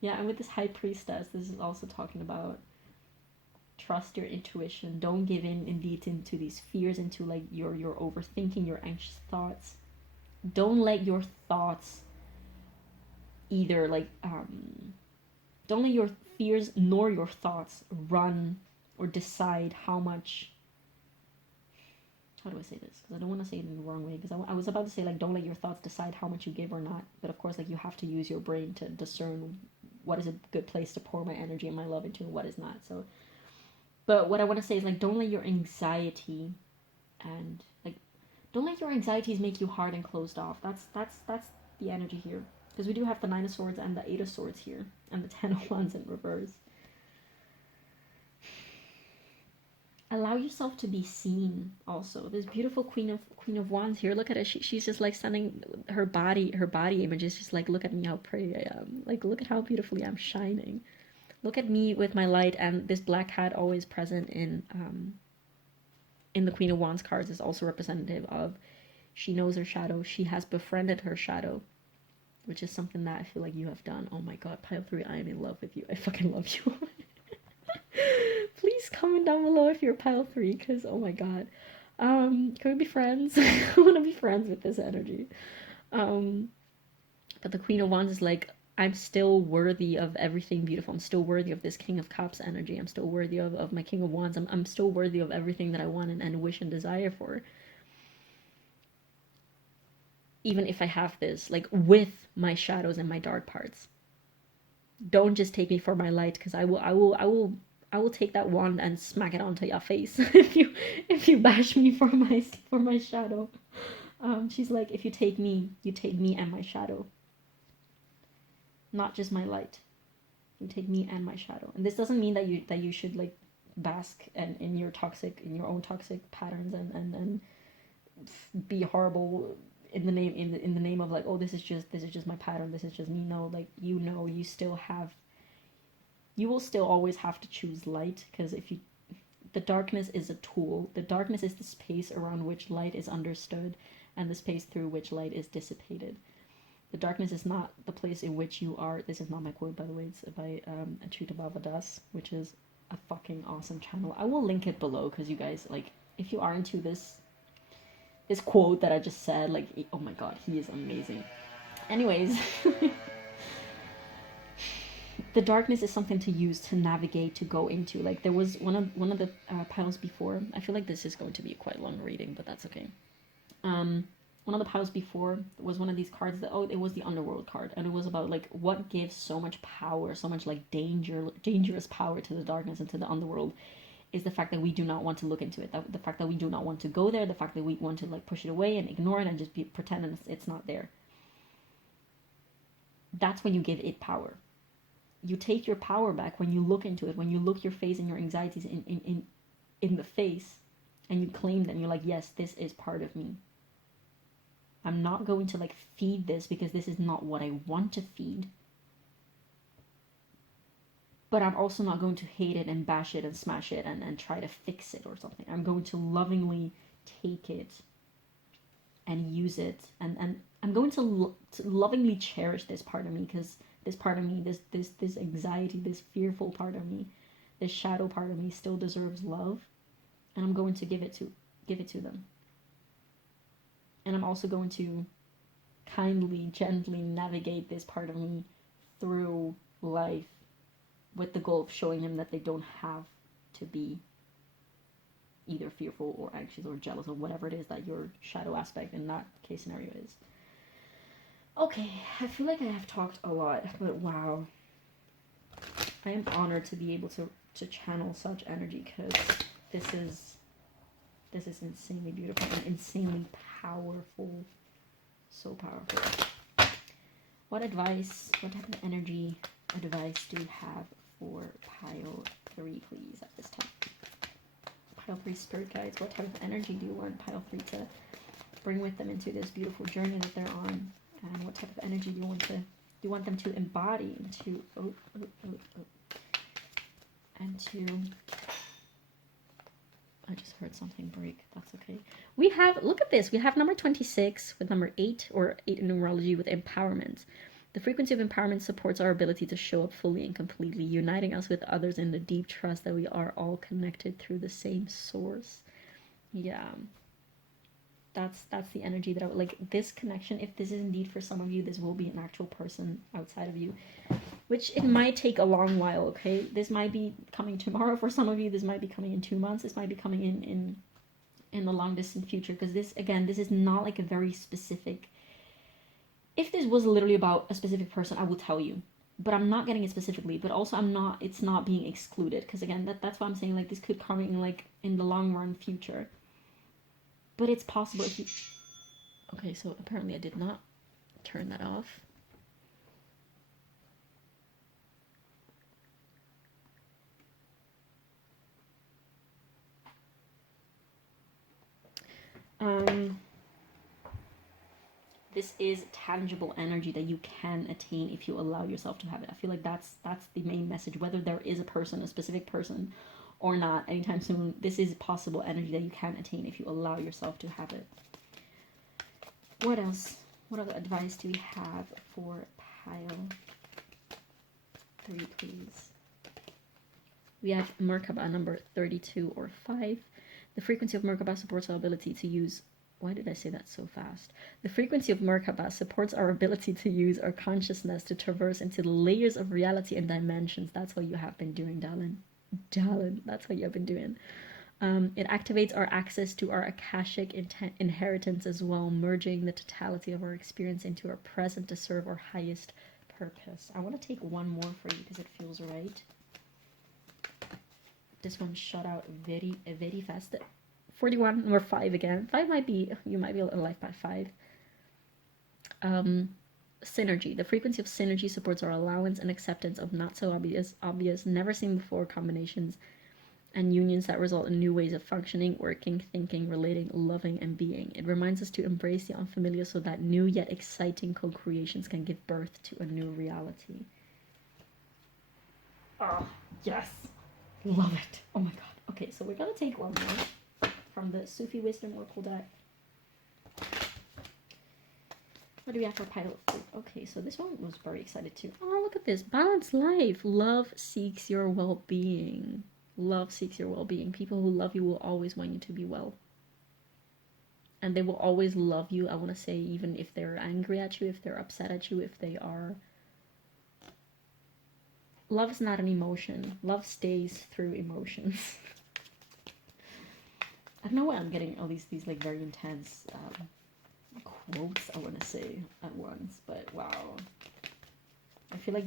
Yeah, and with this high priestess, this is also talking about trust your intuition. Don't give in indeed into these fears, into like your overthinking, your anxious thoughts. Don't let your thoughts either like don't let your fears nor your thoughts run or decide how much. How do I say this? Because I don't want to say it in the wrong way. Because I was about to say, like, don't let your thoughts decide how much you give or not. But of course, like, you have to use your brain to discern what is a good place to pour my energy and my love into and what is not. So, but what I want to say is, like, don't let your anxiety and, like, don't let your anxieties make you hard and closed off. That's the energy here. Because we do have the 9 of Swords and the 8 of Swords here. And the 10 of Wands in reverse. Allow yourself to be seen also. This beautiful Queen of Wands here. Look at it. She's just like standing, her body image is just like, look at me, how pretty I am. Like, look at how beautifully I'm shining. Look at me with my light, and this black cat always present in the Queen of Wands cards is also representative of she knows her shadow. She has befriended her shadow, which is something that I feel like you have done. Oh my god, pile 3, I am in love with you. I fucking love you. Please comment down below if you're pile 3, because oh my god. Can we be friends? I want to be friends with this energy. But the Queen of Wands is like, I'm still worthy of everything beautiful. I'm still worthy of this King of Cups energy. I'm still worthy of my King of Wands. I'm still worthy of everything that I want and wish and desire for. Even if I have this, like, with my shadows and my dark parts. Don't just take me for my light, because I will take that wand and smack it onto your face if you bash me for my shadow. She's like, if you take me and my shadow. Not just my light. You take me and my shadow. And this doesn't mean that you should like bask in your own toxic patterns and be horrible in the name of like, oh, this is just my pattern, this is just me. No, like, you will still always have to choose light, because the darkness is a tool. The darkness is the space around which light is understood and the space through which light is dissipated. The darkness is not the place in which you are. This is not my quote, by the way. It's by Achita Bhavadas, which is a fucking awesome channel. I will link it below, because you guys, like, if you are into this quote that I just said, like, oh my god, he is amazing. Anyways, the darkness is something to use, to navigate, to go into. Like, there was one of the piles before. I feel like this is going to be a quite long reading, but that's okay. One of the piles before was one of these cards that, it was the Underworld card, and it was about like what gives so much power, so much like dangerous power to the darkness and to the underworld, is the fact that we do not want to look into it, the fact that we do not want to go there, the fact that we want to like push it away and ignore it and just pretend it's not there. That's when you give it power. You take your power back when you look into it, when you look your face and your anxieties in the face, and you claim them. You're like, yes, this is part of me. I'm not going to like feed this, because this is not what I want to feed. But I'm also not going to hate it and bash it and smash it and try to fix it or something. I'm going to lovingly take it and use it. And I'm going to lovingly cherish this part of me, because this part of me, this anxiety, this fearful part of me, this shadow part of me still deserves love. And I'm going to give it to them. And I'm also going to kindly, gently navigate this part of me through life, with the goal of showing them that they don't have to be either fearful or anxious or jealous or whatever it is that your shadow aspect in that case scenario is. Okay, I feel like I have talked a lot, but wow. I am honored to be able to channel such energy, because this is This is insanely beautiful and insanely powerful. So powerful. What advice, what type of energy advice do you have for pile 3, please, at this time? Pile 3 spirit guides, what type of energy do you want pile 3 to bring with them into this beautiful journey that they're on? And what type of energy do you want them to embody into and to, I just heard something break. That's okay. We have, look at this. We have number 26 with number 8, or 8 in numerology, with empowerment. The frequency of empowerment supports our ability to show up fully and completely, uniting us with others in the deep trust that we are all connected through the same source. Yeah. That's the energy that I would like. This connection, if this is indeed for some of you, this will be an actual person outside of you, which it might take a long while. Okay, this might be coming tomorrow for some of you. This might be coming in 2 months. This might be coming in the long distant future, because this, again, this is not like a very specific. If this was literally about a specific person, I will tell you, but I'm not getting it specifically. But also, it's not being excluded, because again, that's why I'm saying like this could come in like in the long run future. But it's possible if you... Okay, so apparently I did not turn that off. This is tangible energy that you can attain if you allow yourself to have it. I feel like that's the main message. Whether there is a person, a specific person, or not anytime soon, this is possible energy that you can attain if you allow yourself to have it. What else? What other advice do we have for pile 3, please? We have Merkaba number 32 or 5. The frequency of Merkaba supports our ability to use... Why did I say that so fast? The frequency of Merkaba supports our ability to use our consciousness to traverse into the layers of reality and dimensions. That's what you have been doing, darling. That's what you have been doing. It activates our access to our Akashic inheritance as well, merging the totality of our experience into our present to serve our highest purpose. I want to take one more for you because it feels right. This one shot out very fast. 41 or 5 again. 5 might be, you might be a little life by 5. Synergy. The frequency of synergy supports our allowance and acceptance of not so obvious, never seen before combinations and unions that result in new ways of functioning, working, thinking, relating, loving, and being. It reminds us to embrace the unfamiliar so that new yet exciting co-creations can give birth to a new reality. Oh, yes. Love it. Oh my god. Okay, so we're gonna take one more from the Sufi Wisdom Oracle deck. What do we have for pile 3? Okay, so this one was very excited too. Oh, look at this. Balanced life. Love seeks your well-being. Love seeks your well-being. People who love you will always want you to be well. And they will always love you, I want to say, even if they're angry at you, if they're upset at you, if they are... Love is not an emotion. Love stays through emotions. I don't know why I'm getting all these like very intense quotes, I want to say, at once, but wow. I feel like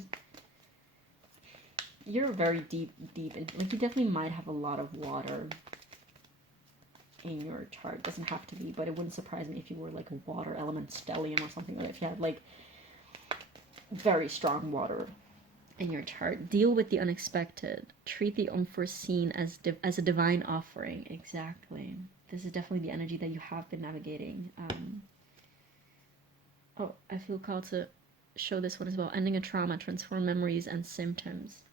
you're very deep in, like, you definitely might have a lot of water in your chart. Doesn't have to be, but it wouldn't surprise me if you were like a water element stellium or something, like if you had like very strong water in your chart. Deal with the unexpected. Treat the unforeseen as a divine offering. Exactly. This is definitely the energy that you have been navigating. Oh, I feel called to show this one as well. Ending a trauma, transform memories and symptoms.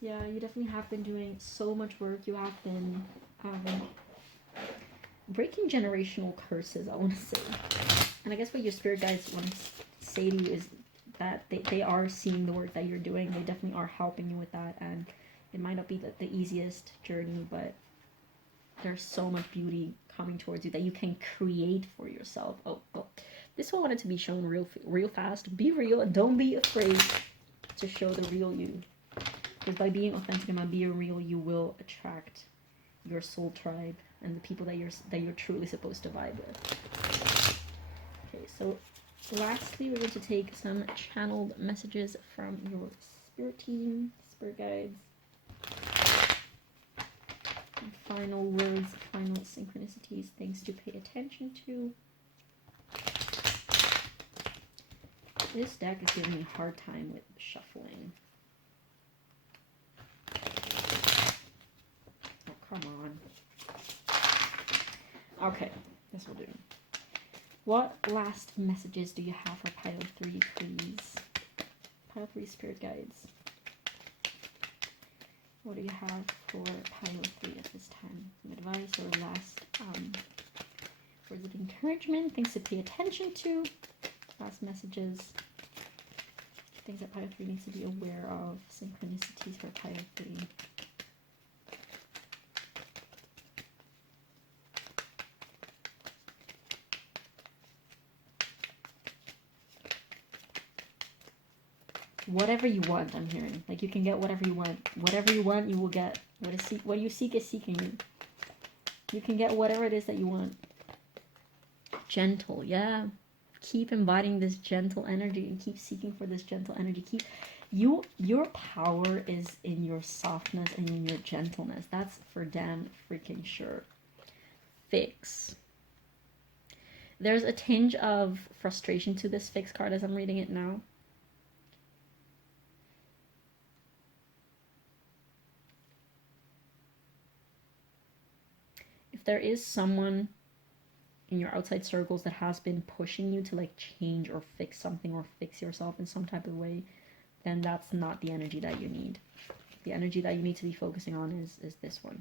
Yeah, you definitely have been doing so much work. You have been breaking generational curses, I want to say. And I guess what your spirit guides want to say to you is that they are seeing the work that you're doing. They definitely are helping you with that. And it might not be the easiest journey, but there's so much beauty coming towards you that you can create for yourself. Oh, this one wanted to be shown real fast. Be real and don't be afraid to show the real you. Because by being authentic and by being real, you will attract your soul tribe and the people that you're truly supposed to vibe with. Okay, so lastly, we're going to take some channeled messages from your spirit team, spirit guides. And final words, final synchronicities, things to pay attention to. This deck is giving me a hard time with shuffling. Oh, come on. Okay, this will do. What last messages do you have for pile 3, please? Pile 3 spirit guides. What do you have for pile 3 at this time? Some advice or last words of encouragement, things to pay attention to, last messages, things that pile 3 needs to be aware of, synchronicities for pile 3. Whatever you want, I'm hearing. Like, you can get whatever you want. Whatever you want, you will get. What you seek is seeking you. You can get whatever it is that you want. Gentle, yeah. Keep embodying this gentle energy and keep seeking for this gentle energy. Your power is in your softness and in your gentleness. That's for damn freaking sure. Fix. There's a tinge of frustration to this fix card as I'm reading it now. If there is someone in your outside circles that has been pushing you to like change or fix something or fix yourself in some type of way, then that's not the energy that you need. The energy that you need to be focusing on is this one.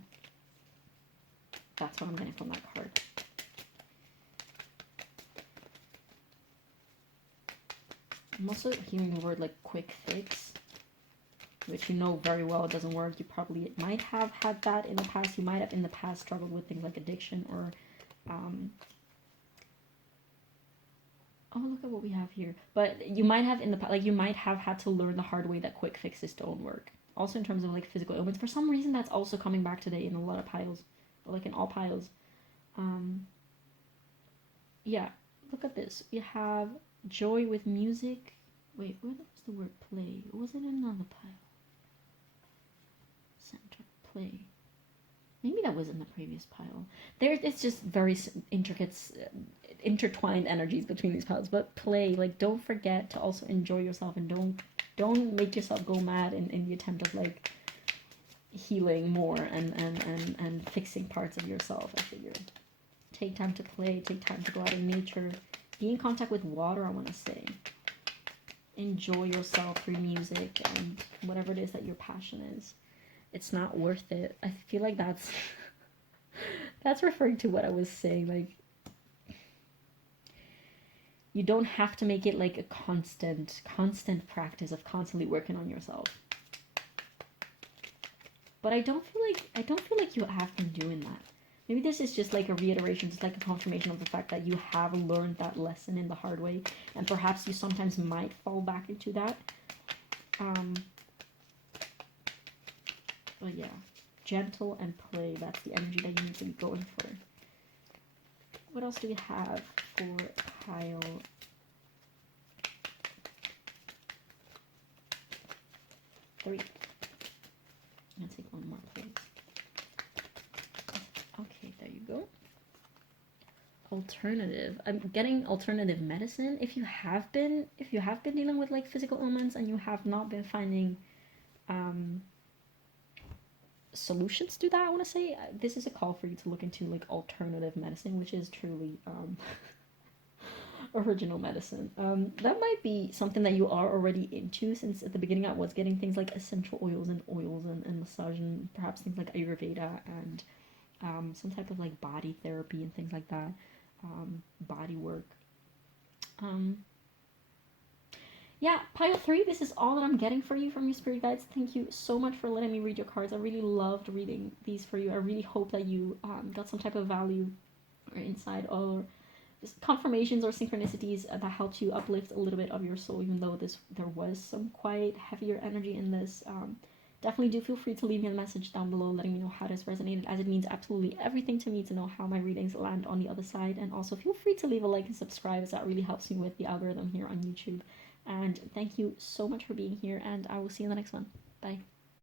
That's what I'm getting from that card. I'm also hearing the word like quick fix, which you know very well it doesn't work. You probably might have had that in the past. You might have in the past struggled with things like addiction or oh, look at what we have here. But you might have in the past, like you might have had to learn the hard way that quick fixes don't work. Also in terms of like physical ailments, for some reason that's also coming back today in a lot of piles, or like in all piles. Yeah, look at this. We have joy with music. Wait, where was the word play? Or was it in another pile? Center, play. Maybe that was in the previous pile. It's just very intricate, intertwined energies between these piles. But play, like, don't forget to also enjoy yourself, and don't make yourself go mad in the attempt of like healing more and fixing parts of yourself. I figure. Take time to play. Take time to go out in nature. Be in contact with water. I want to say. Enjoy yourself through music and whatever it is that your passion is. It's not worth it. I feel like that's referring to what I was saying. Like, you don't have to make it like a constant practice of constantly working on yourself. But I don't feel like you have been doing that. Maybe this is just like a reiteration, just like a confirmation of the fact that you have learned that lesson in the hard way, and perhaps you sometimes might fall back into that. But yeah, gentle and play, that's the energy that you need to be going for. What else do we have for pile 3? I'm gonna take one more, please. Okay, there you go. Alternative. I'm getting alternative medicine. If you have been dealing with like physical ailments and you have not been finding solutions to that, I want to say this is a call for you to look into like alternative medicine, which is truly original medicine. That might be something that you are already into, since at the beginning I was getting things like essential oils and massage, and perhaps things like Ayurveda and some type of like body therapy and things like that, body work. Yeah, pile 3, this is all that I'm getting for you from your spirit guides. Thank you so much for letting me read your cards. I really loved reading these for you. I really hope that you got some type of value or insight or just confirmations or synchronicities that helped you uplift a little bit of your soul, even though there was some quite heavier energy in this. Definitely do feel free to leave me a message down below letting me know how this resonated, as it means absolutely everything to me to know how my readings land on the other side. And also feel free to leave a like and subscribe, as that really helps me with the algorithm here on YouTube. And thank you so much for being here, and I will see you in the next one. Bye.